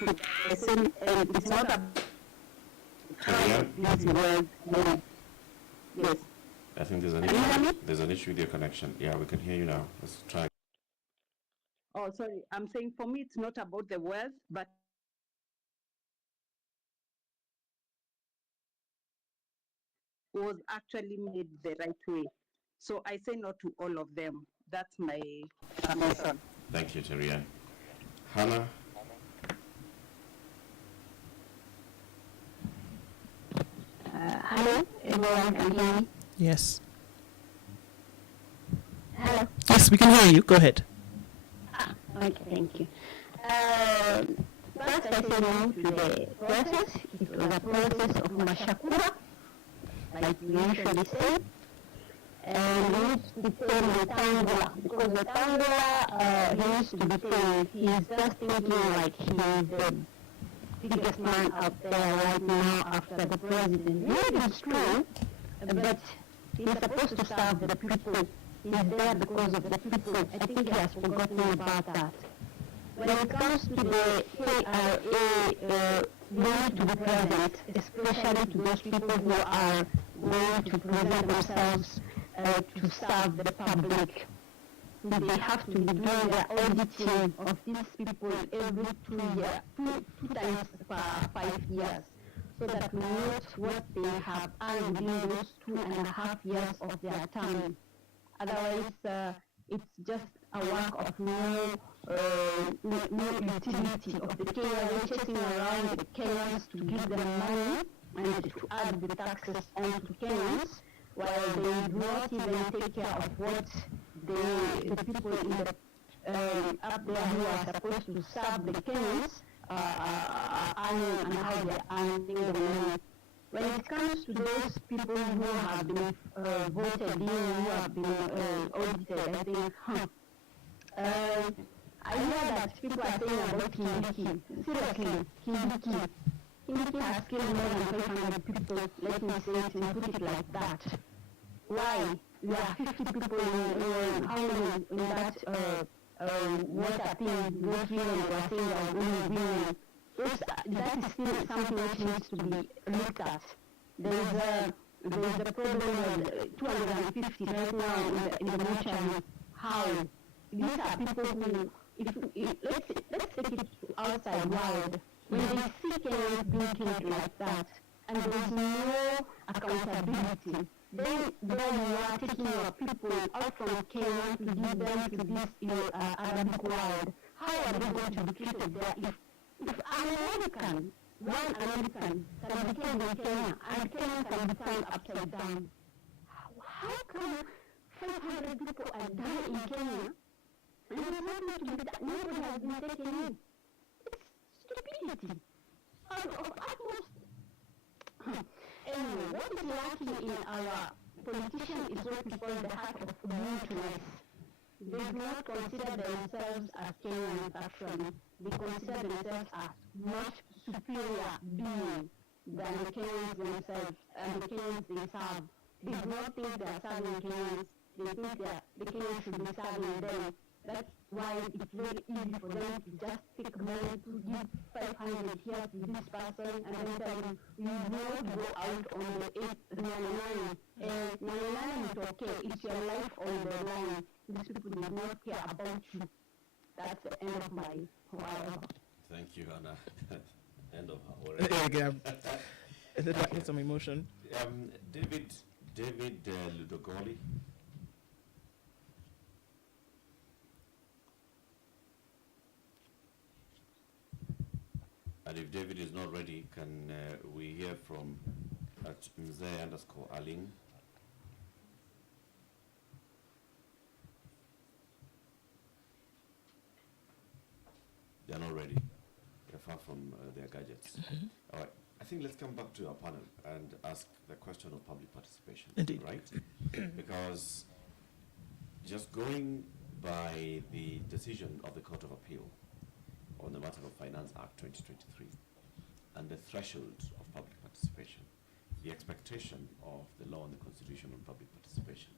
and it's not a this world, yes. I think there's an issue with your connection. Yeah, we can hear you now. Let's try. Oh, sorry. I'm saying for me, it's not about the wealth, but was actually made the right way. So I say no to all of them. That's my submission. Thank you, Terian. Hannah? Hello, everyone can hear me? Yes. Hello. Yes, we can hear you. Go ahead. Okay, thank you. First, I say no to the process. It was a process of Mashakura, like we usually say. And he used to say rectangular, because rectangular, he used to be saying he's just thinking like he's the biggest man out there right now after the president. Maybe it's true, but he's supposed to serve the people. He's there because of the people. I think he has forgotten about that. When it comes to the KRA, we need to be present, especially to those people who are going to present themselves to serve the public. They have to be doing the auditing of these people every 2 years, two times per 5 years, so that we know what they have earned within those 2.5 years of their term. Otherwise, it's just a work of no utility of the KRA chasing around the Kenyans to give them money and to add the taxes onto Kenyans, while they do not even take care of what the people in the up there who are supposed to serve the Kenyans are earning and how they are earning the money. When it comes to those people who have been voted in, who have been audited, I think, I hear that people are saying about Kindiki. Seriously, Kindiki has killed more than 500 people, let me say it and put it like that. Why? We are 50 people in how many in that water thing, those women who are saying are only women. That is still something which needs to be looked at. There is a problem with 250 right now in the mortuary. How? These are people who, let's take it to outside world. When they see Kenyans being treated like that, and there is no accountability, then you are taking your people out from Kenya to give them to this Arabic world. How are they going to be treated there if an American, one American can be killed in Kenya and Kenya can be turned upside down? How come 500 people are dying in Kenya and there's nothing to be done? Nobody has been taken in. It's stupidity. Of utmost. Anyway, what is lacking in our politicians is what we call the heart of Ubuntu-ness. They do not consider themselves as Kenyans actually. They consider themselves as much superior beings than the Kenyans themselves and the Kenyans they serve. They do not think they are serving Kenyans. They think that the Kenyans should be serving them. That's why it's very easy for them to just pick money to give 500 here to this person and then tell them, you do not go out on the 899. And 99 is okay, it's your life on the line. These people do not care about you. That's the end of my whatever. Thank you, Anna. End of our Get some emotion. David Ludogoli. And if David is not ready, can we hear from at Mzee_Aling? They are not ready. They're far from their gadgets. All right. I think let's come back to our panel and ask the question of public participation. Indeed. Right? Because just going by the decision of the Court of Appeal on the Matter of Finance Act 2023 and the threshold of public participation, the expectation of the law and the Constitution on public participation,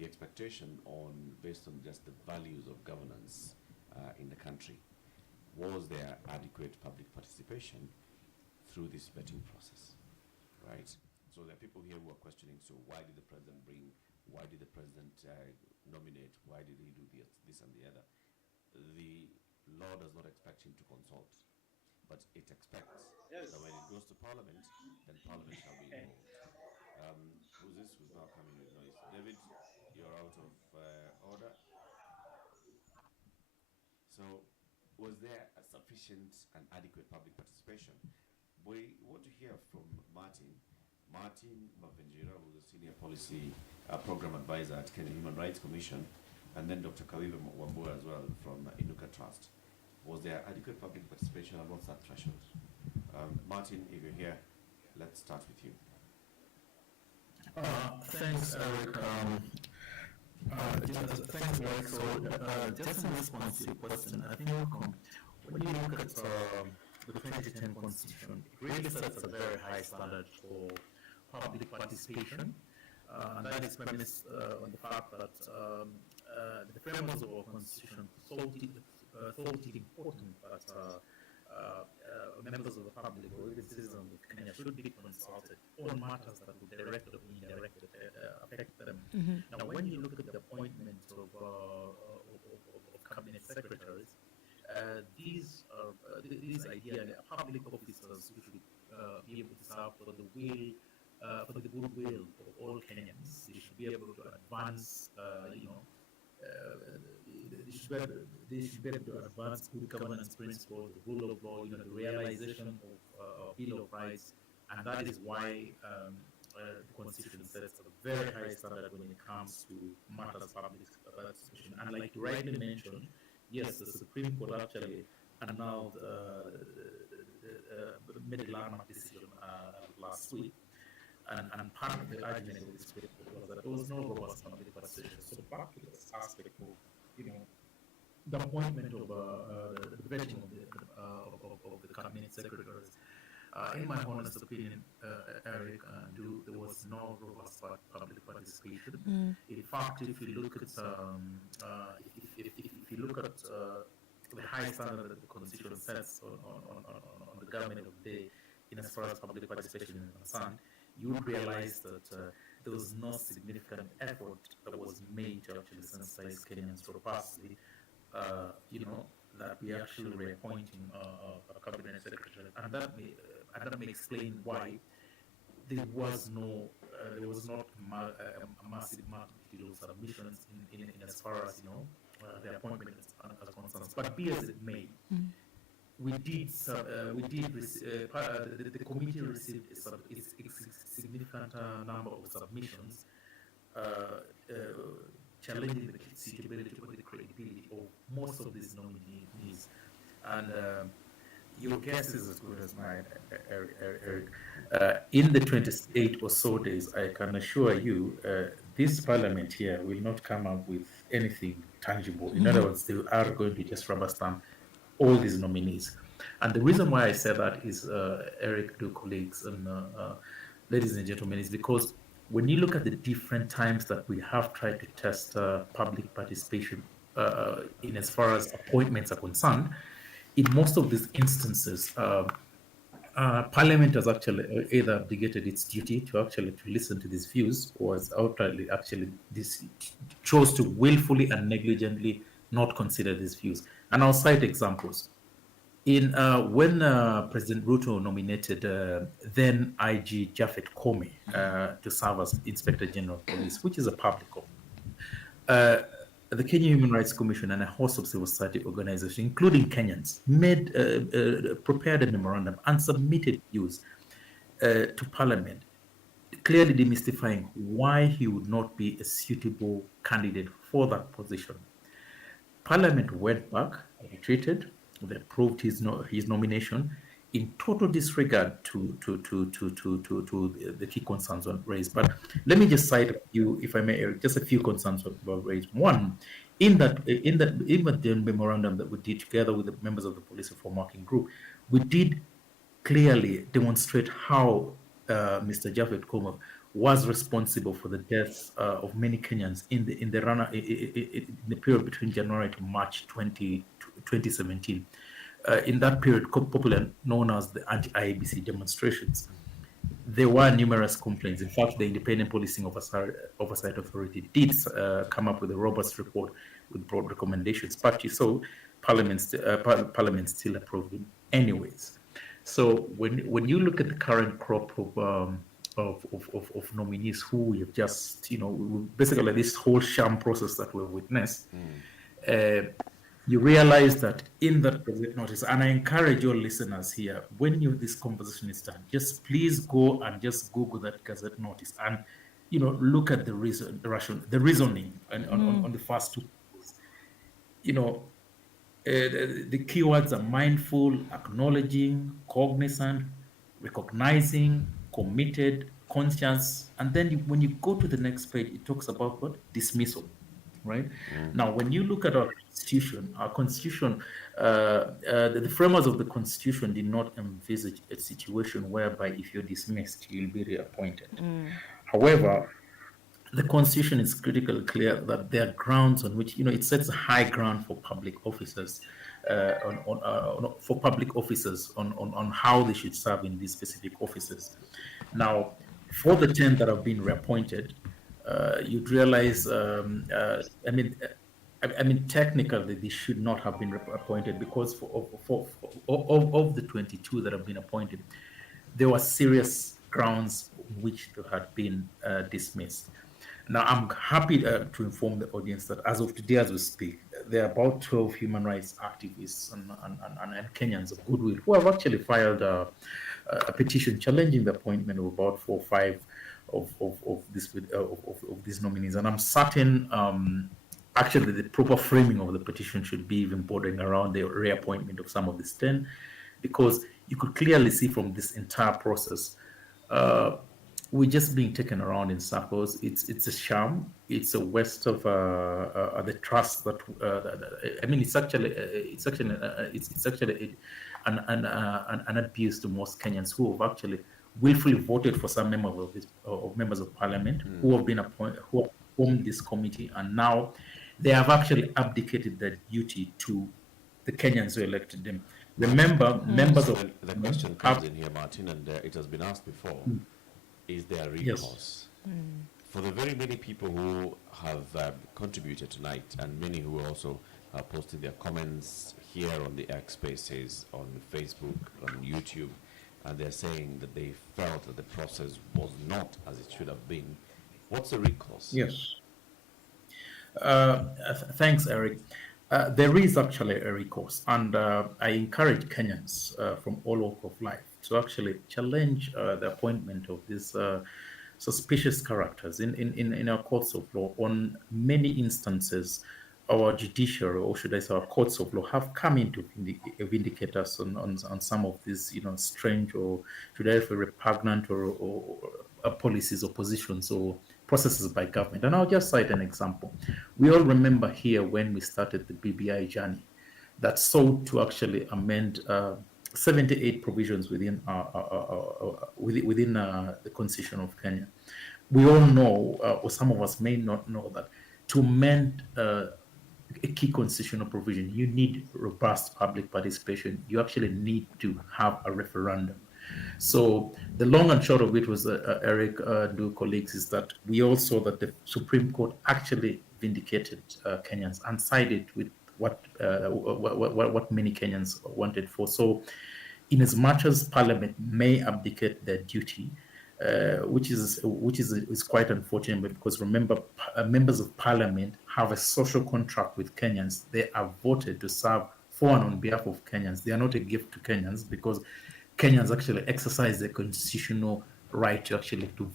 the expectation on, based on just the values of governance in the country, was there adequate public participation through this vetting process, right? So there are people here who are questioning, so why did the president bring, why did the president nominate, why did he do this and the other? The law does not expect him to consult, but it expects that when it goes to Parliament, then Parliament shall be involved. Who's this who's now coming with noise? David, you're out of order. So, was there a sufficient and adequate public participation? We want to hear from Martin Mavenjira, who's a senior policy program advisor at Kenya Human Rights Commission, and then Dr. Kawibe Wambua as well from Inuka Trust. Was there adequate public participation and what's that threshold? Martin, if you're here, let's start with you. Thanks, Eric. Thanks, Eric. So, just in response to your question, I think when you look at the 2010 Constitution, it really sets a very high standard for public participation, and that is premised on the fact that the framers of our Constitution thought it important that members of the public or even citizens of Kenya should be consulted on matters that would directly or indirectly affect them. Now, when you look at the appointment of cabinet secretaries, these ideally are public officers who should be able to serve for the will, for the goodwill of all Kenyans. They should be able to advance, they should be able to advance good governance principles, the rule of law, the realization of Bill of Rights, and that is why the Constitution sets a very high standard when it comes to matters of public participation. And like you rightly mentioned, yes, the Supreme Court actually annulled made a landmark decision last week. And part of the argument of this paper was that there was no robust public participation. So back to this aspect of, the appointment of the vetting of the cabinet secretaries. In my honest opinion, Eric, there was no robust public participation. In fact, if you look at the high standard that the Constitution sets on the government of the day, in as far as public participation is concerned, you would realize that there was no significant effort that was made to actually sensitize Kenyans robustly, that we actually reappointing a cabinet secretary, and that may explain why there was not a massive magnitude of submissions in as far as the appointment as concerns. But be as it may, the committee received a significant number of submissions uh, uh, challenging the suitability or the credibility of most of these nominees. And your guess is as good as mine, Eric. In the 28 or so days, I can assure you, this parliament here will not come up with anything tangible. In other words, they are going to just rubber stamp all these nominees. And the reason why I say that is, Eric, to colleagues and ladies and gentlemen, is because when you look at the different times that we have tried to test public participation in as far as appointments are concerned, in most of these instances, Parliament has actually either abdicated its duty to listen to these views, or has outrightly chose to willfully and negligently not consider these views. And I'll cite examples. In when President Ruto nominated then IG Japhet Koome to serve as Inspector General of Police, which is a public office, the Kenya Human Rights Commission and a host of civil society organizations, including Kenyans, prepared a memorandum and submitted views to Parliament, clearly demystifying why he would not be a suitable candidate for that position. Parliament went back, retreated, they approved his nomination in total disregard to the key concerns raised. But let me just cite a few, if I may, Eric, just a few concerns were raised. One, in the memorandum that we did together with the members of the Police Reform Working Group, we did clearly demonstrate how Mr. Japhet Koome was responsible for the deaths of many Kenyans in the period between January to March 2017. In that period, popularly known as the anti-IEBC demonstrations, there were numerous complaints. In fact, the Independent Policing Oversight Authority did come up with a robust report with broad recommendations. But you saw Parliament still approved them anyways. So when you look at the current crop of nominees who we have just, basically this whole sham process that we've witnessed, you realize that in that Gazette notice, and I encourage your listeners here, when this conversation is done, just please go and just Google that Gazette notice and look at the reasoning on the first two. The keywords are mindful, acknowledging, cognizant, recognizing, committed, conscious, and then when you go to the next page, it talks about what? Dismissal, right? Now, when you look at our constitution, the framers of the constitution did not envisage a situation whereby if you're dismissed, you'll be reappointed. However, the constitution is critically clear that there are grounds on which it sets a high ground for public officers on how they should serve in these specific offices. Now, for the 10 that have been reappointed, you'd realize, technically they should not have been appointed because of the 22 that have been appointed, there were serious grounds on which they had been dismissed. Now, I'm happy to inform the audience that as of today, as we speak, there are about 12 human rights activists and Kenyans of goodwill who have actually filed a petition challenging the appointment of about 4 or 5 of these nominees. And I'm certain, actually, the proper framing of the petition should be even bordering around the reappointment of some of these 10, because you could clearly see from this entire process, we're just being taken around in circles. It's a sham. It's a waste of the trust that it's actually an abuse to most Kenyans who have actually willfully voted for some members of parliament who have been appointed, who have formed this committee, and now they have actually abdicated their duty to the Kenyans who elected them. Remember, members of the question comes in here, Martin, and it has been asked before. Is there recourse? Yes. For the very many people who have contributed tonight, and many who also posted their comments here on the X Spaces, on Facebook, on YouTube, and they're saying that they felt that the process was not as it should have been. What's the recourse? Yes. Thanks, Eric. There is actually a recourse, and I encourage Kenyans from all walks of life to actually challenge the appointment of these suspicious characters in our courts of law. On many instances, our judiciary, or should I say, our courts of law, have come in to vindicate us on some of these, strange, or should I say, repugnant or policies or positions or processes by government. And I'll just cite an example. We all remember here when we started the BBI journey that sought to actually amend 78 provisions within the Constitution of Kenya. We all know, or some of us may not know, that to amend a key constitutional provision, you need robust public participation. You actually need to have a referendum. So the long and short of it was, Eric, colleagues, is that we all saw that the Supreme Court actually vindicated Kenyans and sided with what many Kenyans wanted for. So, in as much as Parliament may abdicate their duty, which is quite unfortunate, because remember, members of Parliament have a social contract with Kenyans. They are voted to serve for and on behalf of Kenyans. They are not a gift to Kenyans, because Kenyans actually exercise their constitutional right to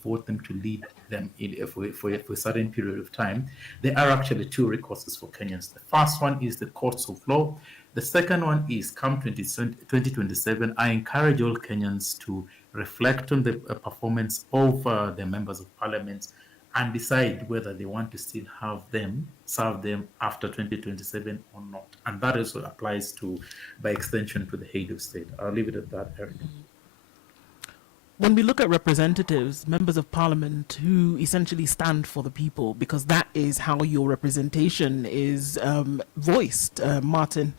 vote them, to lead them for a certain period of time. There are actually two recourses for Kenyans. The first one is the courts of law. The second one is, come 2027, I encourage all Kenyans to reflect on the performance of their members of parliament and decide whether they want to still have them, serve them after 2027 or not. And that also applies to, by extension, to the head of state. I'll leave it at that, Eric. When we look at representatives, members of parliament who essentially stand for the people, because that is how your representation is voiced, Martin.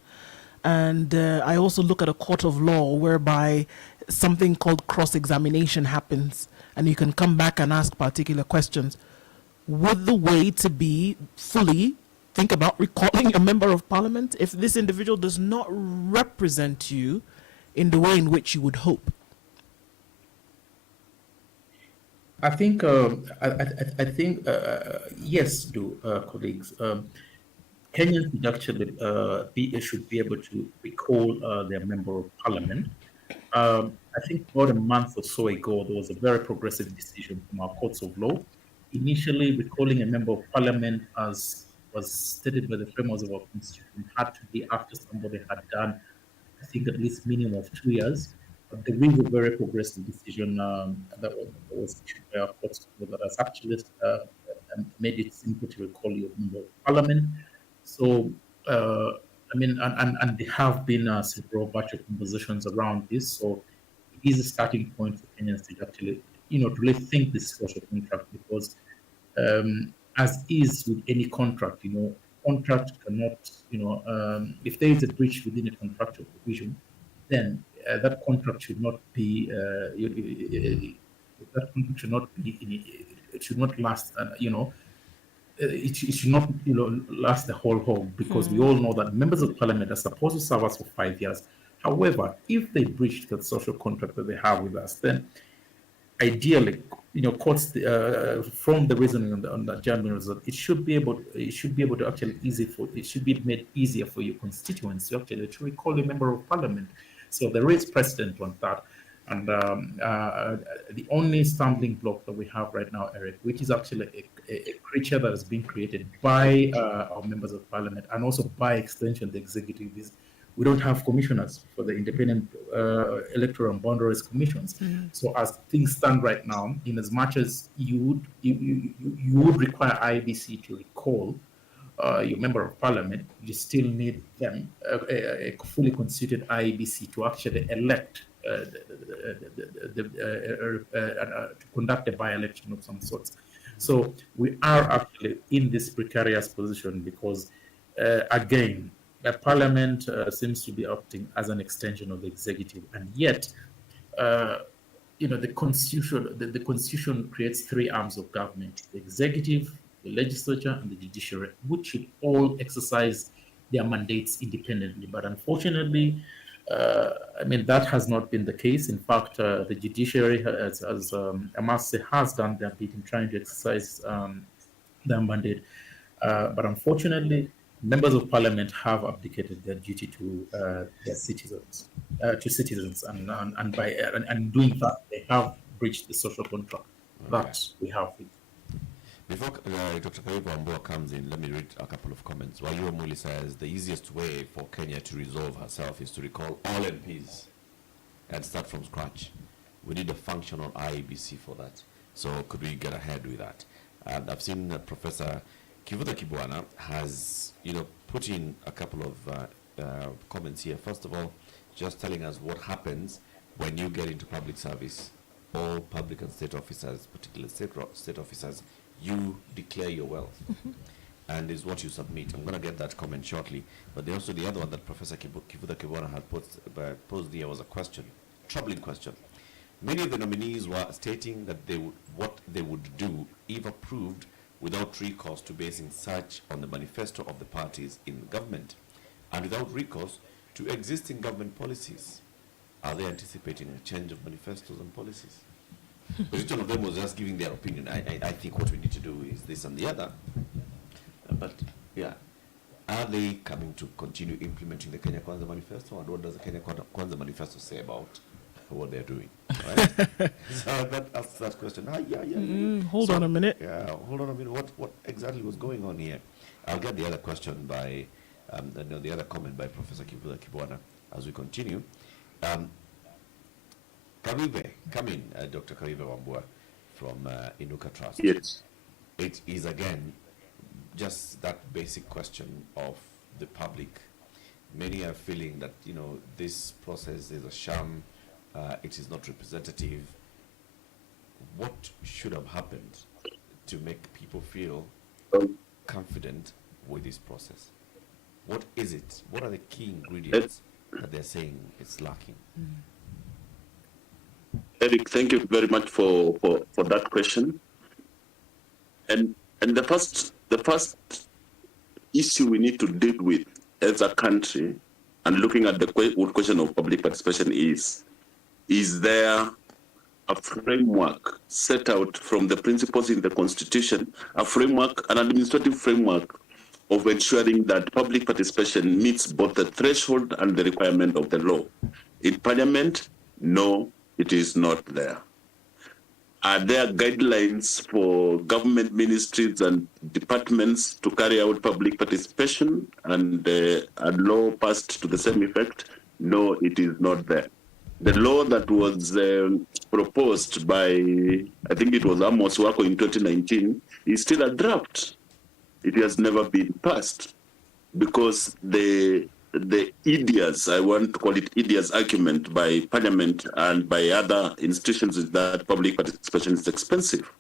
And I also look at a court of law whereby something called cross-examination happens, and you can come back and ask particular questions. Would the way to be fully think about recalling a member of parliament if this individual does not represent you in the way in which you would hope? I think yes, colleagues. Kenyans should actually should be able to recall their member of parliament. I think about a month or so ago, there was a very progressive decision from our courts of law. Initially, recalling a member of parliament, as was stated by the framers of our constitution, had to be after somebody had done, I think, at least minimum of 2 years. But there is a very progressive decision that was issued by our courts of law that has actually made it simple to recall your member of parliament. So, I mean, and there have been several batch of conversations around this. So, it is a starting point for Kenyans to actually, to really think this social contract, because as is with any contract, contract cannot, if there is a breach within a contractual provision, then that contract should not be, that contract should not be, it should not last, it should not last the whole hog, because we all know that members of parliament are supposed to serve us for 5 years. However, if they breach the social contract that they have with us, then ideally, courts from the reasoning on that judgment was that it should be able to actually it should be made easier for your constituents to actually to recall a member of parliament. So there is precedent on that. And the only stumbling block that we have right now, Eric, which is actually a creature that has been created by our members of parliament, and also by extension the executive, is we don't have commissioners for the independent electoral and boundaries commissions. So as things stand right now, in as much as you would require IEBC to recall your member of parliament, you still need them, a fully constituted IEBC, to actually elect to conduct a by-election of some sorts. So we are actually in this precarious position because, again, the parliament seems to be opting as an extension of the executive, and yet, the constitution creates 3 arms of government: the executive, the legislature, and the judiciary, which should all exercise their mandates independently. But unfortunately, I mean, that has not been the case. In fact, the judiciary, I must say, has done their bit in trying to exercise their mandate. But unfortunately, members of parliament have abdicated their duty to their citizens, and doing that, they have breached the social contract that we have with. Before Dr. Karibu Ambua comes in, let me read a couple of comments. Wayuo Muli says the easiest way for Kenya to resolve herself is to recall all MPs and start from scratch. We need a functional IEBC for that. So could we get ahead with that? And I've seen Professor Kivuta Kibwana has, put in a couple of comments here. First of all, just telling us what happens when you get into public service. All public and state officers, particularly state officers, you declare your wealth, and is what you submit. I'm going to get that comment shortly. But also the other one that Professor Kivuta Kibwana had posed here was a question, troubling question. Many of the nominees were stating that what they would do if approved without recourse to basing such on the manifesto of the parties in government and without recourse to existing government policies. Are they anticipating a change of manifestos and policies? But each one of them was just giving their opinion. I think what we need to do is this and the other. But yeah, are they coming to continue implementing the Kenya Kwanza Manifesto? And what does the Kenya Kwanza Manifesto say about what they're doing? Right? So that asks that question. Hold on a minute. Yeah, hold on a minute. What exactly was going on here? I'll get the other question by, the other comment by Professor Kivuta Kibwana as we continue. Karibe, come in, Dr. Karibe Wambua from Inuka Trust. Yes. It is again just that basic question of the public. Many are feeling that this process is a sham, it is not representative. What should have happened to make people feel confident with this process? What is it? What are the key ingredients that they're saying it's lacking? Eric, thank you very much for that question. And the first issue we need to deal with as a country, and looking at the question of public participation is there a framework set out from the principles in the Constitution, a framework, an administrative framework of ensuring that public participation meets both the threshold and the requirement of the law? In Parliament, no, it is not there. Are there guidelines for government ministries and departments to carry out public participation and a law passed to the same effect? No, it is not there. The law that was proposed by, I think it was Amos Wako in 2019, is still a draft. It has never been passed because the idiot, I want to call it idiot argument by Parliament and by other institutions is that public participation is expensive.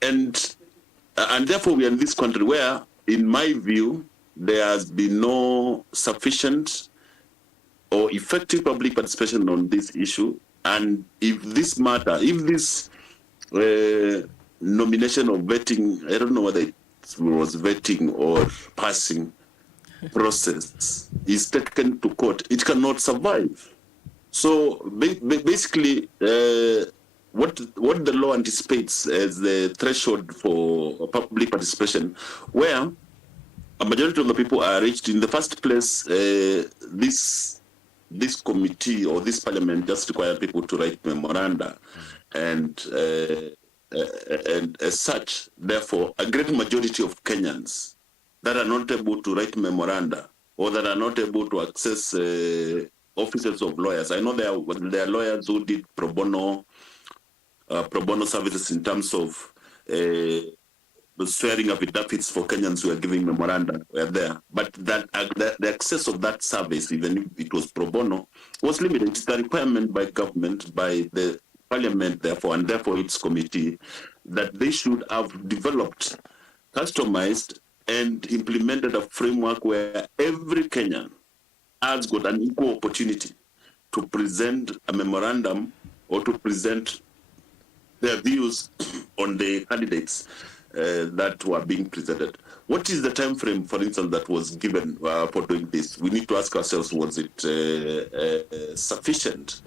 And therefore we are in this country where, in my view, there has been no sufficient or effective public participation on this issue. And if this matter, if this nomination or vetting, I don't know whether it was vetting or passing process is taken to court, it cannot survive. So basically, what the law anticipates as the threshold for public participation, where a majority of the people are reached in the first place, this committee or this parliament just require people to write memoranda, and as such, therefore, a great majority of Kenyans that are not able to write memoranda or that are not able to access offices of lawyers. I know there are lawyers who did pro bono services in terms of swearing affidavits for Kenyans who are giving memoranda were there. But the access of that service, even if it was pro bono, was limited. It's the requirement by government, by the parliament, therefore, and therefore its committee, that they should have developed, customized, and implemented a framework where every Kenyan has got an equal opportunity to present a memorandum or to present their views on the candidates. that were being presented. What is the time frame, for instance, that was given for doing this? We need to ask ourselves, was it sufficient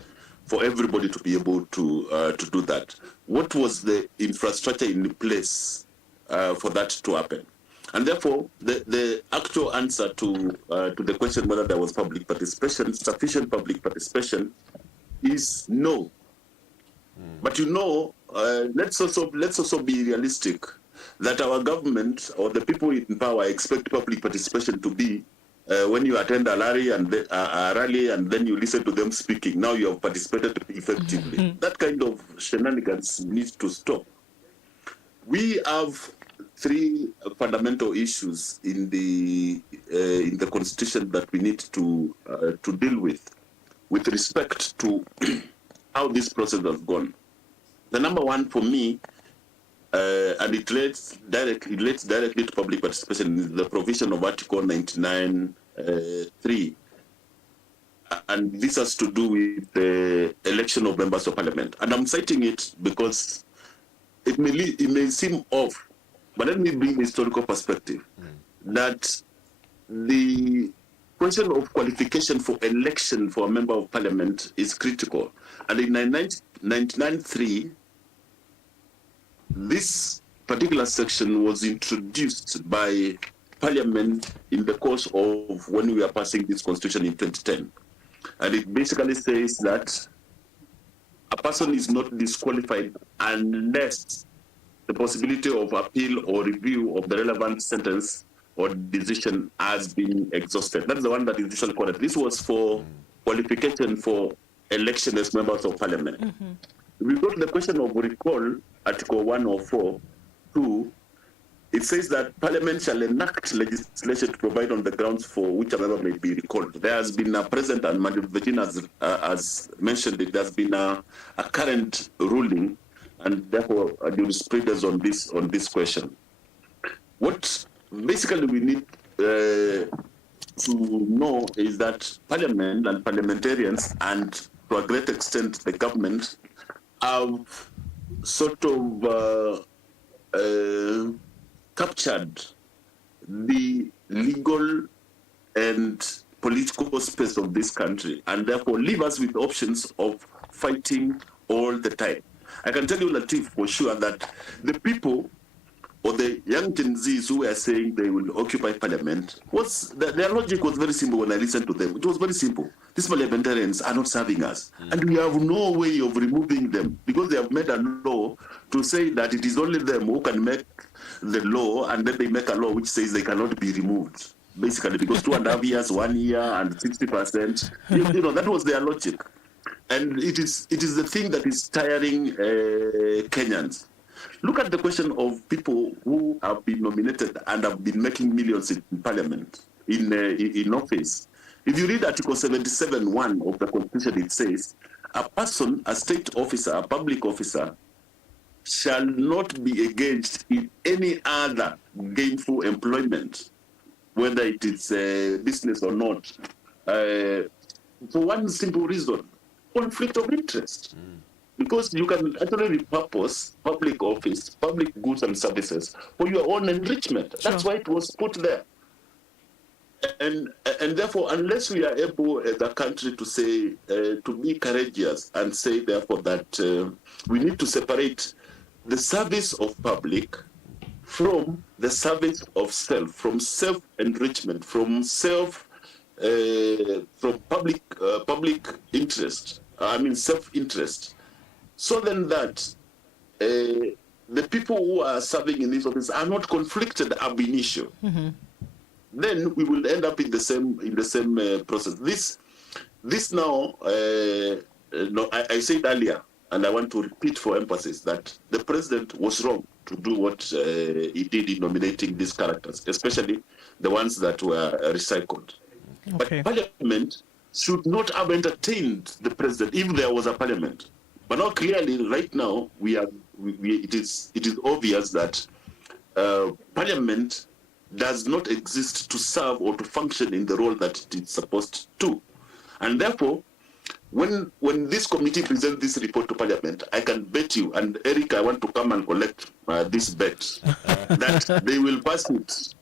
for everybody to be able to do that? What was the infrastructure in place for that to happen? And therefore, the actual answer to the question whether there was public participation, sufficient public participation, is no. But let's also be realistic that our government or the people in power expect public participation to be when you attend a rally and then you listen to them speaking. Now you have participated effectively. That kind of shenanigans needs to stop. We have three fundamental issues in the constitution that we need to deal with respect to how this process has gone. The number one for me, and it relates directly to public participation, is the provision of Article 99(3). And this has to do with the election of members of parliament. And I'm citing it because it may seem off, but let me bring historical perspective. That the question of qualification for election for a member of parliament is critical. And in 99(3), this particular section was introduced by Parliament in the course of when we are passing this constitution in 2010. And it basically says that a person is not disqualified unless the possibility of appeal or review of the relevant sentence or decision has been exhausted. That's the one that is usually called. This was for qualification for election as members of parliament. If we go to the question of recall, Article 104(2), it says that Parliament shall enact legislation to provide on the grounds for which a member may be recalled. There has been a present, and Madam Virginia has mentioned it, there's been a current ruling, and therefore jurisprudence on this question. What basically we need to know is that Parliament and parliamentarians, and to a great extent the government, have sort of captured the legal and political space of this country, and therefore leave us with options of fighting all the time. I can tell you, Latif, for sure that the people or the young Gen Zs who are saying they will occupy parliament, their logic was very simple when I listened to them. It was very simple. These parliamentarians are not serving us, and we have no way of removing them because they have made a law to say that it is only them who can make the law, and then they make a law which says they cannot be removed, basically, because 2.5 years, 1 year, and 60%. That was their logic. And it is the thing that is tiring Kenyans. Look at the question of people who have been nominated and have been making millions in parliament, in office. If you read Article 77(1) of the Constitution, it says, a person, a state officer, a public officer, shall not be engaged in any other gainful employment, whether it is business or not, for one simple reason: conflict of interest. Because you can actually repurpose public office, public goods and services for your own enrichment. That's why it was put there. And therefore, unless we are able as a country to say, to be courageous and say, therefore, that we need to separate the service of public from the service of self, from self-enrichment, from public interest, self-interest. So then that the people who are serving in this office are not conflicted ab initio. Then we will end up in the same process. This now, I said earlier, and I want to repeat for emphasis, that the president was wrong to do what he did in nominating these characters, especially the ones that were recycled. Okay. But Parliament should not have entertained the president if there was a Parliament. But now clearly, right now, it is obvious that Parliament does not exist to serve or to function in the role that it is supposed to. And therefore, when this committee presents this report to Parliament, I can bet you, and Eric, I want to come and collect this bet that they will pass it.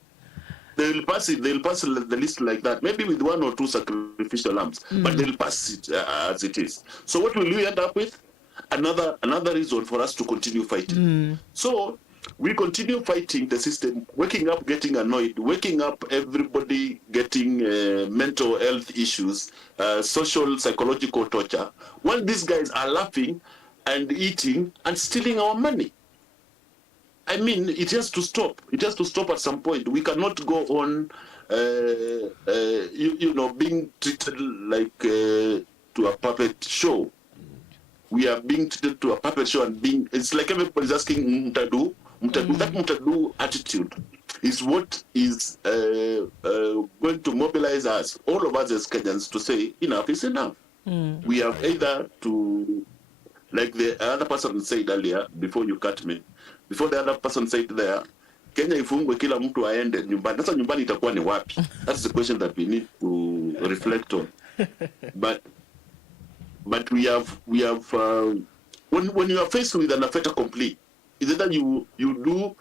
They'll pass it. They'll pass the list like that, maybe with 1 or 2 sacrificial lambs, but they'll pass it as it is. So what will we end up with? Another reason for us to continue fighting. So we continue fighting the system, waking up, getting annoyed, waking up, everybody getting mental health issues, social, psychological torture, while these guys are laughing and eating and stealing our money. I mean, it has to stop. It has to stop at some point. We cannot go on, being treated like to a puppet show. We are being treated to a puppet show and it's like everybody's asking mtadu. That mtadu attitude is what is going to mobilize us, all of us as Kenyans, to say enough is enough. We have either to, like the other person said earlier, before you cut me, before the other person said there, Kenya ifungwe kila mtu aende nyumbani. Sasa nyumbani itakuwa ni wapi? That's the question that we need to reflect on. But we have when you are faced with an fait accompli, either you do,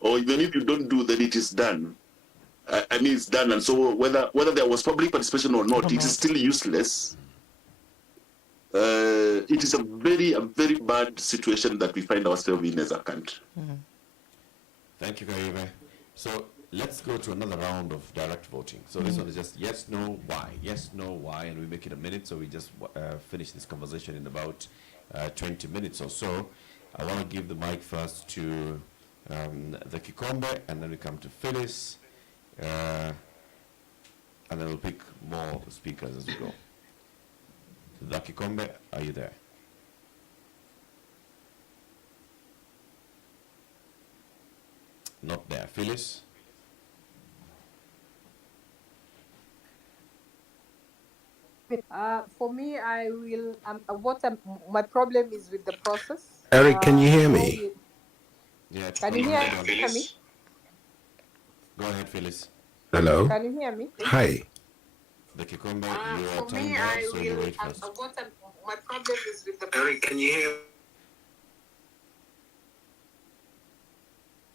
or even if you don't do, then it is done. I mean, it's done, and so whether there was public participation or not, it is still useless. It is a very bad situation that we find ourselves in as a country. Thank you, Karive. So let's go to another round of direct voting. So this one is just yes, no, why. Yes, no, why, and we make it a minute, so we just finish this conversation in about 20 minutes or so. I want to give the mic first to the Kikombe, and then we come to Phyllis, and then we'll pick more speakers as we go. So the Kikombe, are you there? Not there. Phyllis? For me, I will. My problem is with the process. Eric, can you hear me? Yeah. Can you hear me? Go ahead, Phyllis. Hello. Can you hear me? Hi. The Kikombe, you are timed out, so you wait first. My problem is with the Eric, can you hear?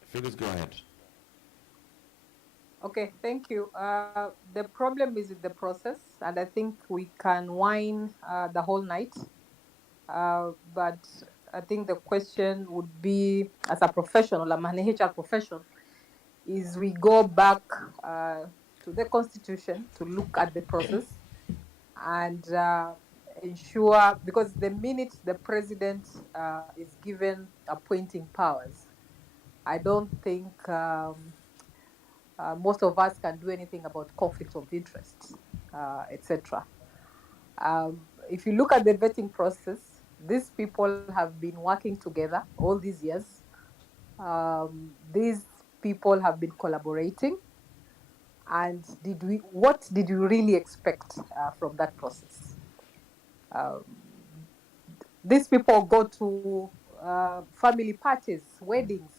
Phyllis, go ahead. Okay, thank you. The problem is with the process, and I think we can whine the whole night. But I think the question would be, as a professional, I'm an HR professional, is we go back to the Constitution to look at the process and ensure, because the minute the president is given appointing powers, I don't think most of us can do anything about conflict of interest, etc. If you look at the vetting process, these people have been working together all these years. These people have been collaborating. And what did we really expect from that process? These people go to family parties, weddings,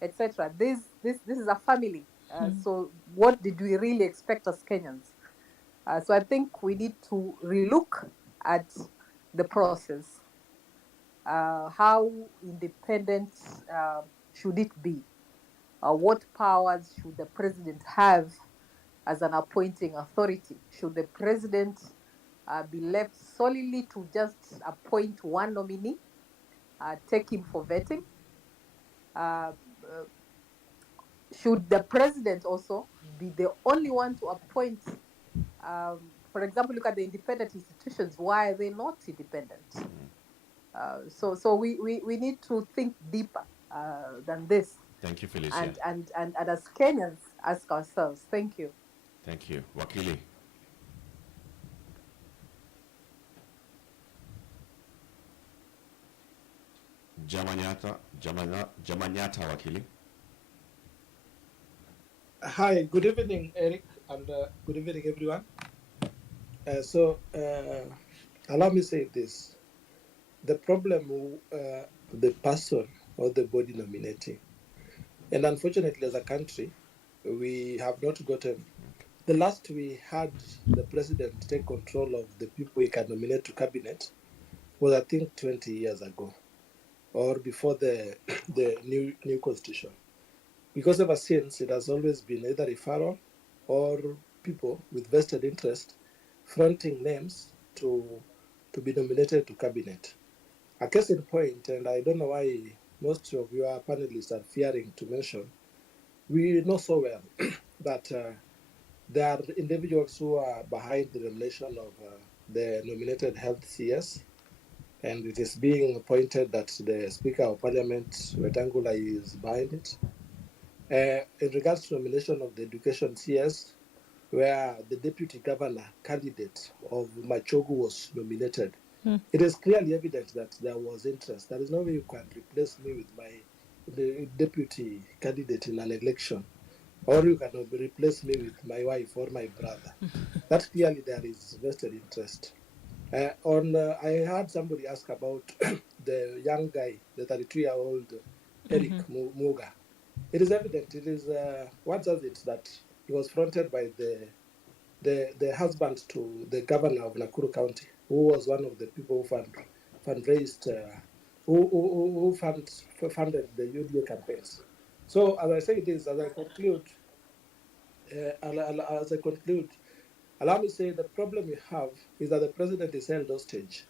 etc. This is a family. So what did we really expect as Kenyans? So I think we need to relook at the process. How independent should it be? What powers should the president have as an appointing authority? Should the president be left solely to just appoint one nominee, take him for vetting? Should the president also be the only one to appoint? For example, look at the independent institutions. Why are they not independent? So we need to think deeper than this. Thank you, Phyllis. And as Kenyans, ask ourselves. Thank you. Thank you. Wakili. Jamanyata Wakili. Hi, good evening, Eric, and good evening, everyone. Allow me to say this. The problem the person or the body nominating. And unfortunately, as a country, we have not gotten. The last we had the president take control of the people he can nominate to cabinet was, I think, 20 years ago. or before the the new constitution. Because ever since, it has always been either referral or people with vested interest fronting names to be nominated to cabinet. A case in point, and I don't know why most of your panelists are fearing to mention, we know so well that there are individuals who are behind the nomination of the nominated health CS, and it is being pointed that the Speaker of Parliament, Wetangula, is behind it. In regards to nomination of the education CS, where the deputy governor candidate of Machogu was nominated, it is clearly evident that there was interest. There is no way you can replace me with the deputy candidate in an election, or you can replace me with my wife or my brother. That clearly there is vested interest. I heard somebody ask about the young guy, the 32-year-old Eric Muga. It is evident. It is what does it that he was fronted by the husband to the governor of Nakuru County, who was one of the people who fundraised, funded the UDA campaigns. So as I say this, as I conclude, allow me to say the problem we have is that the president is held hostage,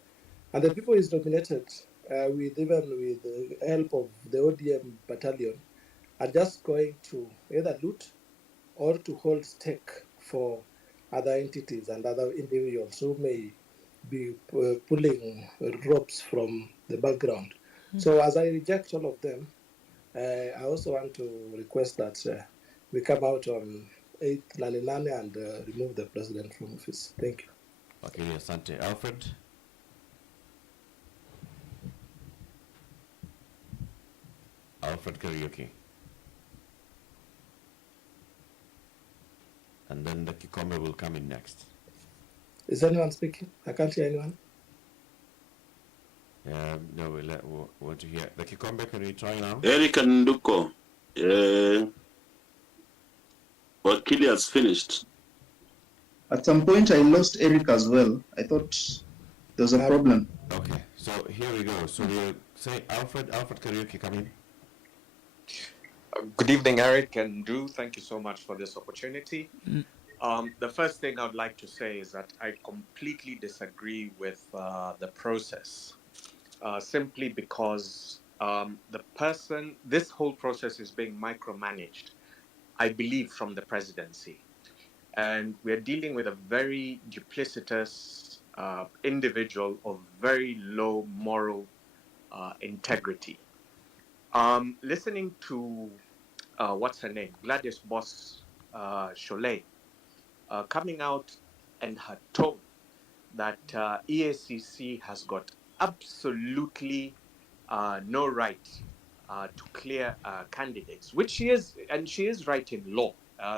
and the people he's nominated, with the help of the ODM battalion, are just going to either loot or to hold stake for other entities and other individuals who may be pulling ropes from the background. So as I reject all of them, I also want to request that we come out on 8th Naninane and remove the president from office. Thank you. Okay, asante. Alfred? Alfred Karaoke. And then the Kikombe will come in next. Is anyone speaking? I can't hear anyone. No, we want to hear. The Kikombe, can we try now? Eric and Nduko, Wakili has finished. At some point, I lost Eric as well. I thought there was a problem. Okay, so here we go. So we'll say Alfred Karaoke, come in. Good evening, Eric and Drew. Thank you so much for this opportunity. The first thing I would like to say is that I completely disagree with the process, simply because this whole process is being micromanaged, I believe, from the presidency. And we're dealing with a very duplicitous individual of very low moral integrity. Listening to what's her name, Gladys Boss Cholet, coming out and her tone that EACC has got absolutely no right to clear candidates, which she is, and she is right in law.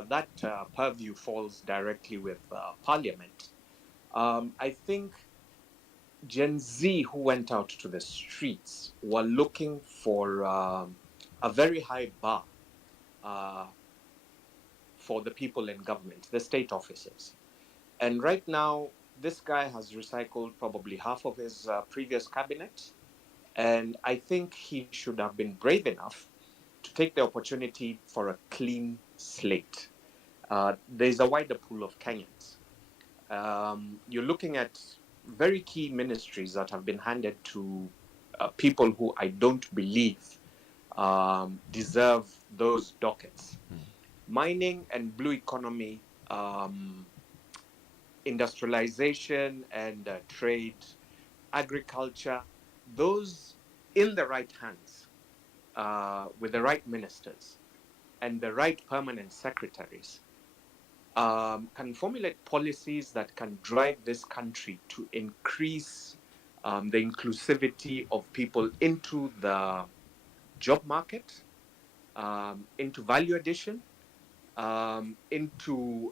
That purview falls directly with Parliament. I think Gen Z who went out to the streets were looking for a very high bar for the people in government, the state officers. And right now, this guy has recycled probably half of his previous cabinet. And I think he should have been brave enough to take the opportunity for a clean slate. There's a wider pool of Kenyans. You're looking at very key ministries that have been handed to people who I don't believe deserve those dockets. Mining and blue economy, industrialization and trade, agriculture, those in the right hands, with the right ministers and the right permanent secretaries, can formulate policies that can drive this country to increase the inclusivity of people into the job market, into value addition, into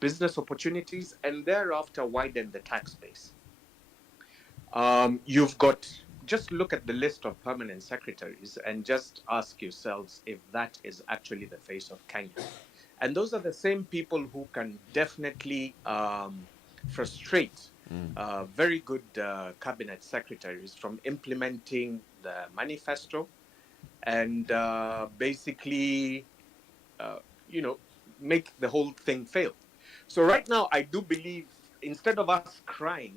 business opportunities, and thereafter widen the tax base. You've got, just look at the list of permanent secretaries and just ask yourselves if that is actually the face of Kenya. And those are the same people who can definitely frustrate very good cabinet secretaries from implementing the manifesto and basically, make the whole thing fail. So right now, I do believe instead of us crying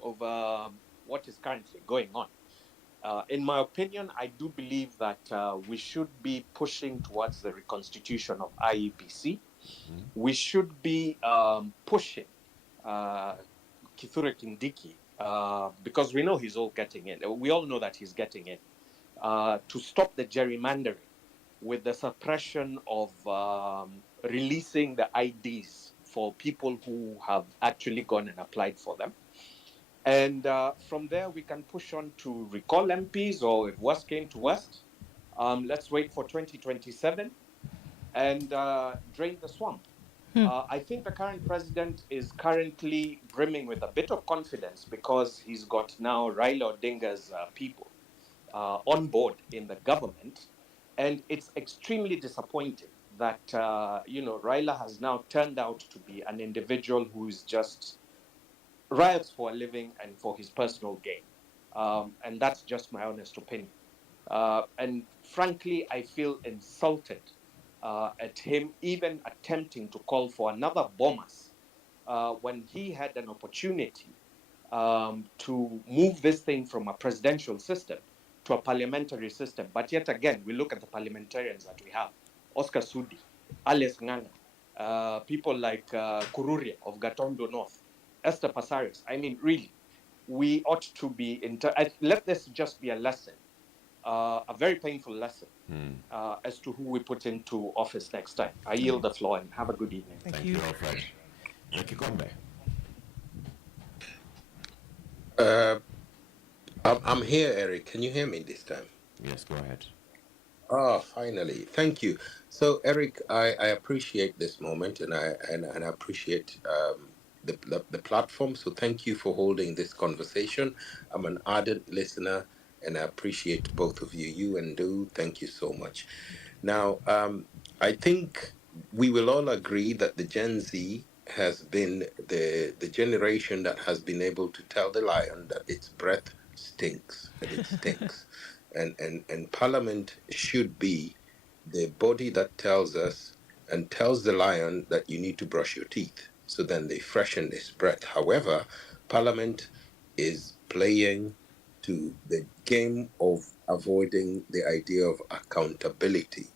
over what is currently going on, in my opinion, I do believe that we should be pushing towards the reconstitution of IEPC. We should be pushing Kithure Kindiki, because we know he's all getting in. We all know that he's getting in, to stop the gerrymandering with the suppression of releasing the IDs for people who have actually gone and applied for them. And from there, we can push on to recall MPs, or if worst came to worst, let's wait for 2027 and drain the swamp. I think the current president is currently brimming with a bit of confidence because he's got now Raila Odinga's people on board in the government. And it's extremely disappointing that, Raila has now turned out to be an individual who is just riots for a living and for his personal gain. And that's just my honest opinion. And frankly, I feel insulted at him even attempting to call for another Bomas when he had an opportunity to move this thing from a presidential system to a parliamentary system. But yet again, we look at the parliamentarians that we have: Oscar Sudi, Alex Nganga, people like Kururia of Gatondo North, Esther Pasaris. I mean, really, we ought to be, let this just be a lesson, a very painful lesson as to who we put into office next time. I yield the floor and have a good evening. Thank you, Alfred. Ricky Kombe. I'm here, Eric. Can you hear me this time? Yes, go ahead. Oh, finally. Thank you. So, Eric, I appreciate this moment, and I appreciate the platform. So, thank you for holding this conversation. I'm an ardent listener, and I appreciate both of you. You and Do, thank you so much. Now, I think we will all agree that the Gen Z has been the generation that has been able to tell the lion that its breath stinks, and it stinks. And Parliament should be the body that tells us and tells the lion that you need to brush your teeth. So then they freshen this breath. However, Parliament is playing to the game of avoiding the idea of accountability,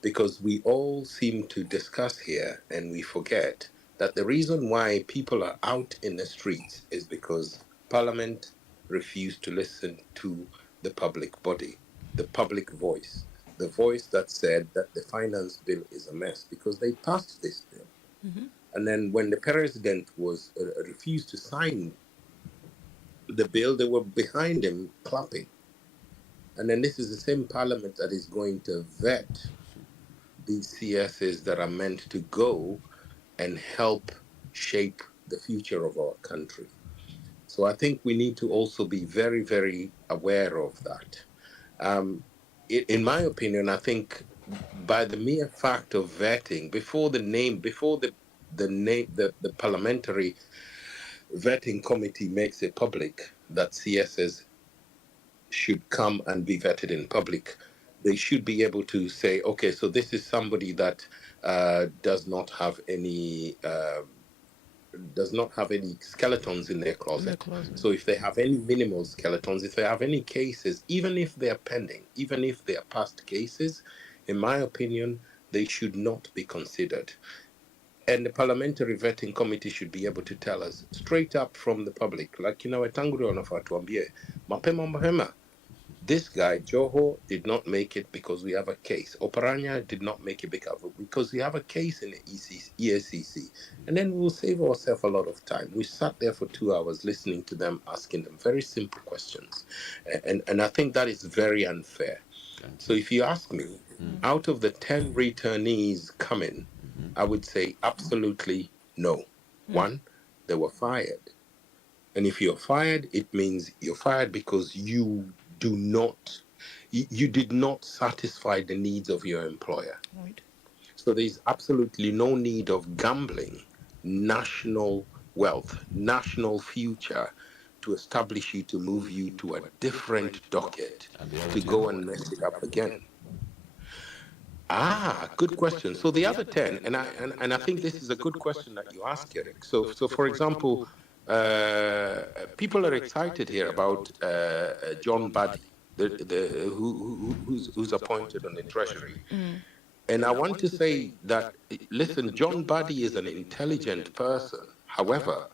because we all seem to discuss here and we forget that the reason why people are out in the streets is because Parliament refused to listen to the public body, the public voice, the voice that said that the finance bill is a mess, because they passed this bill. And then when the president was refused to sign the bill, they were behind him clapping. And then this is the same Parliament that is going to vet these CSs that are meant to go and help shape the future of our country. So I think we need to also be very, very aware of that. In my opinion, I think by the mere fact of vetting, before the parliamentary vetting committee makes it public that CSs should come and be vetted in public, they should be able to say, okay, so this is somebody that does not have any skeletons in their closet. So if they have any minimal skeletons, if they have any cases, even if they are pending, even if they are past cases, in my opinion, they should not be considered. And the parliamentary vetting committee should be able to tell us straight up from the public, like, Wetangula wanafatuambie, mapema, this guy, Joho, did not make it because we have a case. Oparanya did not make it because we have a case in the EACC. And then we'll save ourselves a lot of time. We sat there for 2 hours listening to them, asking them very simple questions. And I think that is very unfair. So if you ask me, out of the 10 returnees coming, I would say absolutely no. One, they were fired. And if you're fired, it means you're fired because you did not satisfy the needs of your employer. Right. So there's absolutely no need of gambling national wealth, national future to establish you, to move you to a different docket, And the other to 10? go and mess it up again? Ah, good question. So the other 10, and I think this is a good question that you ask, Eric. So for example, people are excited here about John Buddy, who's appointed on the Treasury. And I want to say that, listen, John Buddy is an intelligent person. However,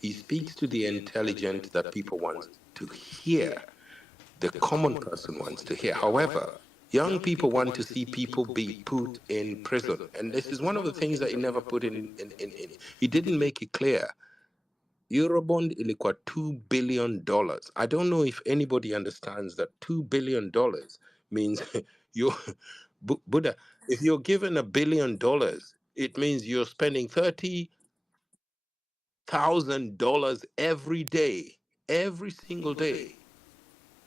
he speaks to the intelligent that people want to hear, the common person wants to hear. However, young people want to see people be put in prison. And this is one of the things that he never put in. He didn't make it clear. Eurobond ilikuwa $2 billion. I don't know if anybody understands that $2 billion means you, Buddha, if you're given $1 billion, it means you're spending $30,000 every day, every single day,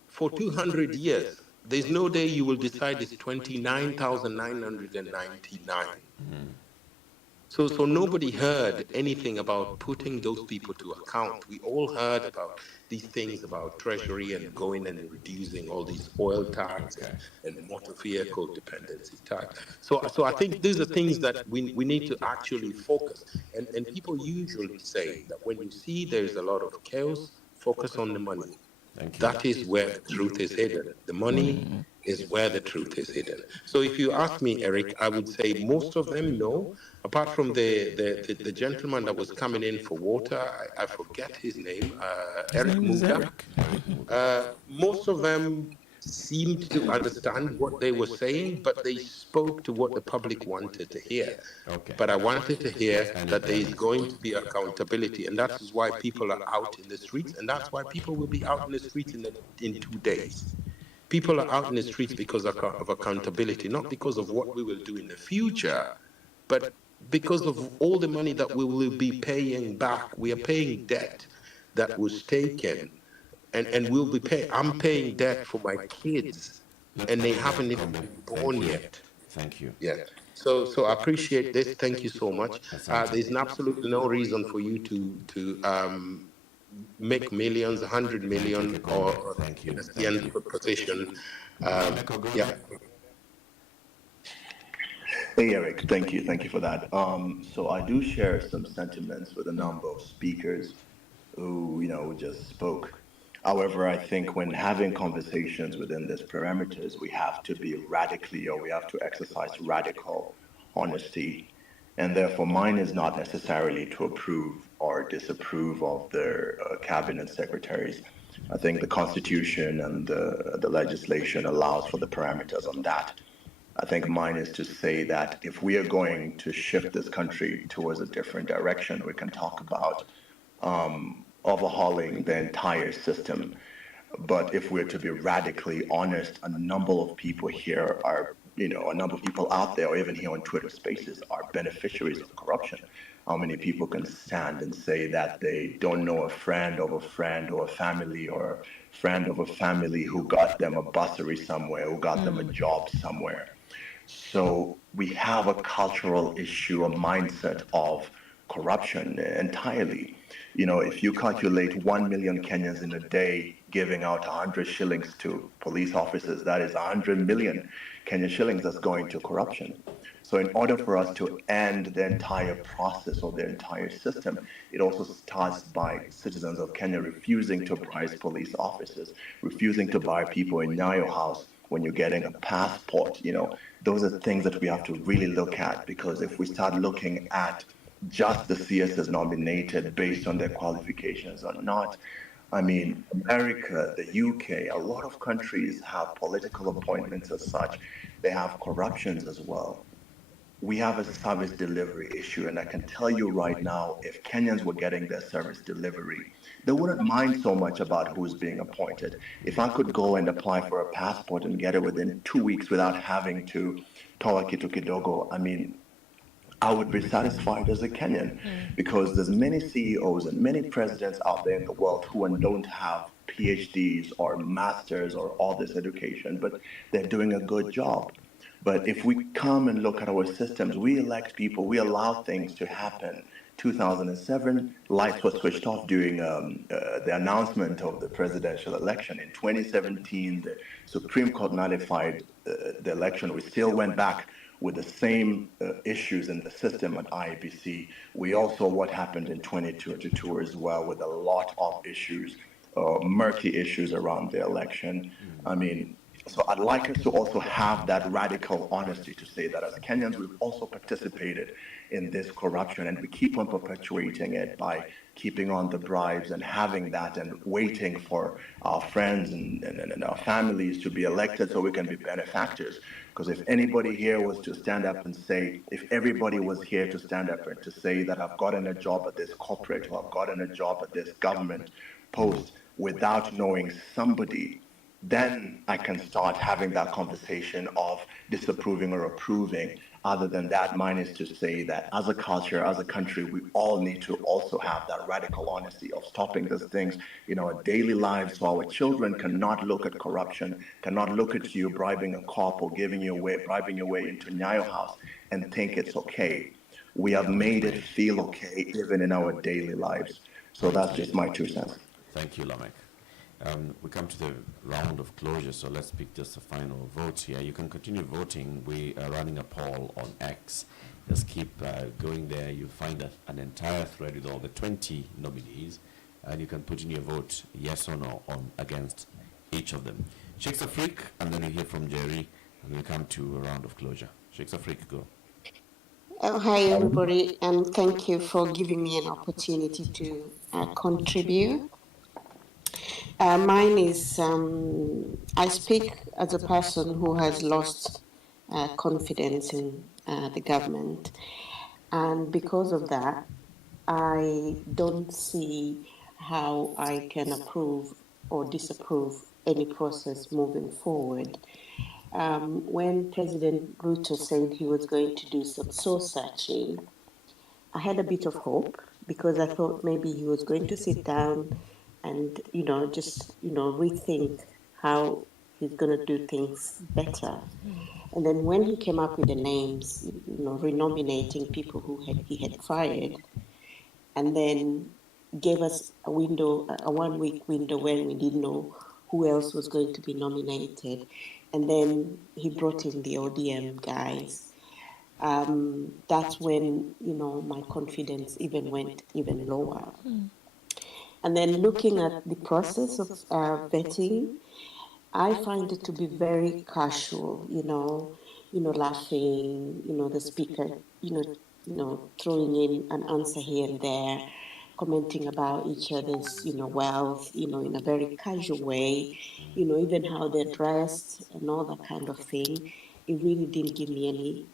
for 200 years. There's no day you will decide it's 29,999. So nobody heard anything about putting those people to account. We all heard about these things about Treasury and going and reducing all these oil tax and motor vehicle dependency tax. So I think these are things that we need to actually focus. And people usually say that when you see there's a lot of chaos, focus on the money. Thank you. That is where the truth is hidden. The money is where the truth is hidden. So if you ask me, Eric, I would say most of them no, apart from the gentleman that was coming in for water. I forget his name, Eric Muga. Most of them seemed to understand what they were saying, but they spoke to what the public wanted to hear. Okay. But I wanted to hear that there is going to be accountability, and that is why people are out in the streets, and that's why people will be out in the streets in 2 days. People are out in the streets because of accountability, not because of what we will do in the future, but because of all the money that we will be paying back. We are paying debt that was taken, and we'll be paying. I'm paying debt for my kids, and they haven't even been born yet. Thank you. Yeah. So I appreciate this. Thank you so much. There's absolutely no reason for you to make millions, 100 million, or in a CN position. Yeah. Hey, Eric, thank you for that. So I do share some sentiments with a number of speakers who, just spoke. However, I think when having conversations within these parameters, we have to be radically, or we have to exercise radical honesty. And therefore, mine is not necessarily to approve or disapprove of their cabinet secretaries. I think the Constitution and the legislation allows for the parameters on that. I think mine is to say that if we are going to shift this country towards a different direction, we can talk about overhauling the entire system. But if we're to be radically honest, a number of people here are, a number of people out there, or even here on Twitter Spaces, are beneficiaries of corruption. How many people can stand and say that they don't know a friend of a friend, or a family, or a friend of a family who got them a bursary somewhere, who got them a job somewhere? So we have a cultural issue, a mindset of corruption entirely. If you calculate 1 million Kenyans in a day giving out 100 shillings to police officers, that is 100 million Kenyan shillings that's going to corruption. So in order for us to end the entire process or the entire system, it also starts by citizens of Kenya refusing to bribe police officers, refusing to buy people in Nyayo House when you're getting a passport. Those are things that we have to really look at, because if we start looking at just the CSs nominated based on their qualifications or not, I mean, America, the UK, a lot of countries have political appointments as such. They have corruptions as well. We have a service delivery issue, and I can tell you right now, if Kenyans were getting their service delivery, they wouldn't mind so much about who's being appointed. If I could go and apply for a passport and get it within 2 weeks without having to toa kitu kidogo, I mean, I would be satisfied as a Kenyan, because there's many CEOs and many presidents out there in the world who don't have PhDs or masters or all this education, but they're doing a good job. But if we come and look at our systems, we elect people, we allow things to happen 2007, lights were switched off during the announcement of the presidential election. In 2017, the Supreme Court nullified the election. We still went back with the same issues in the system at IEBC. We all saw what happened in 2022 as well, with a lot of issues, murky issues around the election. I mean, so I'd like us to also have that radical honesty to say that as Kenyans, we've also participated in this corruption, and we keep on perpetuating it by keeping on the bribes and having that and waiting for our friends and our families to be elected so we can be benefactors. Because if anybody here was to stand up and say, if everybody was here to stand up and to say that I've gotten a job at this corporate or I've gotten a job at this government post without knowing somebody, then I can start having that conversation of disapproving or approving. Other than that, mine is to say that as a culture, as a country, we all need to also have that radical honesty of stopping these things in our daily lives, so our children cannot look at corruption, cannot look at you bribing a cop or bribing your way into Nyayo House and think it's okay. We have made it feel okay even in our daily lives. So that's just my 2 cents. Thank you, Lamek. We come to the round of closure, so let's pick just the final votes here. You can continue voting. We are running a poll on X. Just keep going there. You'll find an entire thread with all the 20 nominees, and you can put in your vote, yes or no, on against each of them. Sheikh Safrik, and then we hear from Jerry, and we'll come to a round of closure. Sheikh Safrik, go. Hi, everybody, and thank you for giving me an opportunity to contribute. Mine is, I speak as a person who has lost confidence in the government, and because of that, I don't see how I can approve or disapprove any process moving forward. When President Ruto said he was going to do some soul searching, I had a bit of hope because I thought maybe he was going to sit down and, just, rethink how he's going to do things better. And then when he came up with the names, renominating people who he had fired, and then gave us a window, a 1 week window when we didn't know who else was going to be nominated. And then he brought in the ODM guys. That's when, my confidence even went even lower. And then looking at the process of vetting, I find it to be very casual, laughing, the speaker, throwing in an answer here and there, commenting about each other's, wealth, in a very casual way, even how they're dressed and all that kind of thing. It really didn't give me any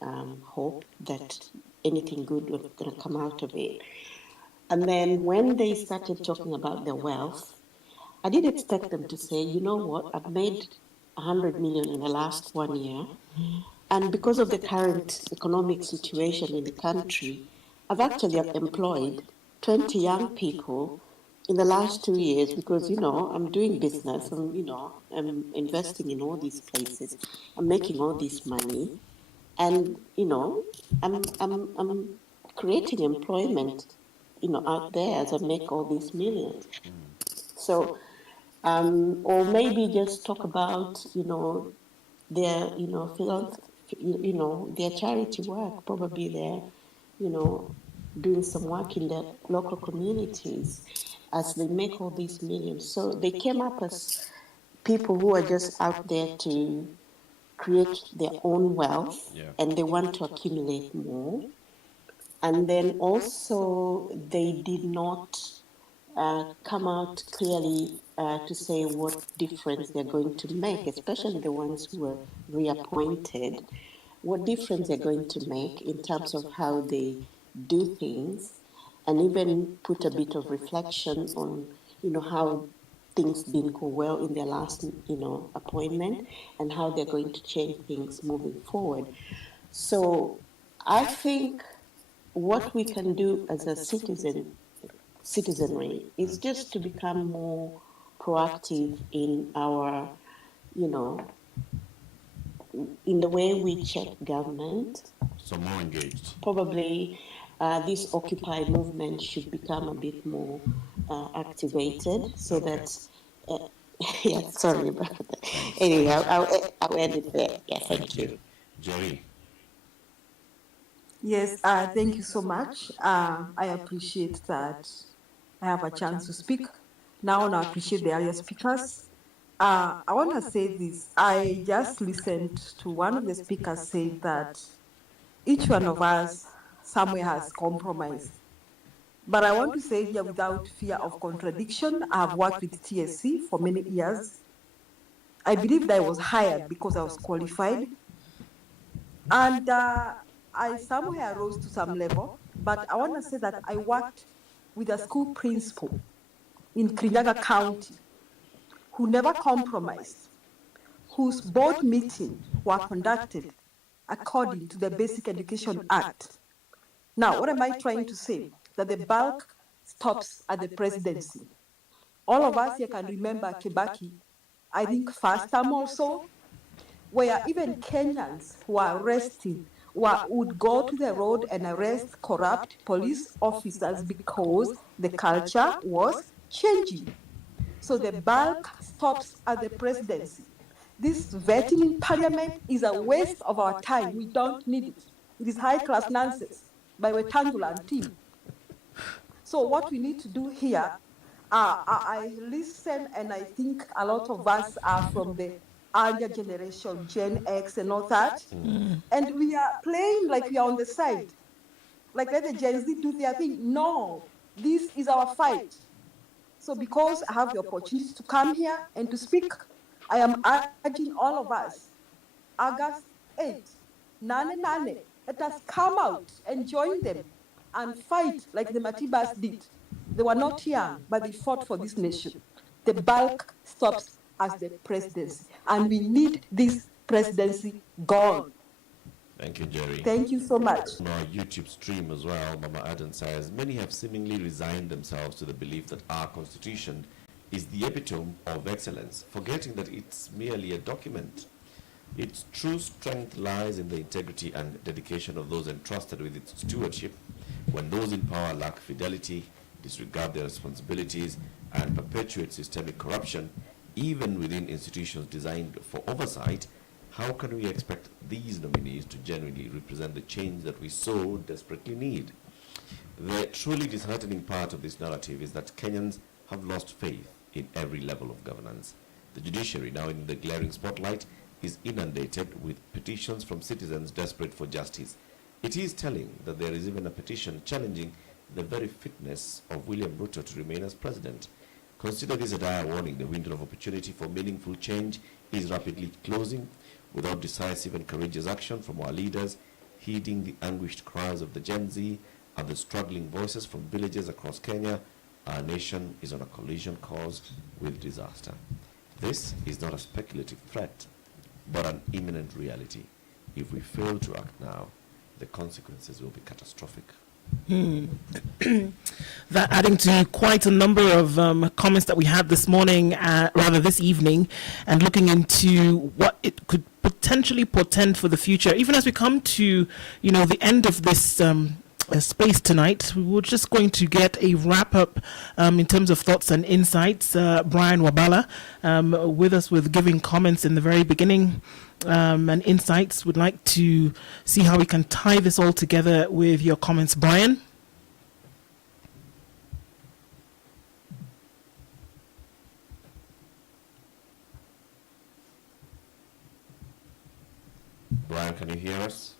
hope that anything good was going to come out of it. And then when they started talking about their wealth, I did expect them to say, you know what, I've made 100 million in the last 1 year. And because of the current economic situation in the country, I've actually employed 20 young people in the last 2 years because, I'm doing business, I'm investing in all these places, I'm making all this money. And, I'm creating employment, out there as I make all these millions. So, or maybe just talk about, their, their charity work. Probably they're, doing some work in the local communities as they make all these millions. So they came up as people who are just out there to create their own wealth, and they want to accumulate more. And then also they did not come out clearly to say what difference they're going to make, especially the ones who were reappointed, what difference they're going to make in terms of how they do things, and even put a bit of reflection on, how things didn't go well in their last, appointment, and how they're going to change things moving forward. So I think what we can do as a citizenry is just to become more proactive in our, in the way we check government. So more engaged. Probably this Occupy movement should become a bit more activated so that, yeah, sorry about that. Anyway, I'll end it there. Yeah, thank you. Jerry. Yes, thank you so much. I appreciate that I have a chance to speak. Now, I appreciate the earlier speakers. I want to say this. I just listened to one of the speakers say that each one of us somewhere has compromised. But I want to say here without fear of contradiction, I have worked with TSC for many years. I believe that I was hired because I was qualified. And I somewhere rose to some level, but I want to say that I worked with a school principal in Kirinyaga County who never compromised, whose board meetings were conducted according to the Basic Education Act. Now, what am I trying to say? That the bulk stops at the presidency. All of us here can remember Kibaki, I think first time also, where even Kenyans who are arresting would go to the road and arrest corrupt police officers because the culture was changing. So the bulk stops at the presidency. This vetting in parliament is a waste of our time. We don't need it. It is high-class nonsense by Wetangula and team. So what we need to do here, I listen and I think a lot of us are from the earlier generation, Gen X and all that. And we are playing like we are on the side. Like let the Gen Z do their thing. No, this is our fight. So because I have the opportunity to come here and to speak, I am urging all of us, August 8, Nane, let us come out and join them and fight like the Matibas did. They were not young, but they fought for this nation. The bulk stops as the presidency, and we need this presidency gone. Thank you, Jerry. Thank you so much. On our YouTube stream as well, Mama Aden says, many have seemingly resigned themselves to the belief that our constitution is the epitome of excellence, forgetting that it's merely a document. Its true strength lies in the integrity and dedication of those entrusted with its stewardship. When those in power lack fidelity, disregard their responsibilities, and perpetuate systemic corruption, even within institutions designed for oversight, how can we expect these nominees to genuinely represent the change that we so desperately need? The truly disheartening part of this narrative is that Kenyans have lost faith in every level of governance. The judiciary, now in the glaring spotlight, is inundated with petitions from citizens desperate for justice. It is telling that there is even a petition challenging the very fitness of William Ruto to remain as president. Consider this a dire warning. The window of opportunity for meaningful change is rapidly closing. Without decisive and courageous action from our leaders, heeding the anguished cries of the Gen Z and the struggling voices from villages across Kenya, our nation is on a collision course with disaster. This is not a speculative threat, but an imminent reality. If we fail to act now, the consequences will be catastrophic. That adding to quite a number of comments that we had this morning, rather this evening, and looking into what it could potentially portend for the future. Even as we come to, the end of this space tonight, we were just going to get a wrap up in terms of thoughts and insights. Brian Wabala with us with giving comments in the very beginning. And insights. Would like to see how we can tie this all together with your comments, Brian. Brian, can you hear us?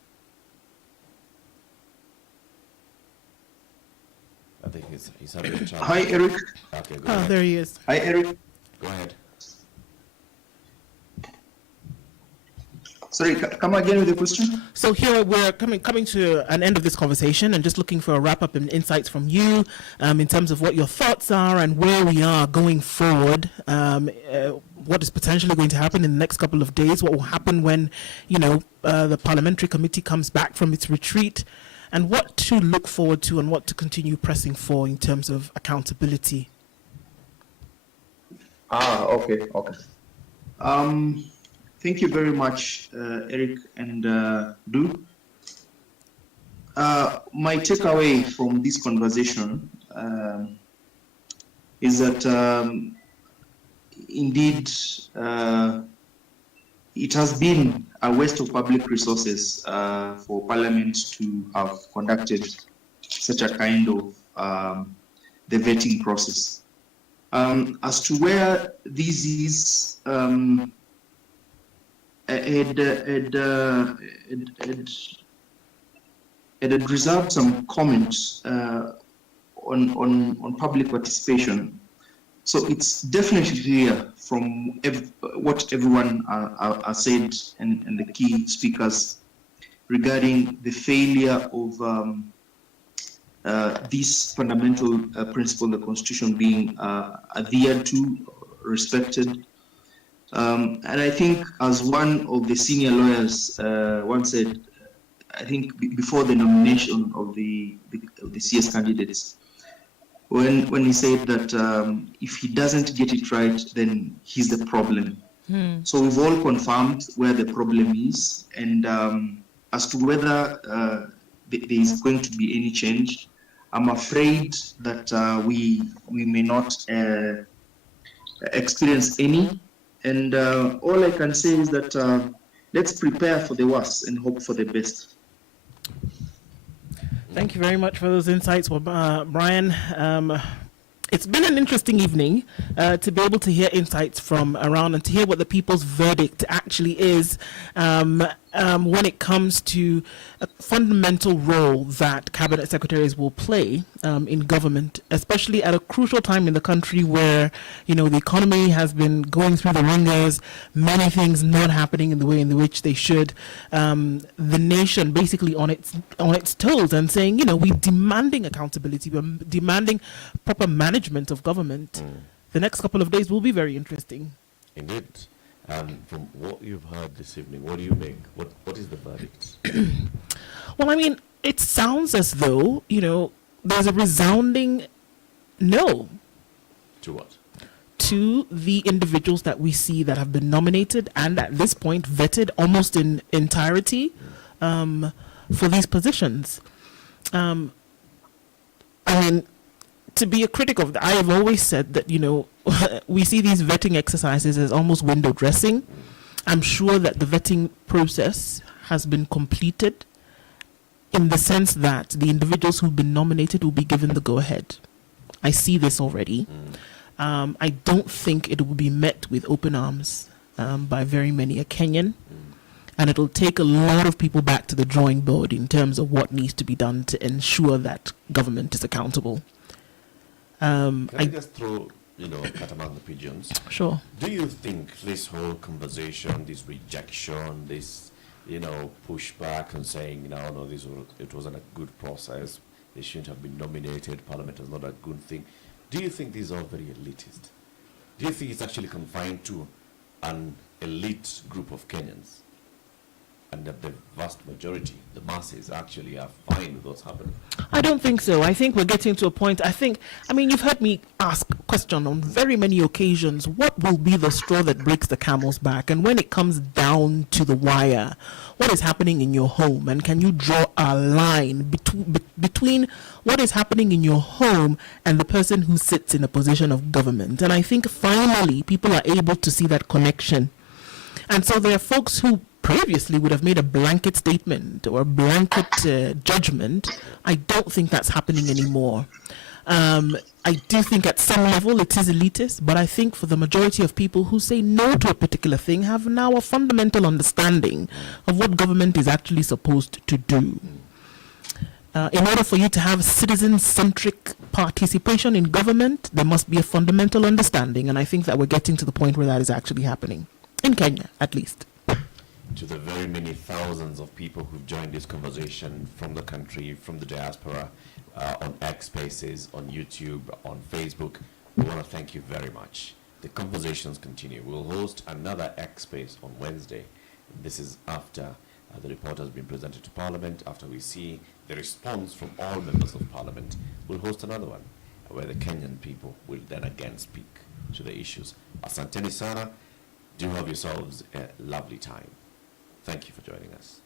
I think he's having a challenge. Hi, Eric. Okay, go ahead. There he is. Hi, Eric. Go ahead. Sorry, come again with the question. So here we're coming to an end of this conversation and just looking for a wrap up and insights from you in terms of what your thoughts are and where we are going forward. What is potentially going to happen in the next couple of days? What will happen when the parliamentary committee comes back from its retreat, and what to look forward to and what to continue pressing for in terms of accountability. Okay. Thank you very much, Eric and Du. my takeaway from this conversation is that indeed it has been a waste of public resources for Parliament to have conducted such a kind of the vetting process. As to where this is, it had reserved some comments on public participation. So it's definitely clear from what everyone said and the key speakers regarding the failure of this fundamental principle, the Constitution, being adhered to, respected. And I think, as one of the senior lawyers once said, I think before the nomination of the CS candidates, when he said that if he doesn't get it right, then he's the problem. So we've all confirmed where the problem is, and as to whether there is going to be any change, I'm afraid that we may not experience any. And all I can say is that let's prepare for the worst and hope for the best. Thank you very much for those insights, Brian. It's been an interesting evening to be able to hear insights from around and to hear what the people's verdict actually is when it comes to a fundamental role that cabinet secretaries will play in government, especially at a crucial time in the country where, you know, the economy has been going through the ringers, many things not happening in the way in which they should, the nation basically on its toes and saying, you know, we're demanding accountability, we're demanding proper management of government. The next couple of days will be very interesting. Indeed. From what you've heard this evening, what do you make? What is the verdict? Well, I mean, it sounds as though, you know, there's a resounding no. To what? To the individuals that we see that have been nominated and at this point vetted almost in entirety for these positions. I mean, to be a critic of that, I have always said that, you know, we see these vetting exercises as almost window dressing. I'm sure that the vetting process has been completed in the sense that the individuals who've been nominated will be given the go-ahead. I see this already. I don't think it will be met with open arms by very many a Kenyan. And it'll take a lot of people back to the drawing board in terms of what needs to be done to ensure that government is accountable. Can I just throw, you know, cat among the pigeons? Sure. Do you think this whole conversation, this rejection, this, you know, pushback and saying, no, it wasn't a good process, they shouldn't have been nominated, Parliament is not a good thing, do you think these are very elitist? Do you think it's actually confined to an elite group of Kenyans? And that the vast majority, the masses, actually are fine with what's happening? I don't think so. I think we're getting to a point, I mean, you've heard me ask a question on very many occasions, what will be the straw that breaks the camel's back? And when it comes down to the wire, what is happening in your home? And can you draw a line between what is happening in your home and the person who sits in a position of government? And I think finally people are able to see that connection. And so there are folks who previously would have made a blanket statement or a blanket judgment. I don't think that's happening anymore. I do think at some level it is elitist, but I think for the majority of people who say no to a particular thing have now a fundamental understanding of what government is actually supposed to do. In order for you to have citizen-centric participation in government, there must be a fundamental understanding, and I think that we're getting to the point where that is actually happening, in Kenya at least. To the very many thousands of people who've joined this conversation from the country, from the diaspora, on X Spaces, on YouTube, on Facebook, we want to thank you very much. The conversations continue. We'll host another X Space on Wednesday. This is after the report has been presented to Parliament, after we see the response from all members of Parliament. We'll host another one where the Kenyan people will then again speak to the issues. Asanteni sana. Do have yourselves a lovely time. Thank you for joining us.